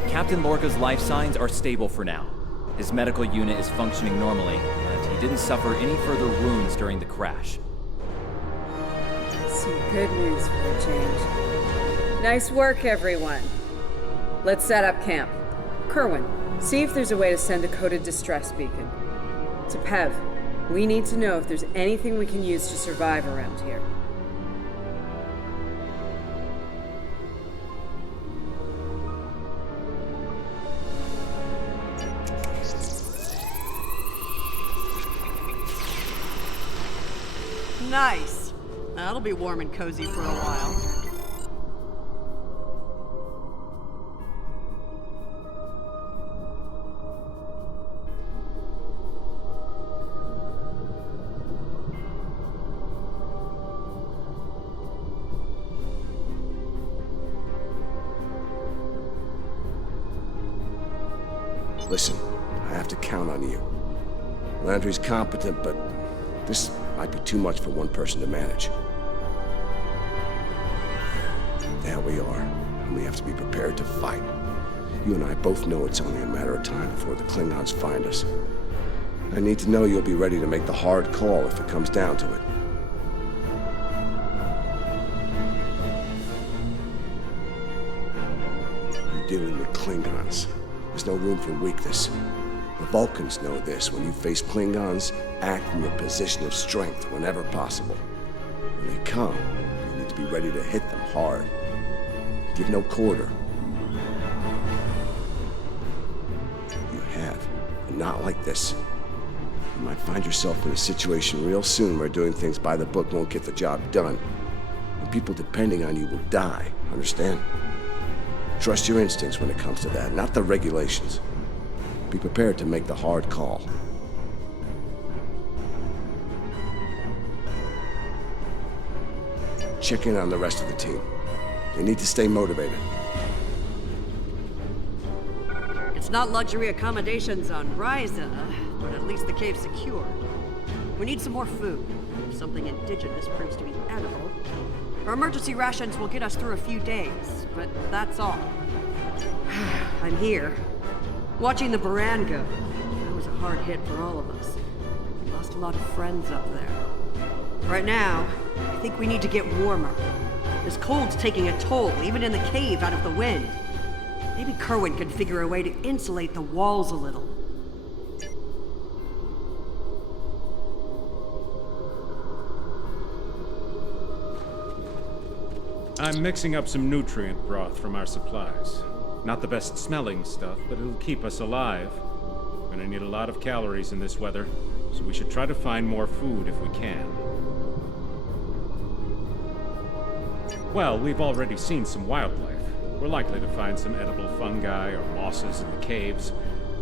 Captain Lorca's life signs are stable for now. His medical unit is functioning normally, and he didn't suffer any further wounds during the crash. Some good news for a change. Nice work, everyone. Let's set up camp. Kerwin, see if there's a way to send a coded distress beacon. To Pev, we need to know if there's anything we can use to survive around here. Nice. That'll be warm and cozy for a while. Listen, I have to count on you. Landry's competent, but this might be too much for one person to manage. There we are, and we have to be prepared to fight. You and I both know it's only a matter of time before the Klingons find us. I need to know you'll be ready to make the hard call if it comes down to it. You're dealing with Klingons. There's no room for weakness. The Vulcans know this. When you face Klingons, act from a position of strength whenever possible. When they come, you need to be ready to hit them hard. Give no quarter. You have, and not like this. You might find yourself in a situation real soon where doing things by the book won't get the job done. And people depending on you will die, understand? Trust your instincts when it comes to that, not the regulations. Be prepared to make the hard call. Check in on the rest of the team. They need to stay motivated. It's not luxury accommodations on Ryza, but at least the cave's secure. We need some more food. If something indigenous proves to be edible, our emergency rations will get us through a few days, but that's all. I'm here, watching the Baran go. That was a hard hit for all of us. We lost a lot of friends up there. Right now, I think we need to get warmer. This cold's taking a toll, even in the cave out of the wind. Maybe Kerwin could figure a way to insulate the walls a little. I'm mixing up some nutrient broth from our supplies. Not the best smelling stuff, but it'll keep us alive. We're gonna need a lot of calories in this weather, so we should try to find more food if we can. Well, we've already seen some wildlife. We're likely to find some edible fungi or mosses in the caves,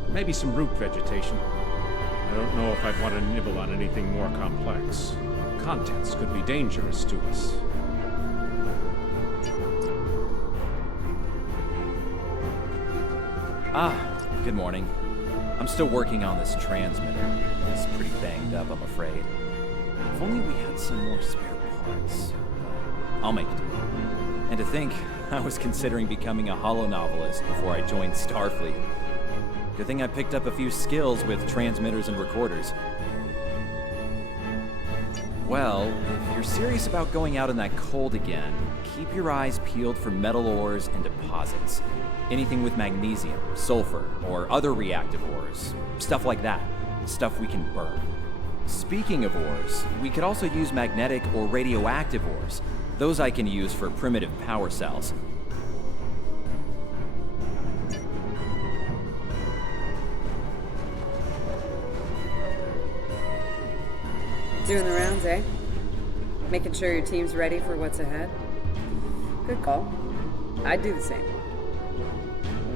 maybe some root vegetation. I don't know if I'd want to nibble on anything more complex. Contents could be dangerous to us. Good morning. I'm still working on this transmitter. It's pretty banged up, I'm afraid. If only we had some more spare parts. I'll make do. And to think, I was considering becoming a holonovelist before I joined Starfleet. Good thing I picked up a few skills with transmitters and recorders. Well, if you're serious about going out in that cold again, keep your eyes peeled for metal ores and deposits. Anything with magnesium, sulfur, or other reactive ores. Stuff like that. Stuff we can burn. Speaking of ores, we could also use magnetic or radioactive ores. Those I can use for primitive power cells. Doing the rounds, eh? Making sure your team's ready for what's ahead? Good call. I'd do the same.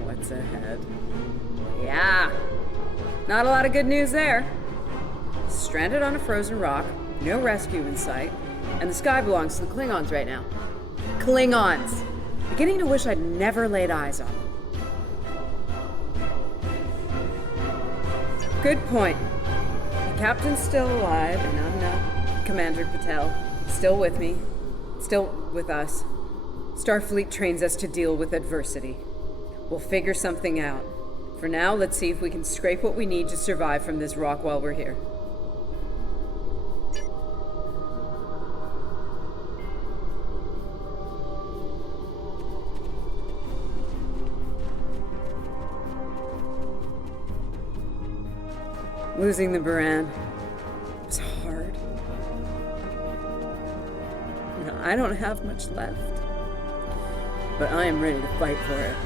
What's ahead? Yeah. Not a lot of good news there. Stranded on a frozen rock, no rescue in sight, and the sky belongs to the Klingons right now. Klingons! Beginning to wish I'd never laid eyes on them. Good point. The captain's still alive, and I'm not. Commander Patel, still with me. Still with us. Starfleet trains us to deal with adversity. We'll figure something out. For now, let's see if we can scrape what we need to survive from this rock while we're here. Losing the Baran was hard. I don't have much left. But I am ready to fight for it.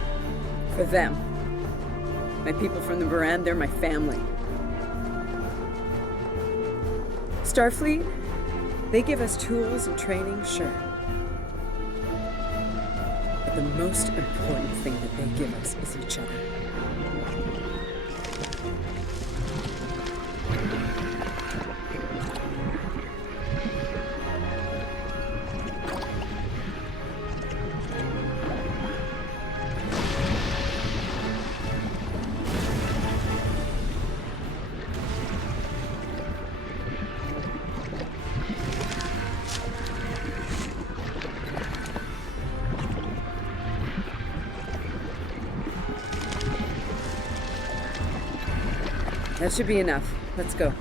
For them. My people from the Baran, they're my family. Starfleet, they give us tools and training, sure. But the most important thing that they give us is each other. That should be enough. Let's go.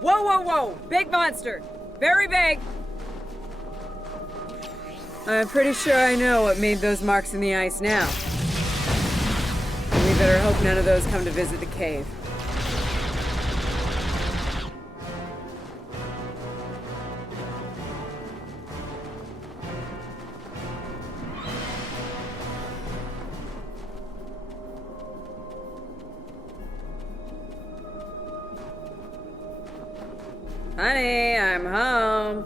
Whoa, whoa, whoa! Big monster! Very big! I'm pretty sure I know what made those marks in the ice now. And we better hope none of those come to visit the cave. Honey, I'm home.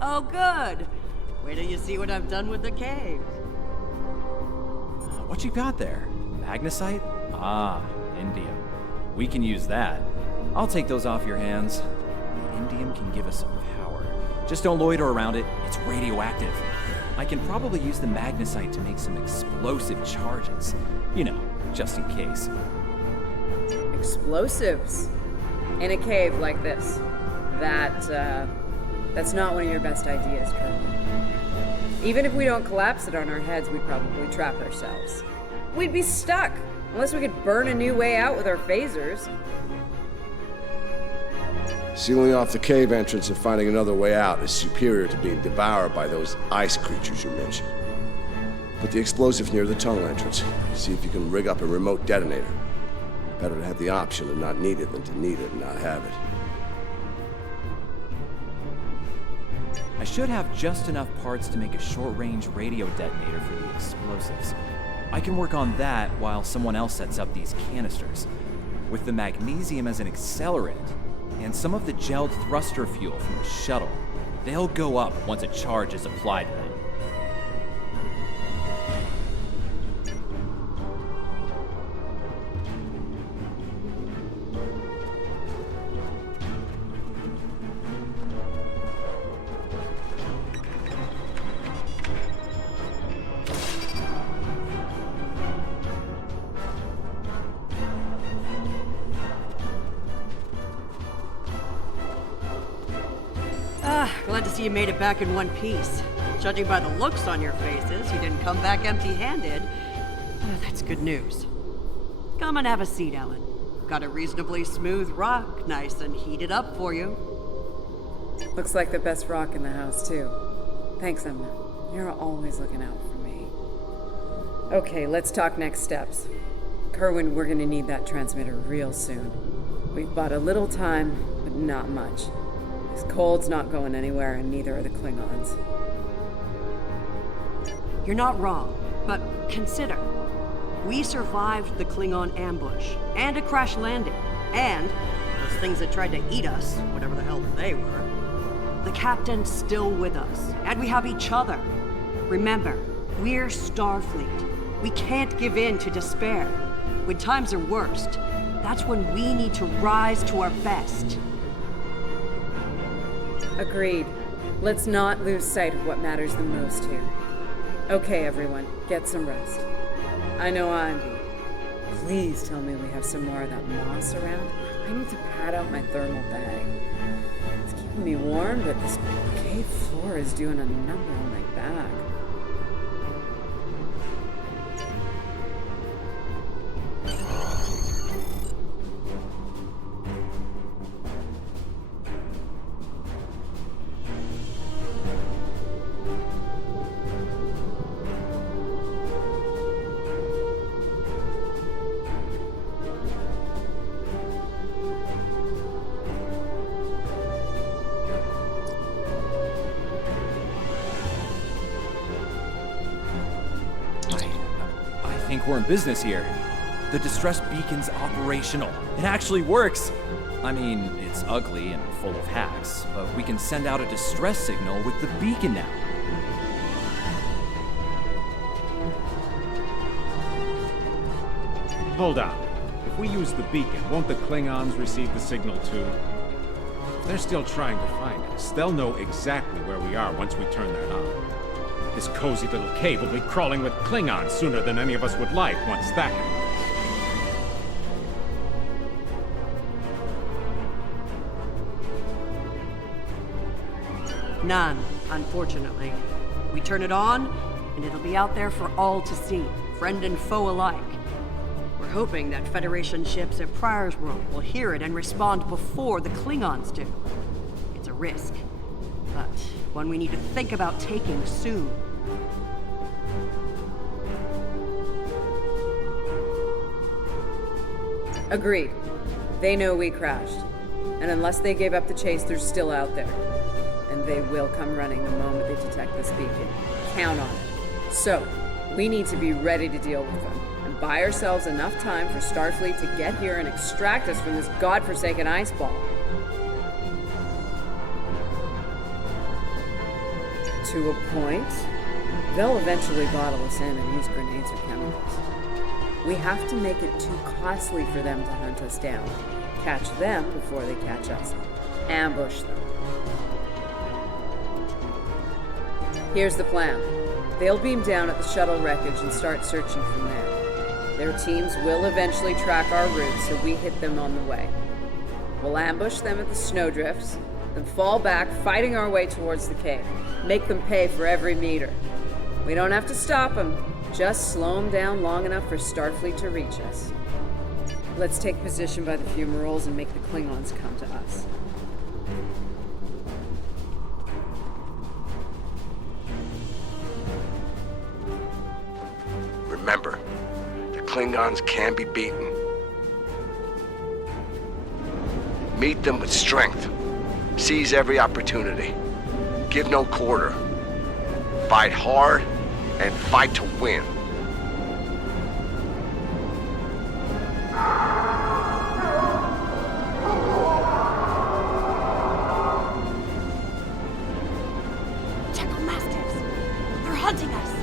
Oh, good. Wait till you see what I've done with the caves. What you got there? Magnesite? Ah, indium. We can use that. I'll take those off your hands. The indium can give us some power. Just don't loiter around it. It's radioactive. I can probably use the magnesite to make some explosive charges. You know, just in case. Explosives? In a cave like this. That's not one of your best ideas, Colonel. Even if we don't collapse it on our heads, we'd probably trap ourselves. We'd be stuck, unless we could burn a new way out with our phasers. Sealing off the cave entrance and finding another way out is superior to being devoured by those ice creatures you mentioned. Put the explosive near the tunnel entrance. See if you can rig up a remote detonator. Better to have the option and not need it than to need it and not have it. I should have just enough parts to make a short-range radio detonator for the explosives. I can work on that while someone else sets up these canisters. With the magnesium as an accelerant, and some of the gelled thruster fuel from the shuttle, they'll go up once a charge is applied to them. Glad to see you made it back in one piece. Judging by the looks on your faces, you didn't come back empty-handed. That's good news. Come and have a seat, Ellen. Got a reasonably smooth rock, nice and heated up for you. Looks like the best rock in the house, too. Thanks, Emma. You're always looking out for me. Okay, let's talk next steps. Kerwin, we're gonna need that transmitter real soon. We've bought a little time, but not much. This cold's not going anywhere, and neither are the Klingons. You're not wrong, but consider. We survived the Klingon ambush, and a crash landing, and those things that tried to eat us, whatever the hell they were. The captain's still with us, and we have each other. Remember, we're Starfleet. We can't give in to despair. When times are worst, that's when we need to rise to our best. Agreed. Let's not lose sight of what matters the most here. Okay, everyone, get some rest. I know I'm beat. Please tell me we have some more of that moss around. I need to pad out my thermal bag. It's keeping me warm, but this cave floor is doing a number on my back. I think we're in business here. The distress beacon's operational. It actually works. I mean, it's ugly and full of hacks, but we can send out a distress signal with the beacon now. Hold on. If we use the beacon, won't the Klingons receive the signal too? If they're still trying to find us, they'll know exactly where we are once we turn that on. This cozy little cave will be crawling with Klingons sooner than any of us would like once that happens. None, unfortunately. We turn it on, and it'll be out there for all to see, friend and foe alike. We're hoping that Federation ships at Pryor's World will hear it and respond before the Klingons do. It's a risk, but one we need to think about taking soon. Agreed. They know we crashed. And unless they gave up the chase, they're still out there. And they will come running the moment they detect this beacon. Count on it. So, we need to be ready to deal with them, and buy ourselves enough time for Starfleet to get here and extract us from this godforsaken ice ball. To a point, they'll eventually bottle us in and use grenades or chemicals. We have to make it too costly for them to hunt us down. Catch them before they catch us. Ambush them. Here's the plan. They'll beam down at the shuttle wreckage and start searching from there. Their teams will eventually track our route, so we hit them on the way. We'll ambush them at the snowdrifts, then fall back, fighting our way towards the cave. Make them pay for every meter. We don't have to stop them, just slow them down long enough for Starfleet to reach us. Let's take position by the fumaroles and make the Klingons come to us. Remember, the Klingons can be beaten. Meet them with strength. Seize every opportunity. Give no quarter. Fight hard and fight to win. Checkle Mastiffs! They're hunting us!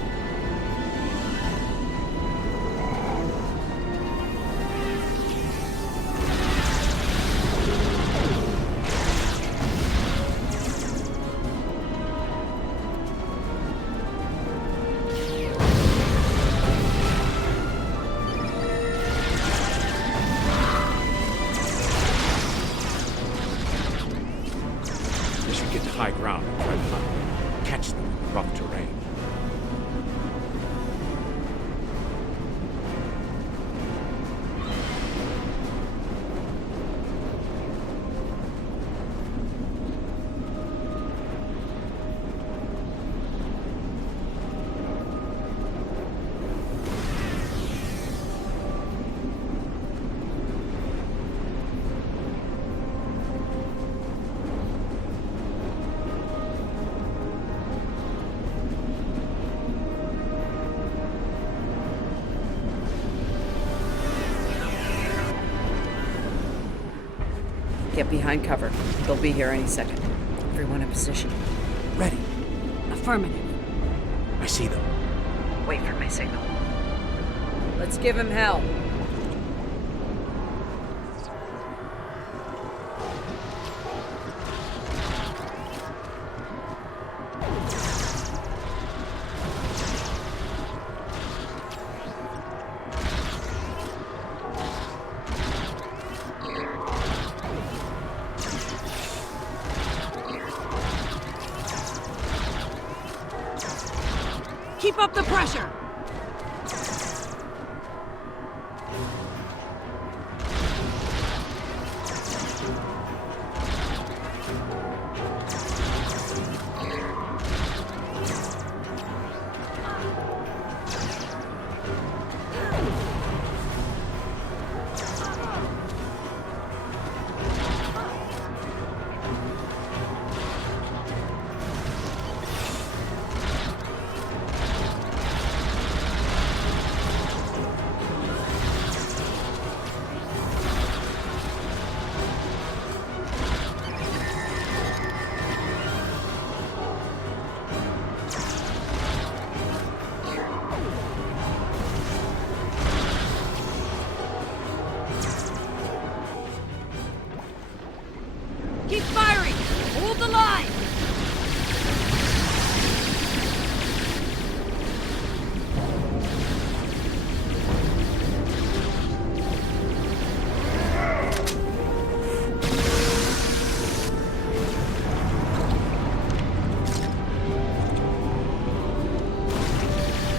get to high ground and try to hunt. Catch them in the rough terrain. Get behind cover. They'll be here any second. Everyone in position. Ready. Affirmative. I see them. Wait for my signal. Let's give him hell. Keep up the pressure! Keep firing! Hold the line!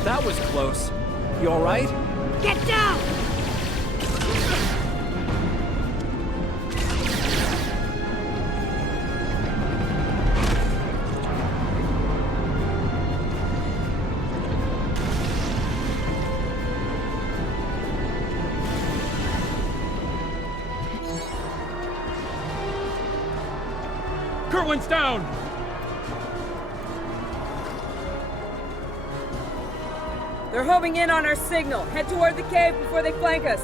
That was close. You all right? Get down! Kerwin's down! They're homing in on our signal. Head toward the cave before they flank us.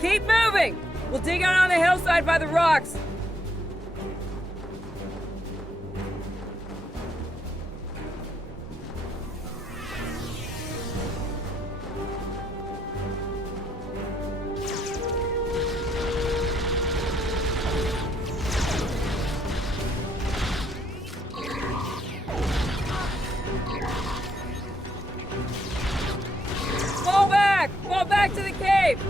Keep moving! We'll dig out on the hillside by the rocks. Fall back! Fall back to the cave!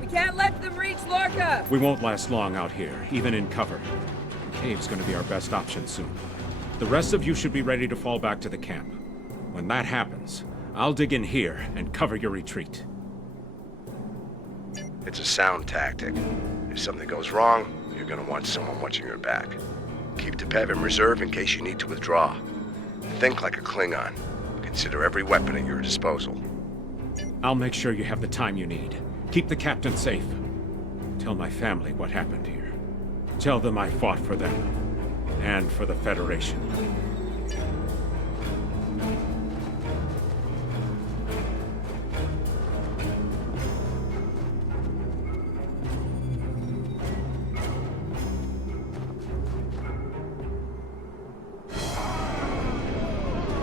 We can't let them reach Lorca! We won't last long out here, even in cover. The cave's gonna be our best option soon. The rest of you should be ready to fall back to the camp. When that happens, I'll dig in here and cover your retreat. It's a sound tactic. If something goes wrong, you're gonna want someone watching your back. Keep the PEV in reserve in case you need to withdraw. Think like a Klingon. Consider every weapon at your disposal. I'll make sure you have the time you need. Keep the captain safe. Tell my family what happened here. Tell them I fought for them. And for the Federation.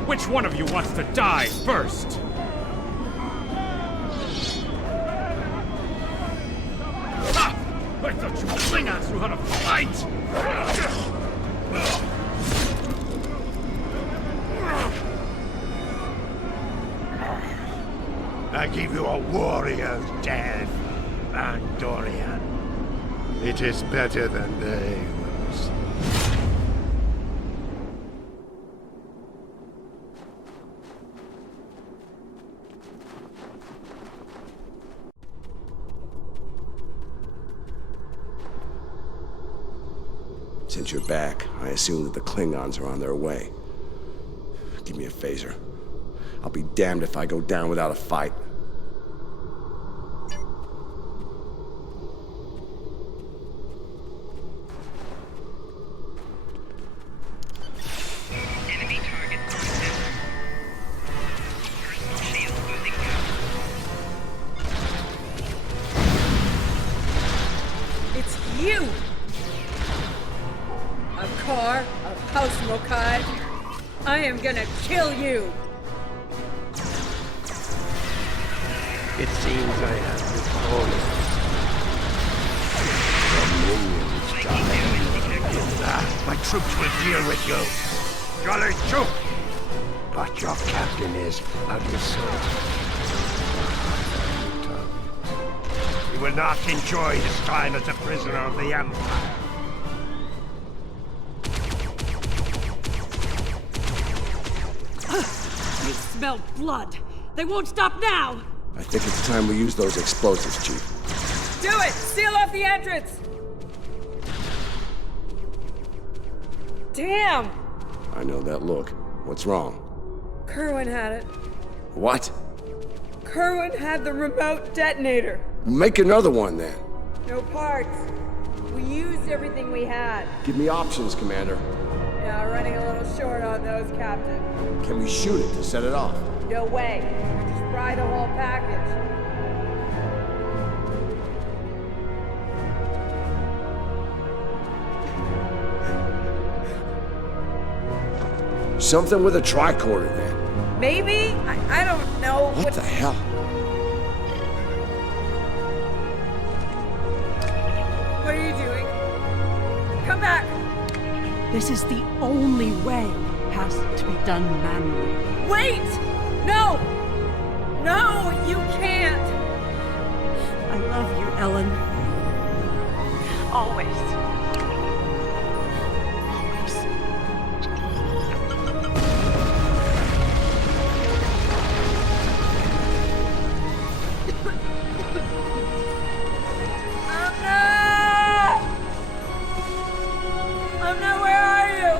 Which one of you wants to die first? I thought you Klingons knew how wanna fight? I give you a warrior's death, Andorian. It is better than they will see. Since you're back, I assume that the Klingons are on their way. Give me a phaser. I'll be damned if I go down without a fight. Enemy target contacted. Personal shield losing power. It's you! A car, a house Mokai. I am gonna kill you! It seems I have this calling. The minions die. My troops will deal with you. Jolly troop! But your captain is Aguso. He will not enjoy his time as a prisoner of the Empire. They smell blood. They won't stop now. I think it's time we use those explosives, Chief. Do it! Seal off the entrance! Damn! I know that look. What's wrong? Kerwin had it. What? Kerwin had the remote detonator. Make another one, then. No parts. We used everything we had. Give me options, Commander. Yeah, running a little short on those, Captain. Can we shoot it to set it off? No way. Just fry the whole package. Something with a tricorder, then. Maybe? I don't know. What the hell? What are you doing? Come back! This is the only way. Has to be done manually. Wait! No! No, you can't! I love you, Ellen. Always. Amna, where are you?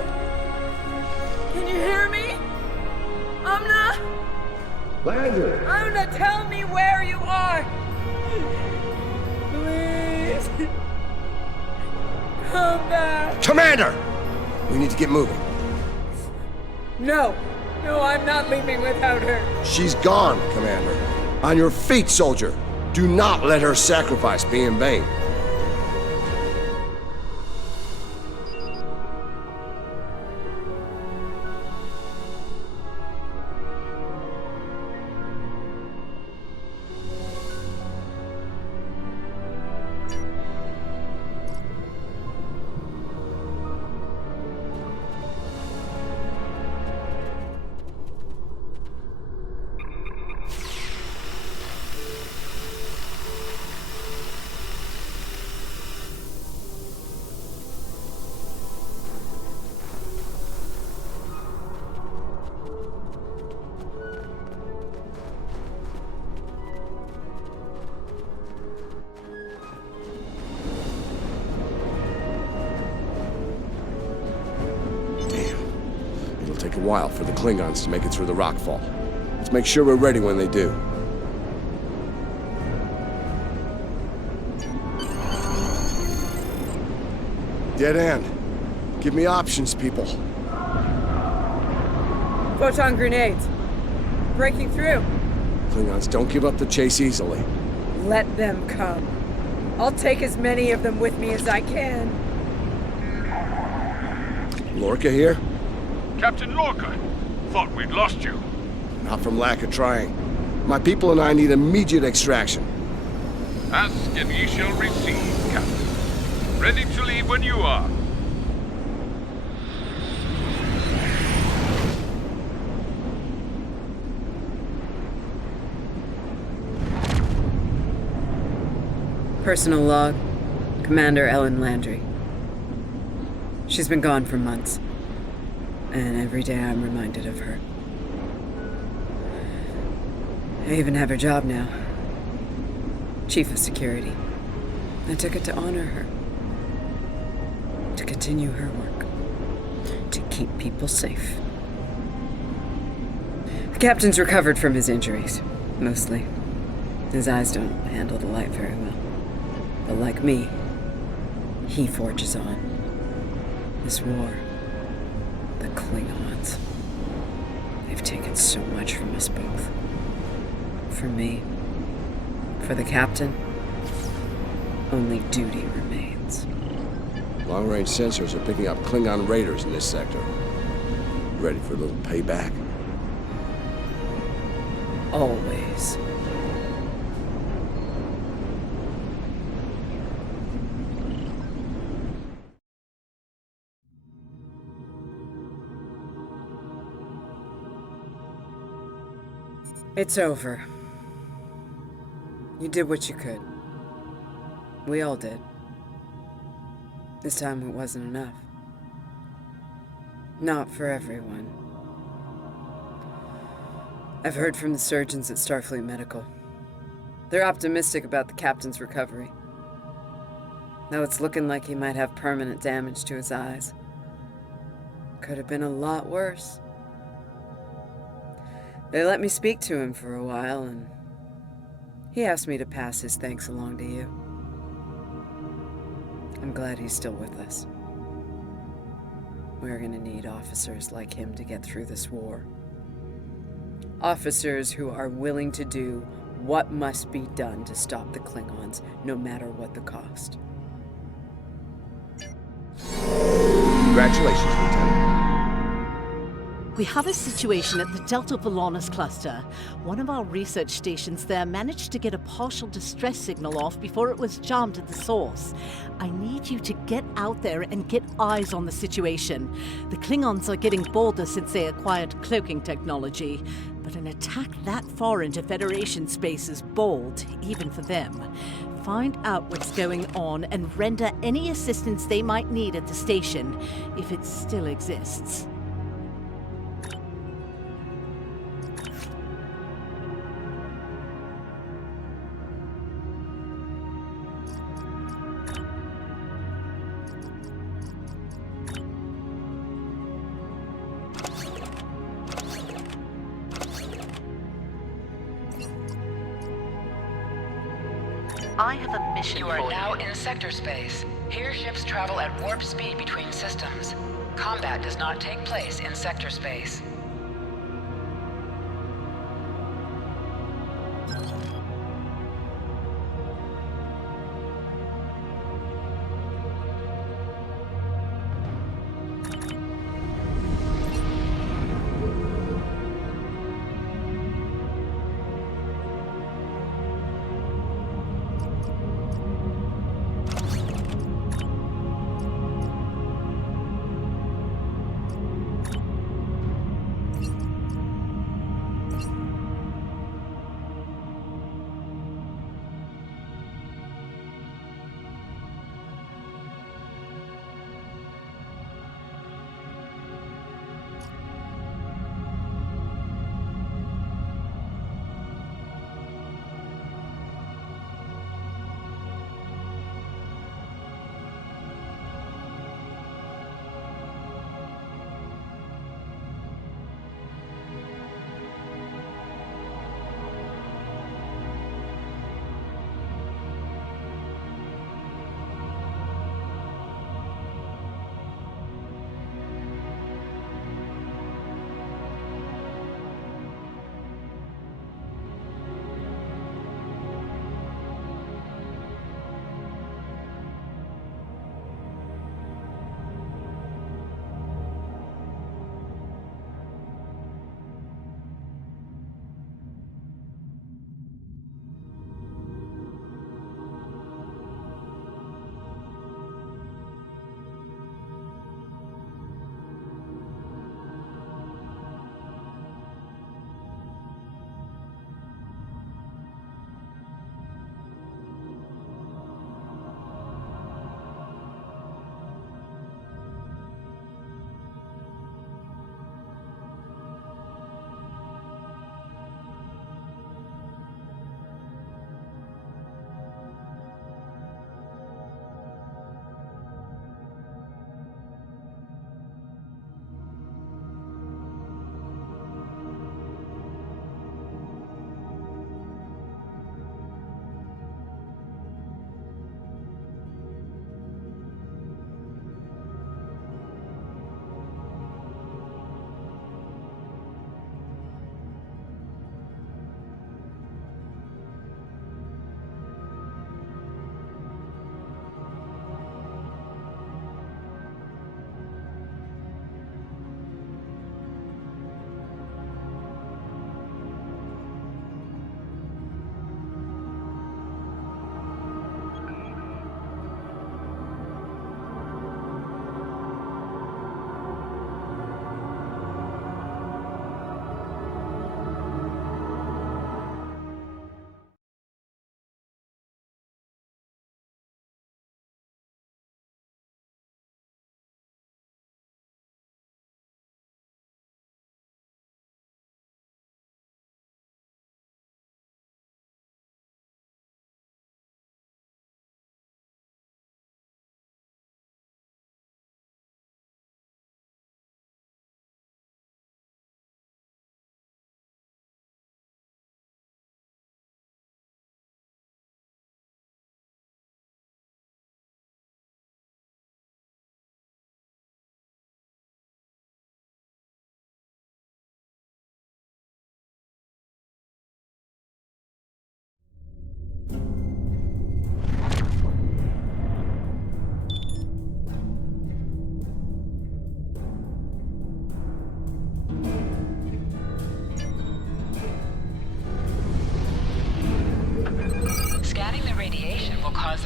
Can you hear me? Amna? Landry! Amna, tell me where you are! Please! Come back! Commander! We need to get moving. No! No, I'm not leaving without her. She's gone, Commander. On your feet, soldier. Do not let her sacrifice be in vain. Take a while for the Klingons to make it through the rockfall. Let's make sure we're ready when they do. Dead end. Give me options, people. Photon grenades. Breaking through. Klingons don't give up the chase easily. Let them come. I'll take as many of them with me as I can. Lorca here? Captain Lorca, thought we'd lost you. Not from lack of trying. My people and I need immediate extraction. Ask and ye shall receive, Captain. Ready to leave when you are. Personal log, Commander Ellen Landry. She's been gone for months, and every day I'm reminded of her. I even have her job now. Chief of Security. I took it to honor her. To continue her work. To keep people safe. The captain's recovered from his injuries, mostly. His eyes don't handle the light very well. But like me, he forges on. This war, the Klingons, they've taken so much from us both. For me, for the captain, only duty remains. Long-range sensors are picking up Klingon raiders in this sector. Ready for a little payback? Always. It's over. You did what you could. We all did. This time it wasn't enough. Not for everyone. I've heard from the surgeons at Starfleet Medical. They're optimistic about the captain's recovery. Though it's looking like he might have permanent damage to his eyes. Could have been a lot worse. They let me speak to him for a while, and he asked me to pass his thanks along to you. I'm glad he's still with us. We're gonna need officers like him to get through this war. Officers who are willing to do what must be done to stop the Klingons, no matter what the cost. Congratulations, Lieutenant. We have a situation at the Delta Volanus cluster. One of our research stations there managed to get a partial distress signal off before it was jammed at the source. I need you to get out there and get eyes on the situation. The Klingons are getting bolder since they acquired cloaking technology, but an attack that far into Federation space is bold, even for them. Find out what's going on and render any assistance they might need at the station, if it still exists. I have a mission You for are you. now in sector space. Here ships travel at warp speed between systems. Combat does not take place in sector space.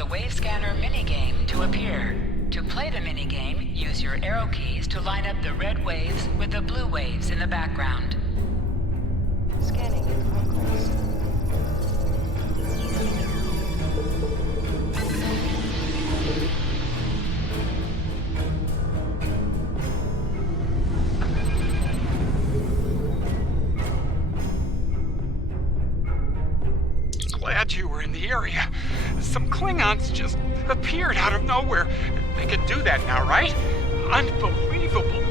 the Wave Scanner minigame to appear. To play the minigame, use your arrow keys to line up the red waves with the blue waves in the background. Scanning in progress. Glad you were in the area. Some Klingons just appeared out of nowhere. They can do that now, right? Unbelievable.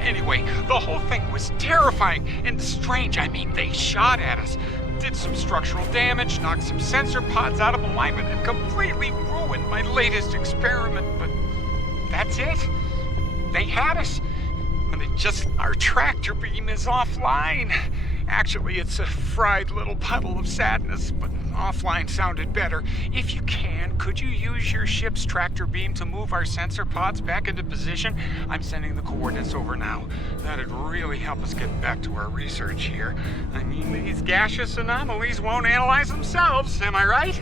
Anyway, the whole thing was terrifying and strange. I mean, they shot at us, did some structural damage, knocked some sensor pods out of alignment, and completely ruined my latest experiment. But that's it. They had us. And our tractor beam is offline. Actually, it's a fried little puddle of sadness, but offline sounded better. If you can, could you use your ship's tractor beam to move our sensor pods back into position? I'm sending the coordinates over now. That'd really help us get back to our research here. I mean, these gaseous anomalies won't analyze themselves, am I right?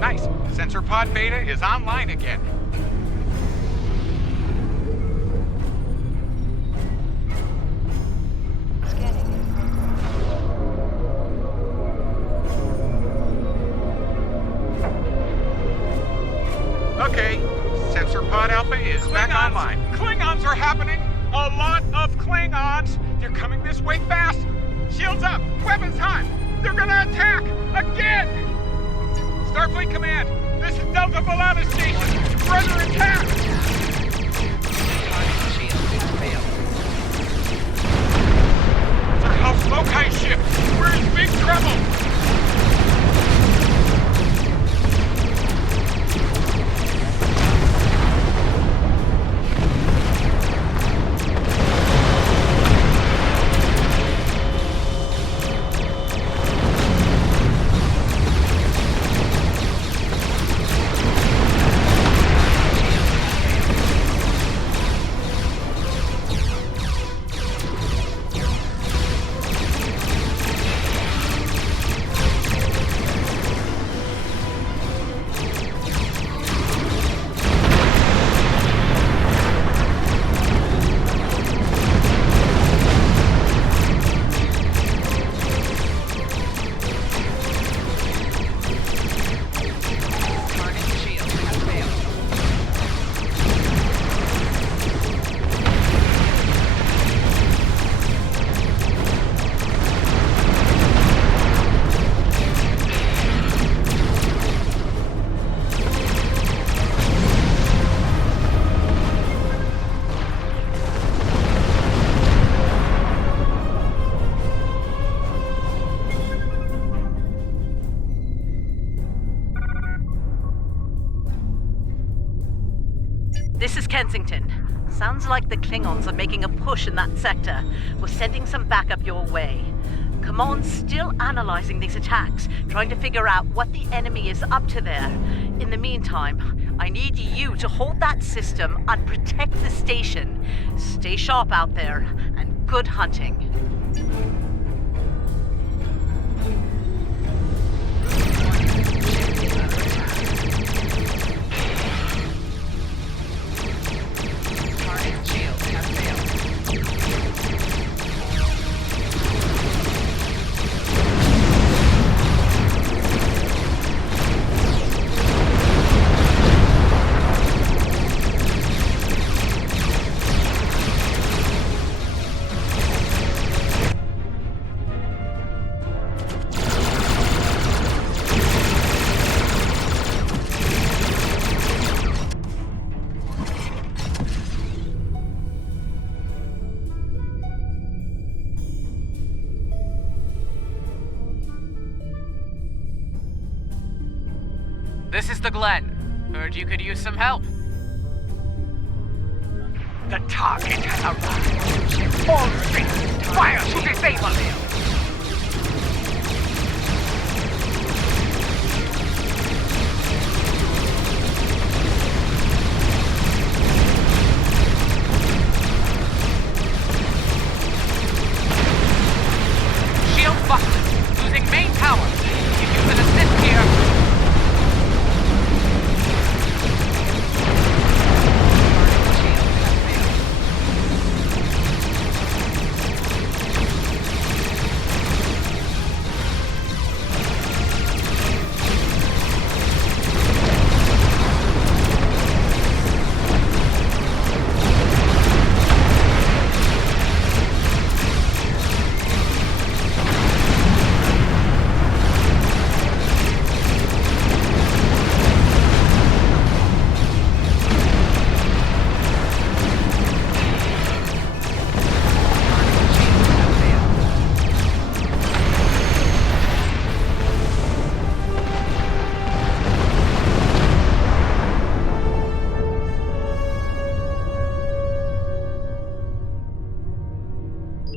Nice. Sensor pod beta is online again. Okay, Sensor pod alpha is back online. Klingons are happening! A lot of Klingons! They're coming this way fast! Shields up! Weapons hot! They're gonna attack! Again! Starfleet Command, this is Delta Volata Station. We're under attack. It's our House Mokai ship. We're in big trouble. This is Kensington. Sounds like the Klingons are making a push in that sector. We're sending some backup your way. Command's still analyzing these attacks, trying to figure out what the enemy is up to there. In the meantime, I need you to hold that system and protect the station. Stay sharp out there, and good hunting. This is the Glen. Heard you could use some help. The target has arrived. All ships, fire to disable them.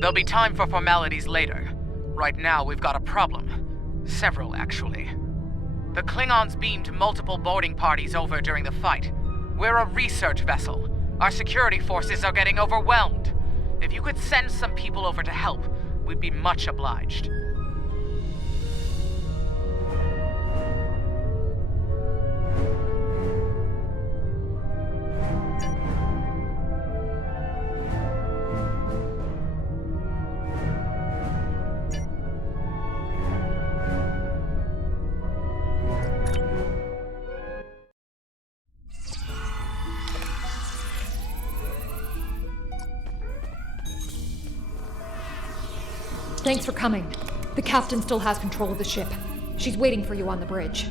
There'll be time for formalities later. Right now, we've got a problem. Several, actually. The Klingons beamed multiple boarding parties over during the fight. We're a research vessel. Our security forces are getting overwhelmed. If you could send some people over to help, we'd be much obliged. Thanks for coming. The captain still has control of the ship. She's waiting for you on the bridge.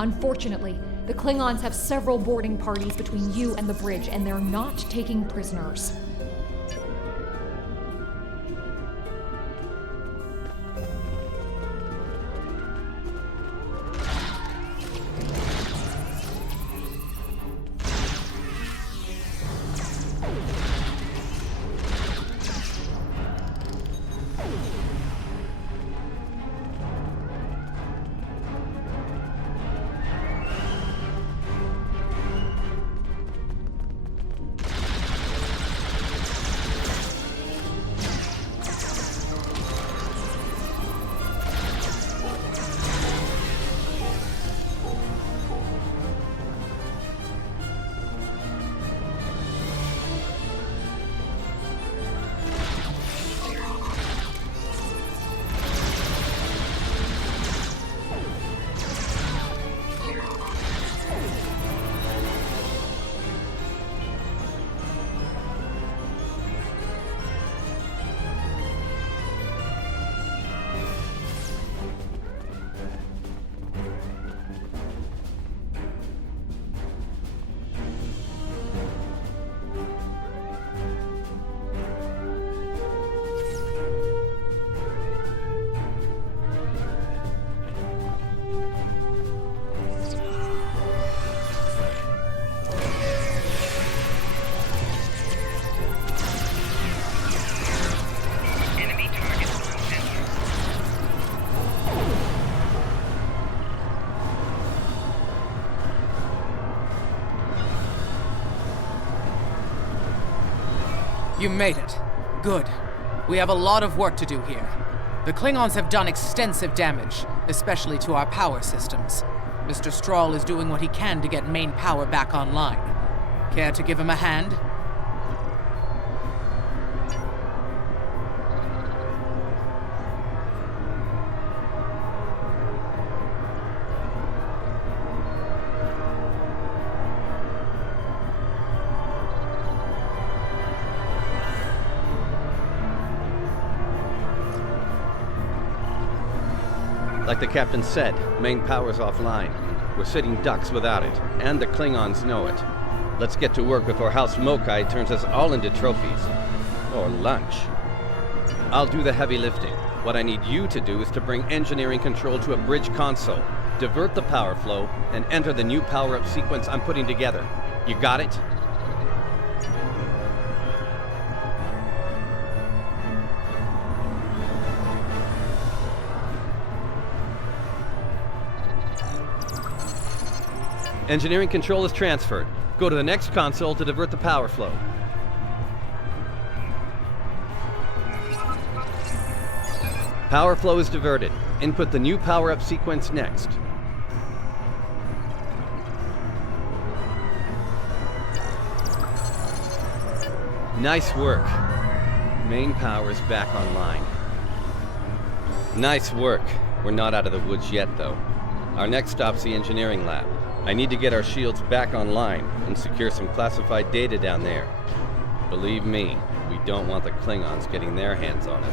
Unfortunately, the Klingons have several boarding parties between you and the bridge, and they're not taking prisoners. You made it. Good. We have a lot of work to do here. The Klingons have done extensive damage, especially to our power systems. Mr. Strahl is doing what he can to get main power back online. Care to give him a hand? Like the captain said, main power's offline. We're sitting ducks without it, and the Klingons know it. Let's get to work before House Mokai turns us all into trophies. Or lunch. I'll do the heavy lifting. What I need you to do is to bring engineering control to a bridge console, divert the power flow, and enter the new power-up sequence I'm putting together. You got it? Engineering control is transferred. Go to the next console to divert the power flow. Power flow is diverted. Input the new power-up sequence next. Nice work. Main power is back online. Nice work. We're not out of the woods yet, though. Our next stop's the engineering lab. I need to get our shields back online and secure some classified data down there. Believe me, we don't want the Klingons getting their hands on it.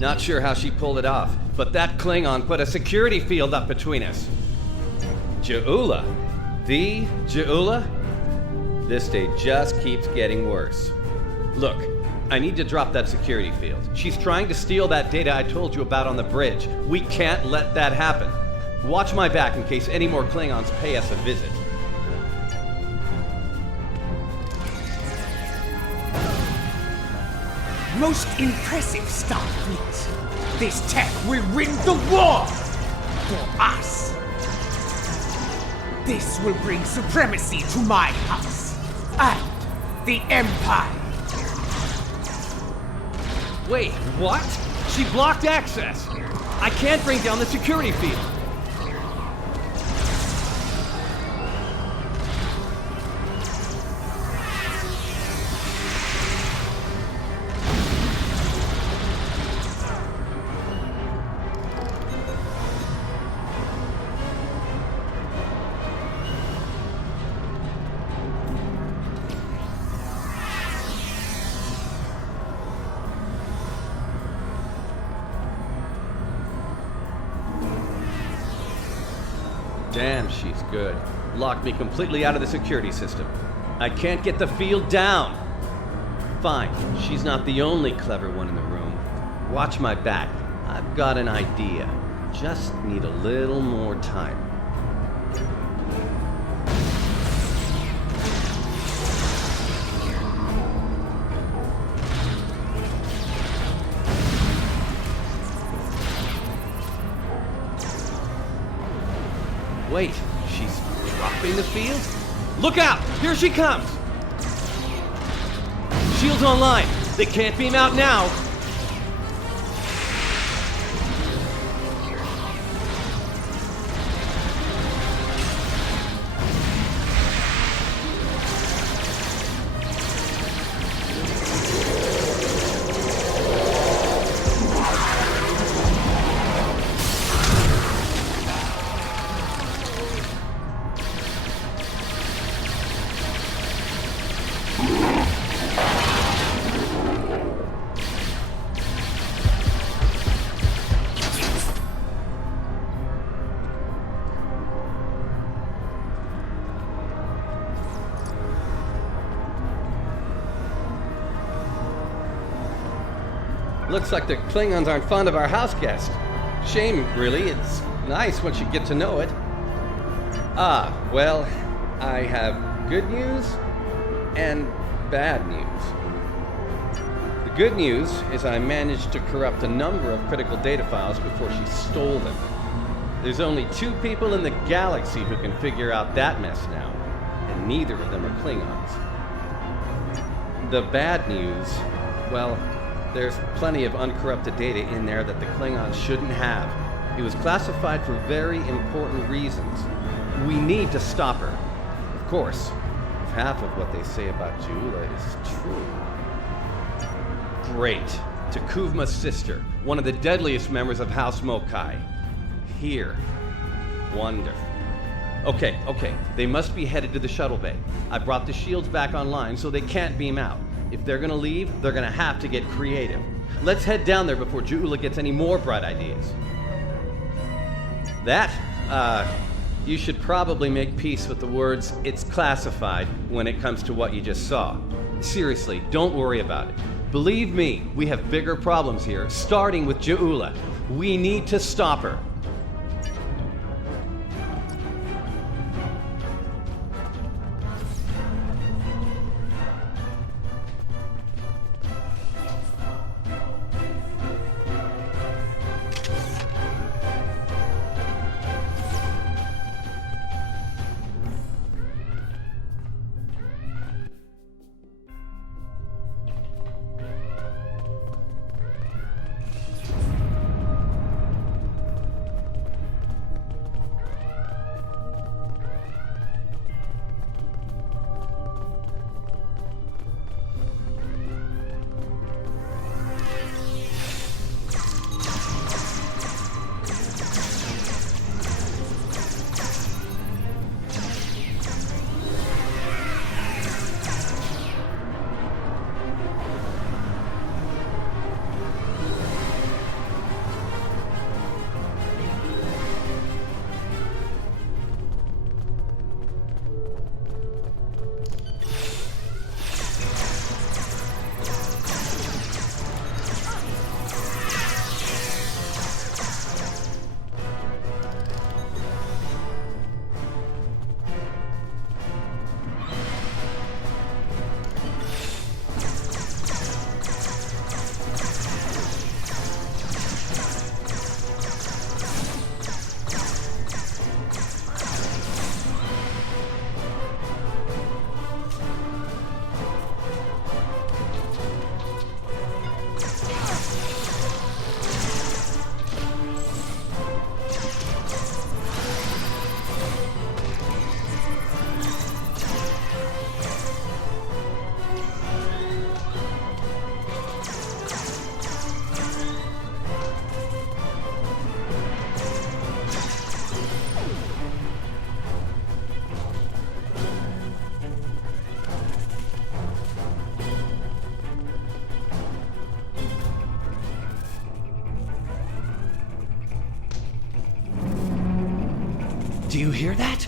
Not sure how she pulled it off, but that Klingon put a security field up between us. Ja'ula? The Ja'ula? This day just keeps getting worse. Look, I need to drop that security field. She's trying to steal that data I told you about on the bridge. We can't let that happen. Watch my back in case any more Klingons pay us a visit. Most impressive, Starfleet. This tech will win the war for us. This will bring supremacy to my house and the Empire. Wait, what? She blocked access. I can't bring down the security field. Damn, she's good. Locked me completely out of the security system. I can't get the field down. Fine, she's not the only clever one in the room. Watch my back. I've got an idea. Just need a little more time. Wait, she's dropping the field? Look out! Here she comes! Shields online. They can't beam out now. Looks like the Klingons aren't fond of our house guest. Shame, really. It's nice once you get to know it. Ah, well, I have good news and bad news. The good news is I managed to corrupt a number of critical data files before she stole them. There's only 2 people in the galaxy who can figure out that mess now, and neither of them are Klingons. The bad news, well, there's plenty of uncorrupted data in there that the Klingons shouldn't have. It was classified for very important reasons. We need to stop her. Of course, if half of what they say about Ja'ula is true. Great. T'Kuvma's sister, one of the deadliest members of House Mokai. Here. Wonderful. Okay. They must be headed to the shuttle bay. I brought the shields back online so they can't beam out. If they're gonna leave, they're gonna have to get creative. Let's head down there before Ja'ula gets any more bright ideas. You should probably make peace with the words, "it's classified," when it comes to what you just saw. Seriously, don't worry about it. Believe me, we have bigger problems here, starting with Ja'ula. We need to stop her. you hear that?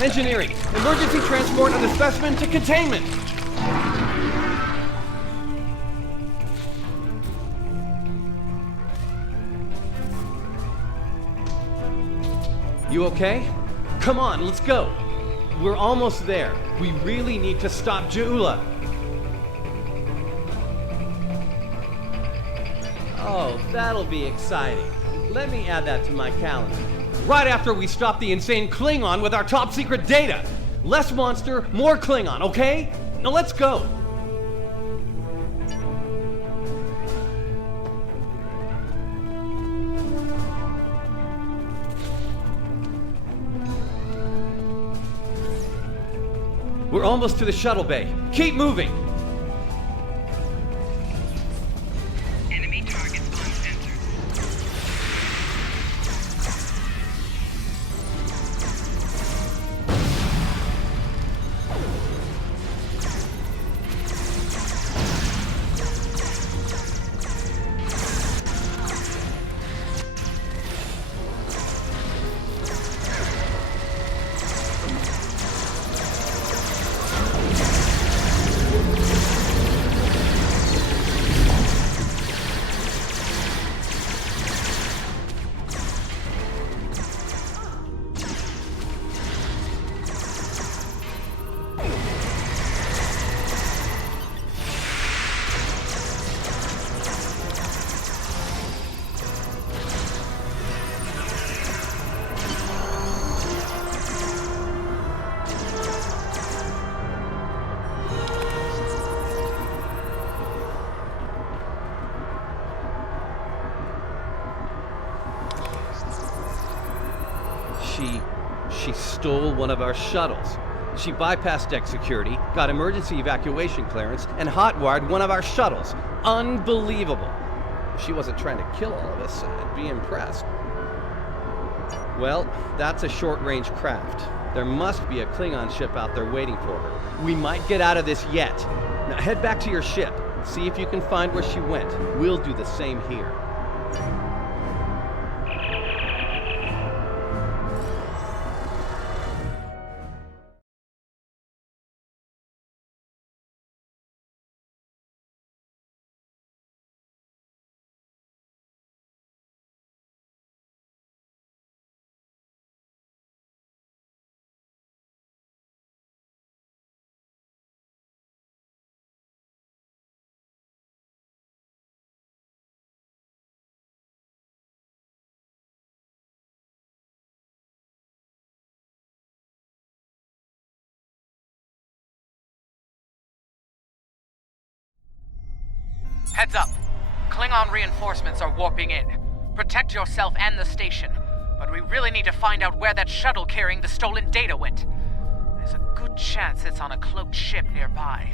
Engineering! Emergency transport of the specimen to containment! You okay? Come on, let's go! We're almost there. We really need to stop Ja'ula. Oh, that'll be exciting. Let me add that to my calendar. Right after we stop the insane Klingon with our top secret data. Less monster, more Klingon, okay? Now let's go. We're almost to the shuttle bay. Keep moving. Enemy targets on sensor. She stole one of our shuttles. She bypassed deck security, got emergency evacuation clearance, and hotwired one of our shuttles. Unbelievable. If she wasn't trying to kill all of us, I'd be impressed. Well, that's a short-range craft. There must be a Klingon ship out there waiting for her. We might get out of this yet. Now head back to your ship. See if you can find where she went. We'll do the same here. Heads up. Klingon reinforcements are warping in. Protect yourself and the station. But we really need to find out where that shuttle carrying the stolen data went. There's a good chance it's on a cloaked ship nearby.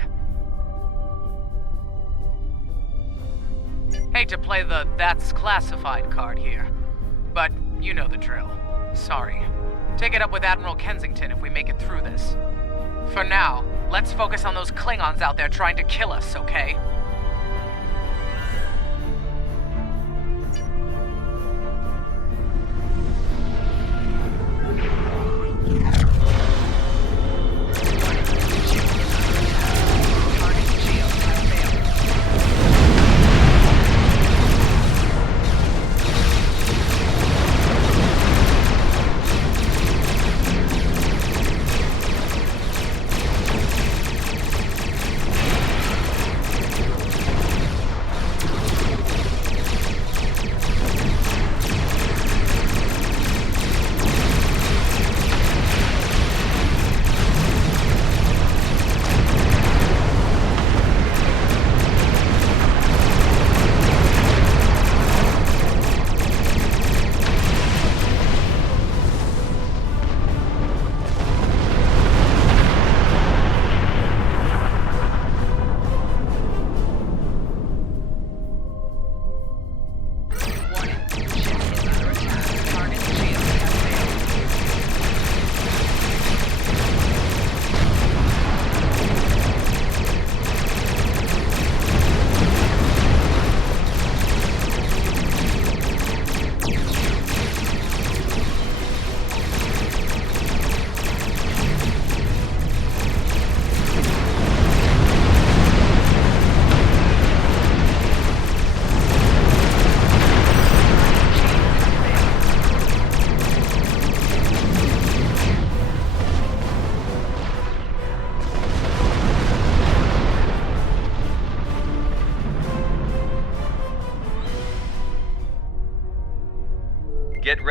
Hate to play the "that's classified" card here, but you know the drill. Sorry. Take it up with Admiral Kensington if we make it through this. For now, let's focus on those Klingons out there trying to kill us, okay?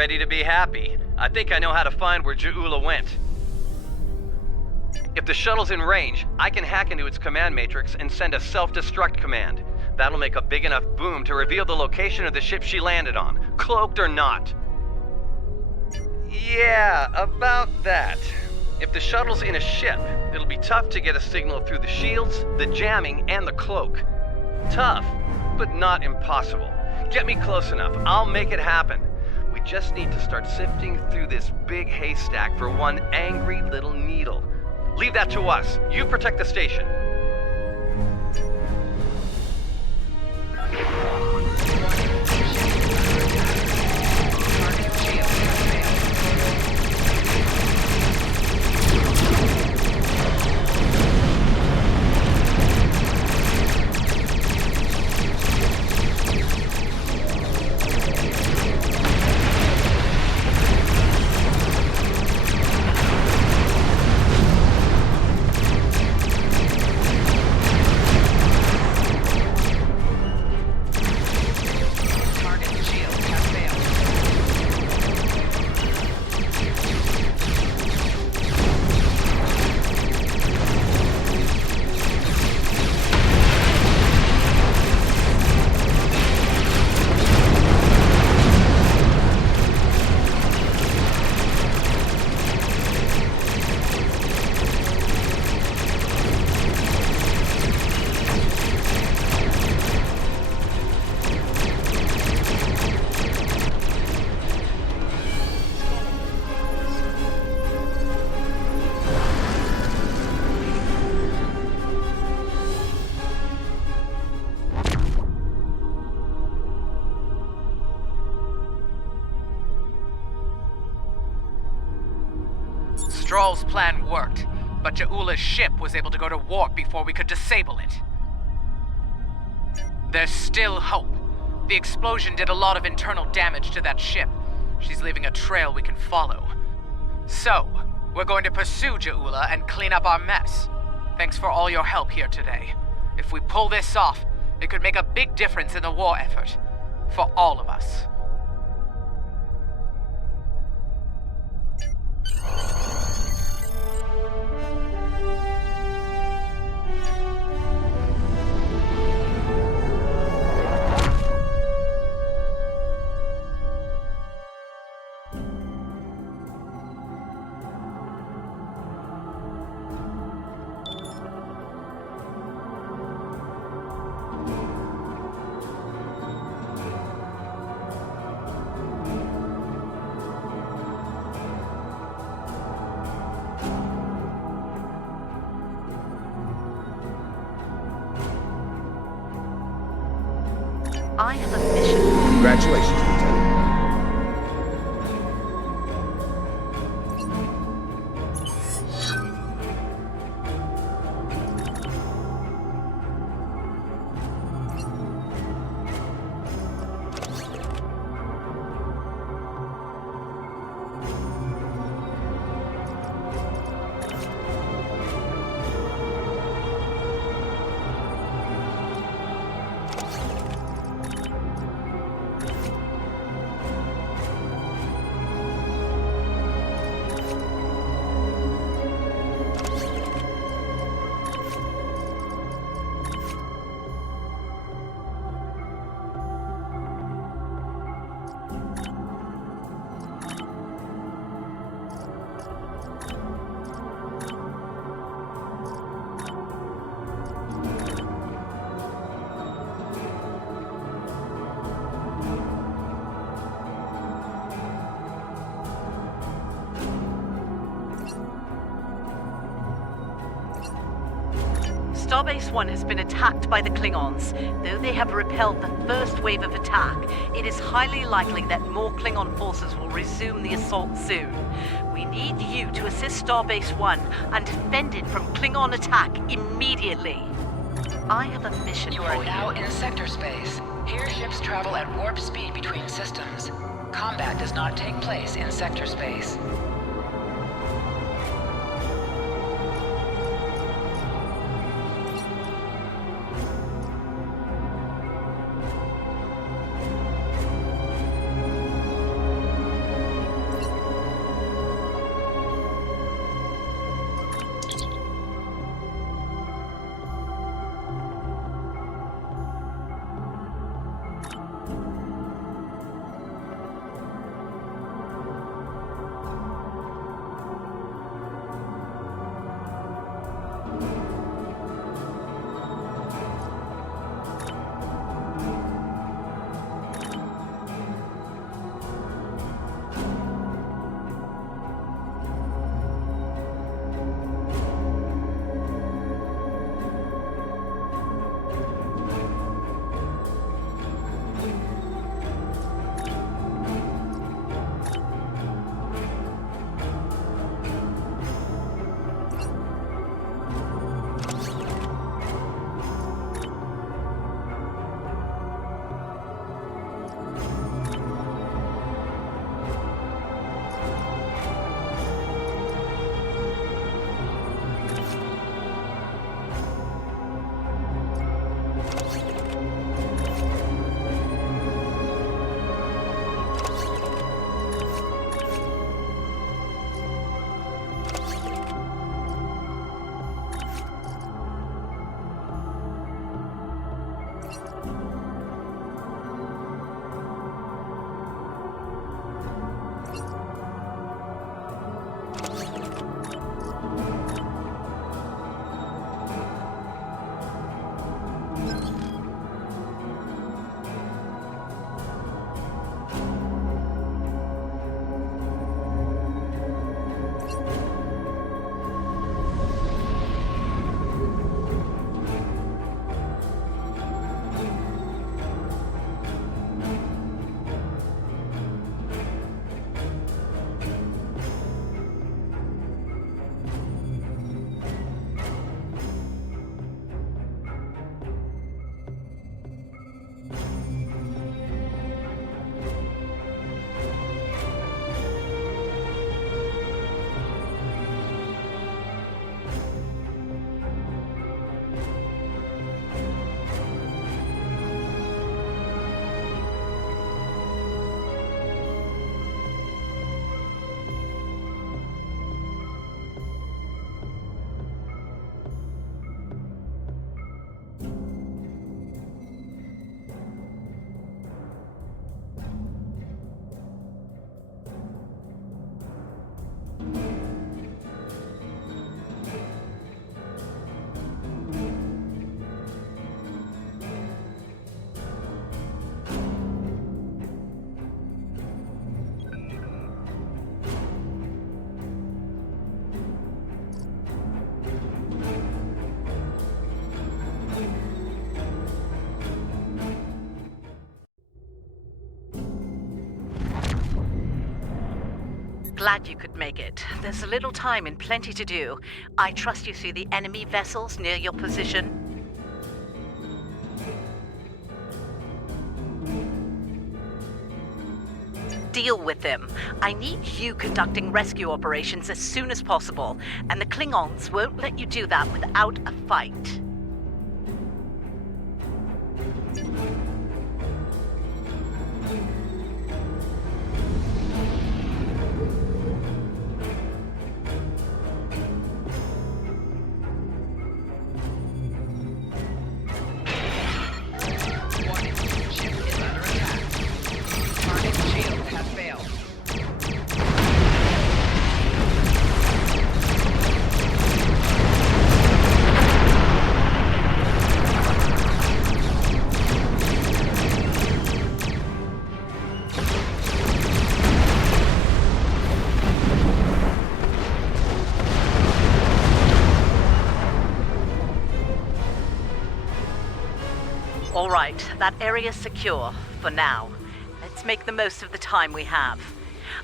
ready to be happy. I think I know how to find where Ja'ula went. If the shuttle's in range, I can hack into its command matrix and send a self-destruct command. That'll make a big enough boom to reveal the location of the ship she landed on, cloaked or not. Yeah, about that. If the shuttle's in a ship, it'll be tough to get a signal through the shields, the jamming, and the cloak. Tough, but not impossible. Get me close enough, I'll make it happen. We just need to start sifting through this big haystack for one angry little needle. Leave that to us. You protect the station. Stroll's plan worked, but Ja'ula's ship was able to go to warp before we could disable it. There's still hope. The explosion did a lot of internal damage to that ship. She's leaving a trail we can follow. So, we're going to pursue Ja'ula and clean up our mess. Thanks for all your help here today. If we pull this off, it could make a big difference in the war effort. For all of us. I have a mission. Congratulations, Lieutenant. Starbase 1 has been attacked by the Klingons. Though they have repelled the first wave of attack, it is highly likely that more Klingon forces will resume the assault soon. We need you to assist Starbase 1 and defend it from Klingon attack immediately. I have a mission for you. You are now in sector space. Here ships travel at warp speed between systems. Combat does not take place in sector space. Glad you could make it. There's a little time and plenty to do. I trust you see the enemy vessels near your position. Deal with them. I need you conducting rescue operations as soon as possible, and the Klingons won't let you do that without a fight. All right, that area's secure, for now. Let's make the most of the time we have.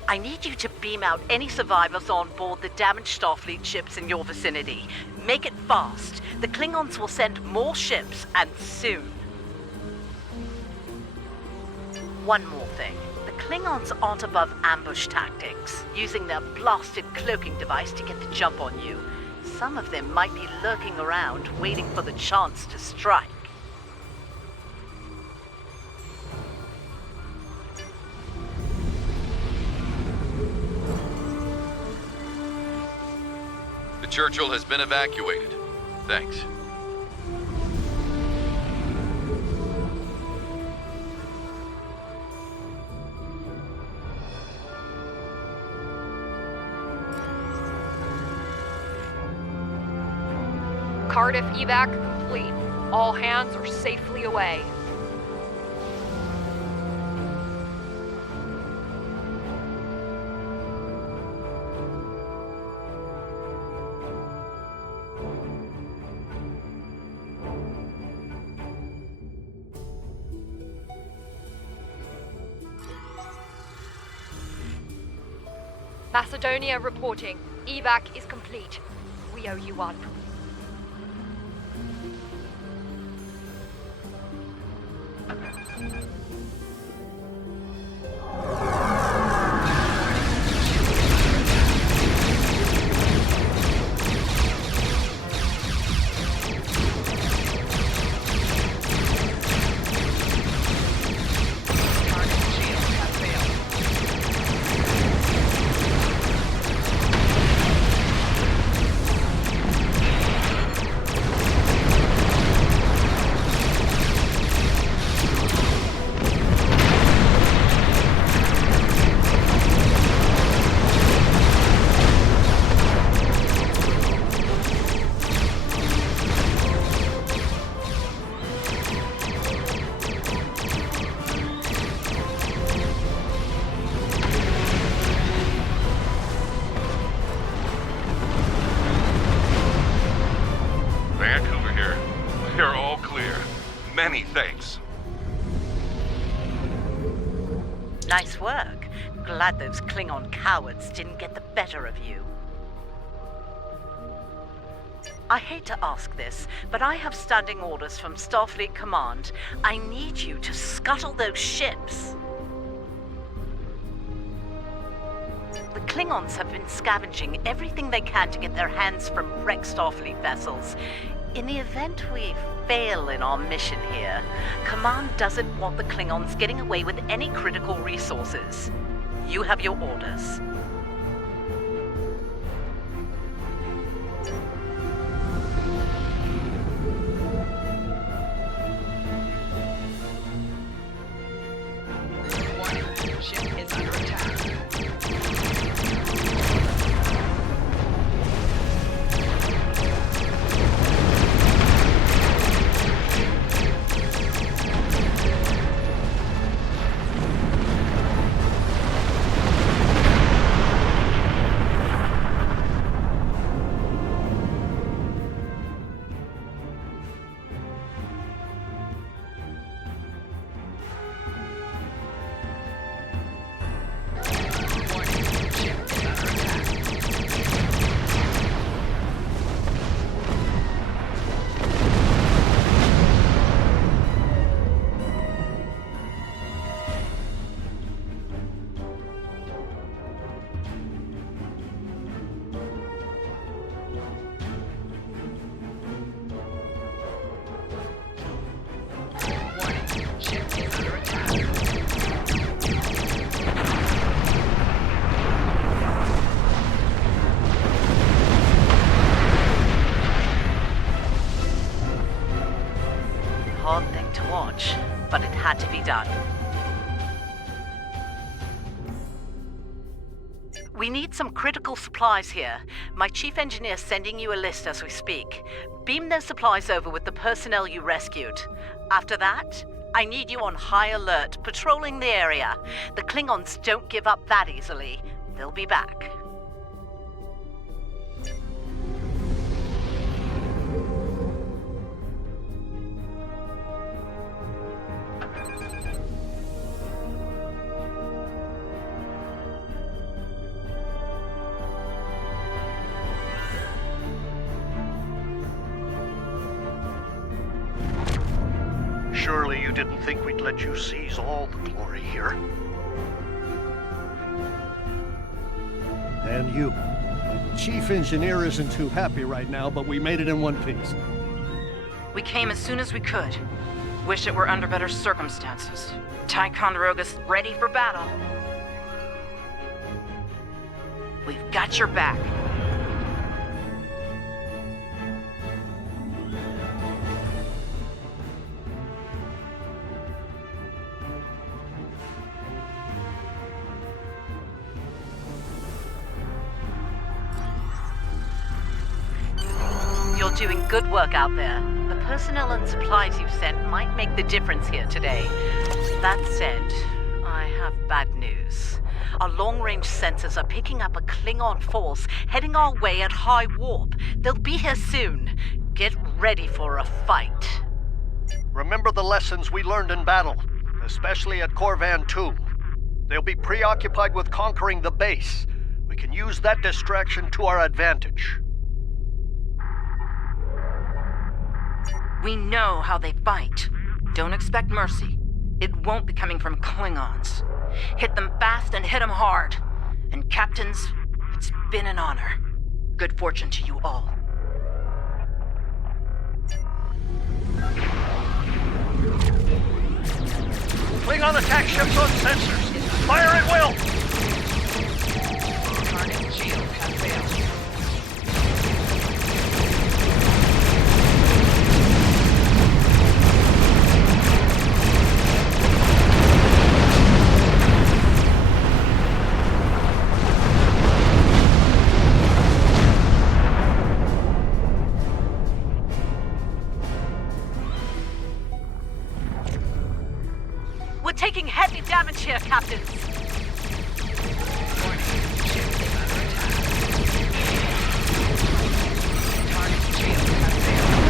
I need you to beam out any survivors on board the damaged Starfleet ships in your vicinity. Make it fast. The Klingons will send more ships, and soon. One more thing. The Klingons aren't above ambush tactics, using their blasted cloaking device to get the jump on you. Some of them might be lurking around, waiting for the chance to strike. Churchill has been evacuated. Thanks. Cardiff evac complete. All hands are safely away. Macedonia reporting. Evac is complete. We owe you one. Many thanks. Nice work. Glad those Klingon cowards didn't get the better of you. I hate to ask this, but I have standing orders from Starfleet Command. I need you to scuttle those ships. The Klingons have been scavenging everything they can to get their hands from wrecked Starfleet vessels. In the event we fail in our mission here, Command doesn't want the Klingons getting away with any critical resources. You have your orders. Ship is under attack. done. We need some critical supplies here. My chief engineer's sending you a list as we speak. Beam those supplies over with the personnel you rescued. After that, I need you on high alert, patrolling the area. The Klingons don't give up that easily. They'll be back. Surely you didn't think we'd let you seize all the glory here? And you. Chief Engineer isn't too happy right now, but we made it in one piece. We came as soon as we could. Wish it were under better circumstances. Ticonderoga's ready for battle. We've got your back. You're doing good work out there. The personnel and supplies you've sent might make the difference here today. That said, I have bad news. Our long-range sensors are picking up a Klingon force heading our way at high warp. They'll be here soon. Get ready for a fight. Remember the lessons we learned in battle, especially at Corvan 2. They'll be preoccupied with conquering the base. We can use that distraction to our advantage. We know how they fight. Don't expect mercy. It won't be coming from Klingons. Hit them fast and hit them hard. And captains, it's been an honor. Good fortune to you all. Klingon attack ships on sensors. Fire at will! Target shields have failed. We're taking heavy damage here, captains. Warning, ship is under attack. Target shields have failed.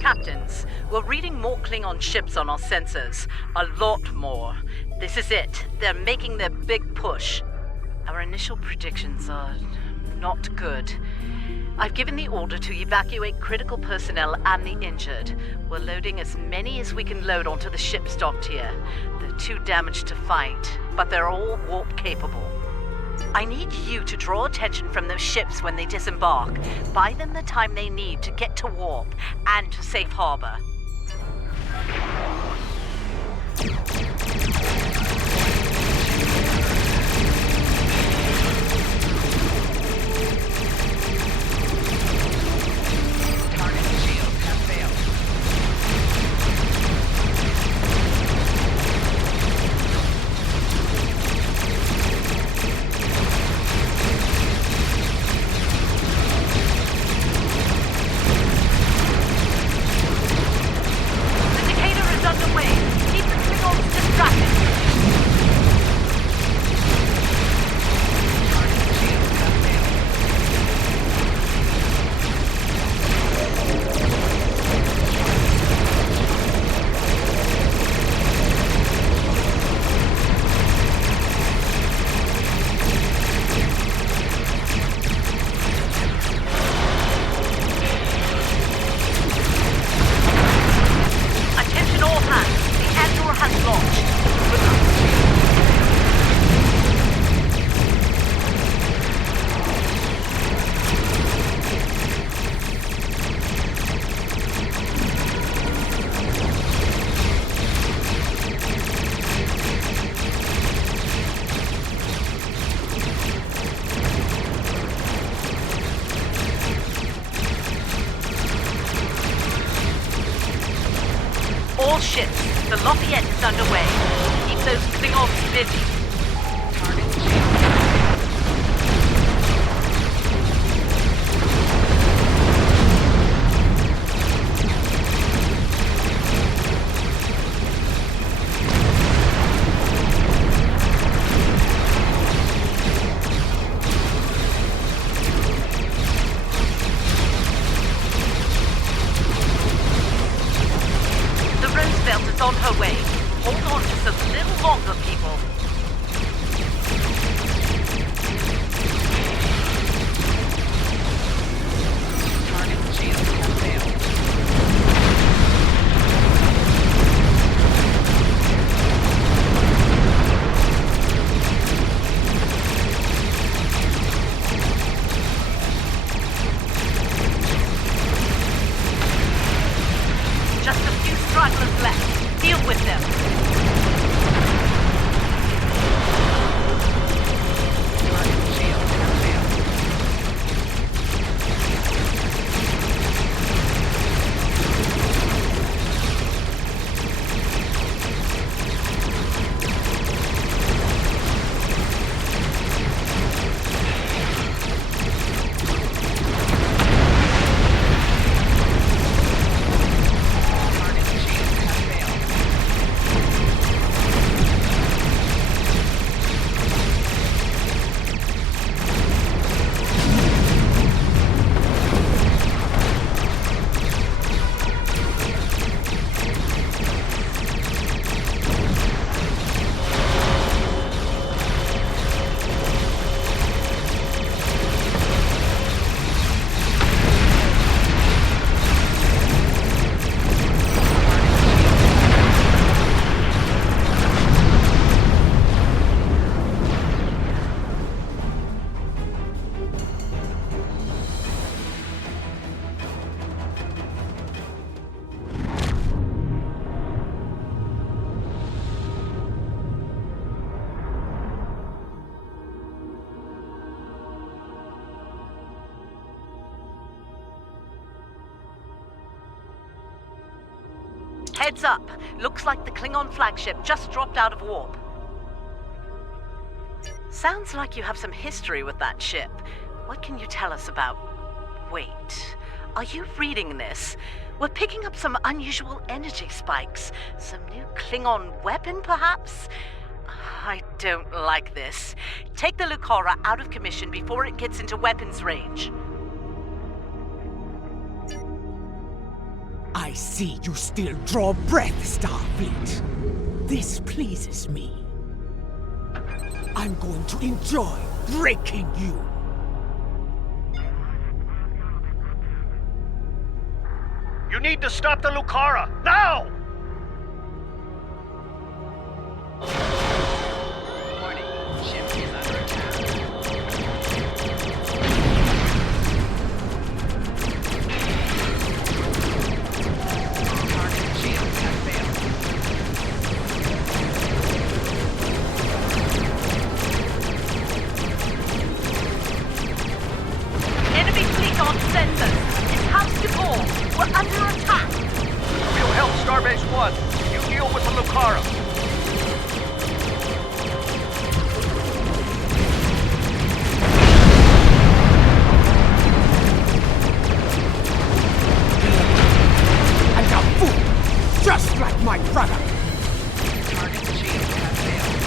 Captains, we're reading more Klingon ships on our sensors. A lot more. This is it. They're making their big push. Our initial predictions are not good. I've given the order to evacuate critical personnel and the injured. We're loading as many as we can load onto the ships docked here. They're too damaged to fight, but they're all warp capable. I need you to draw attention from those ships when they disembark. Buy them the time they need to get to warp and to safe harbor. All ships, the Lafayette is underway. Keep those Klingons busy. On her way. Hold on just a little longer, people. Target shield has failed. Just a few stragglers left. Deal with them. Heads up. Looks like the Klingon flagship just dropped out of warp. Sounds like you have some history with that ship. What can you tell us about... Wait, are you reading this? We're picking up some unusual energy spikes. Some new Klingon weapon, perhaps? I don't like this. Take the Lucara out of commission before it gets into weapons range. I see you still draw breath, Starfleet. This pleases me. I'm going to enjoy breaking you. You need to stop the Lucara, now! Warning, ship is under attack. Enemy fleet on sensors. It's House DeBoer. We're under attack. We'll help Starbase 1. You deal with the Lucara. And a fool, just like my brother. Target shield has failed.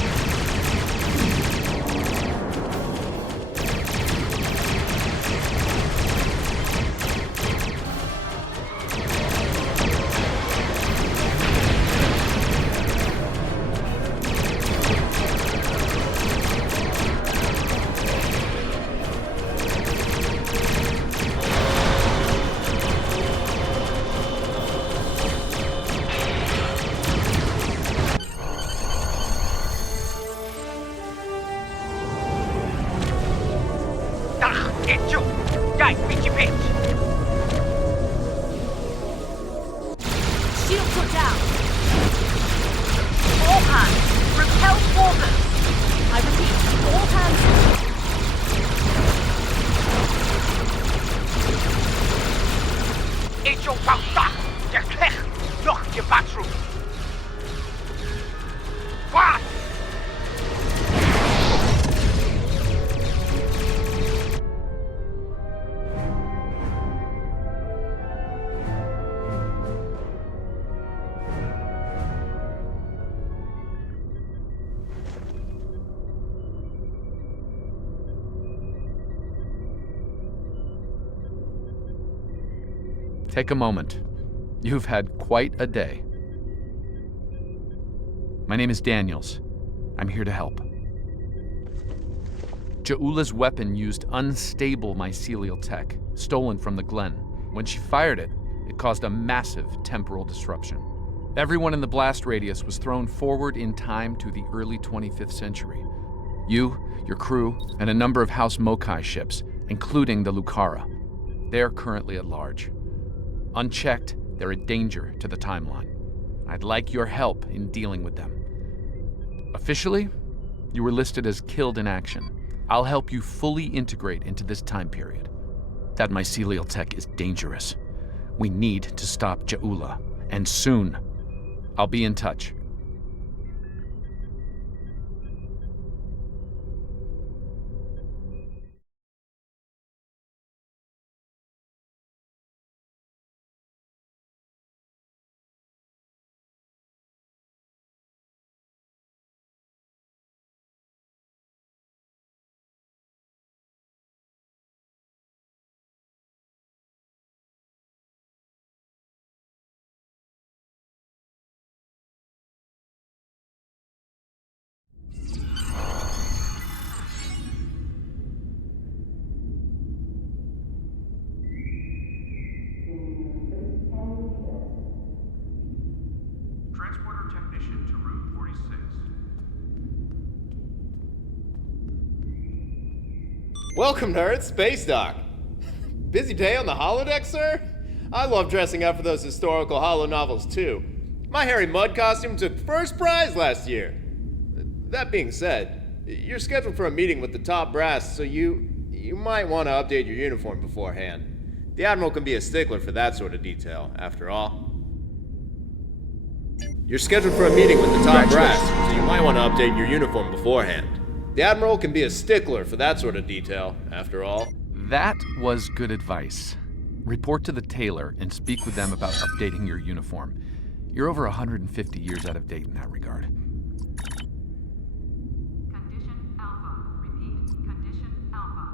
Shield put down. All hands, repel walkers. I repeat, all hands. Ik zou vandaag de knecht nog je bathroom! What? Take a moment. You've had quite a day. My name is Daniels. I'm here to help. Ja'ula's weapon used unstable mycelial tech, stolen from the Glen. When she fired it, it caused a massive temporal disruption. Everyone in the blast radius was thrown forward in time to the early 25th century. You, your crew, and a number of House Mokai ships, including the Lucara. They are currently at large. Unchecked, they're a danger to the timeline. I'd like your help in dealing with them. Officially, you were listed as killed in action. I'll help you fully integrate into this time period. That mycelial tech is dangerous. We need to stop Ja'ula, and soon. I'll be in touch. Transporter technician to room 46. Welcome, nerds. Space Dock. Busy day on the holodeck, sir? I love dressing up for those historical holo novels, too. My Harry Mudd costume took first prize last year. That being said, you're scheduled for a meeting with the top brass, so you might want to update your uniform beforehand. The Admiral can be a stickler for that sort of detail, after all. You're scheduled for a meeting with the top brass, so you might want to update your uniform beforehand. The Admiral can be a stickler for that sort of detail, after all. That was good advice. Report to the tailor and speak with them about updating your uniform. You're over 150 years out of date in that regard. Condition Alpha. Repeat. Condition Alpha.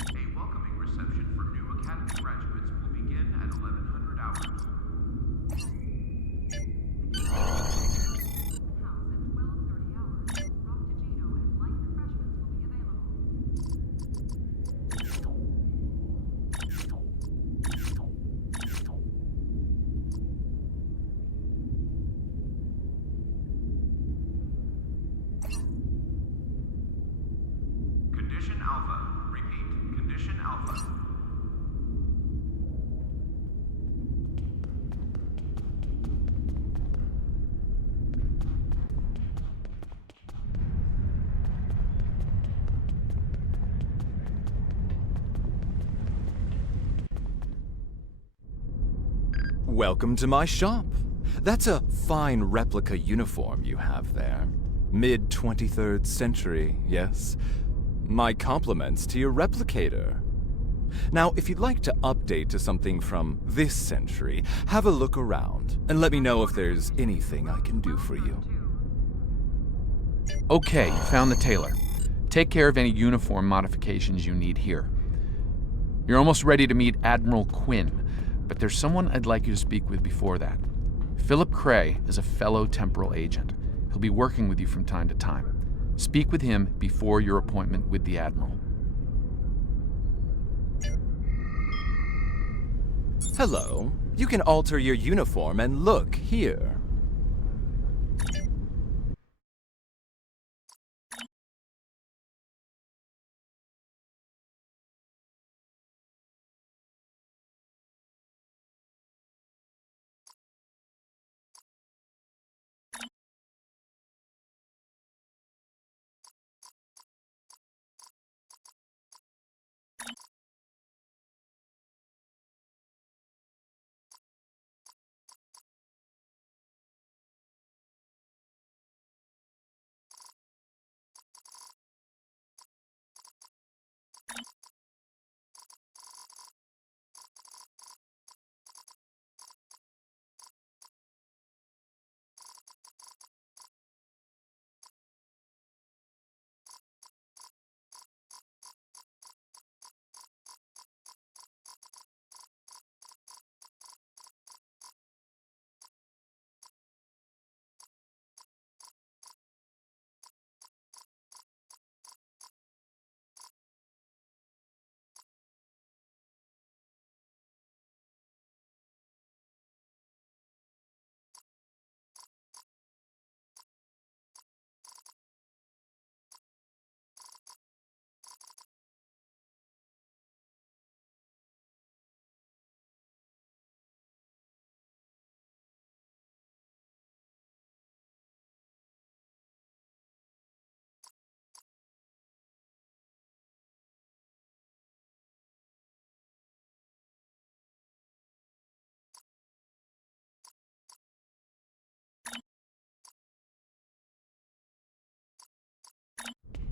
A welcoming reception for new Academy graduates will begin at 1100 hours. Condition Alpha. Repeat. Condition Alpha. Welcome to my shop. That's a fine replica uniform you have there. Mid-23rd century, yes? My compliments to your replicator. Now, if you'd like to update to something from this century, have a look around and let me know if there's anything I can do for you. Okay, you found the tailor. Take care of any uniform modifications you need here. You're almost ready to meet Admiral Quinn, but there's someone I'd like you to speak with before that. Philip Cray is a fellow temporal agent. He'll be working with you from time to time. Speak with him before your appointment with the Admiral. Hello. You can alter your uniform and look here.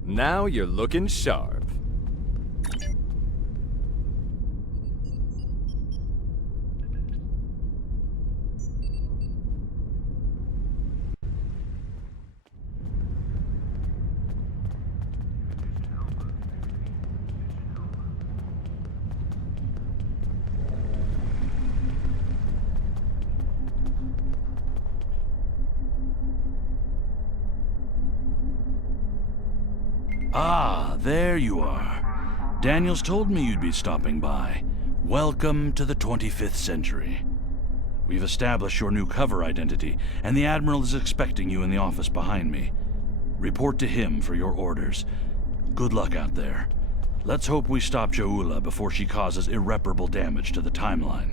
Now you're looking sharp. Ah, there you are. Daniels told me you'd be stopping by. Welcome to the 25th century. We've established your new cover identity, and the Admiral is expecting you in the office behind me. Report to him for your orders. Good luck out there. Let's hope we stop Ja'ula before she causes irreparable damage to the timeline.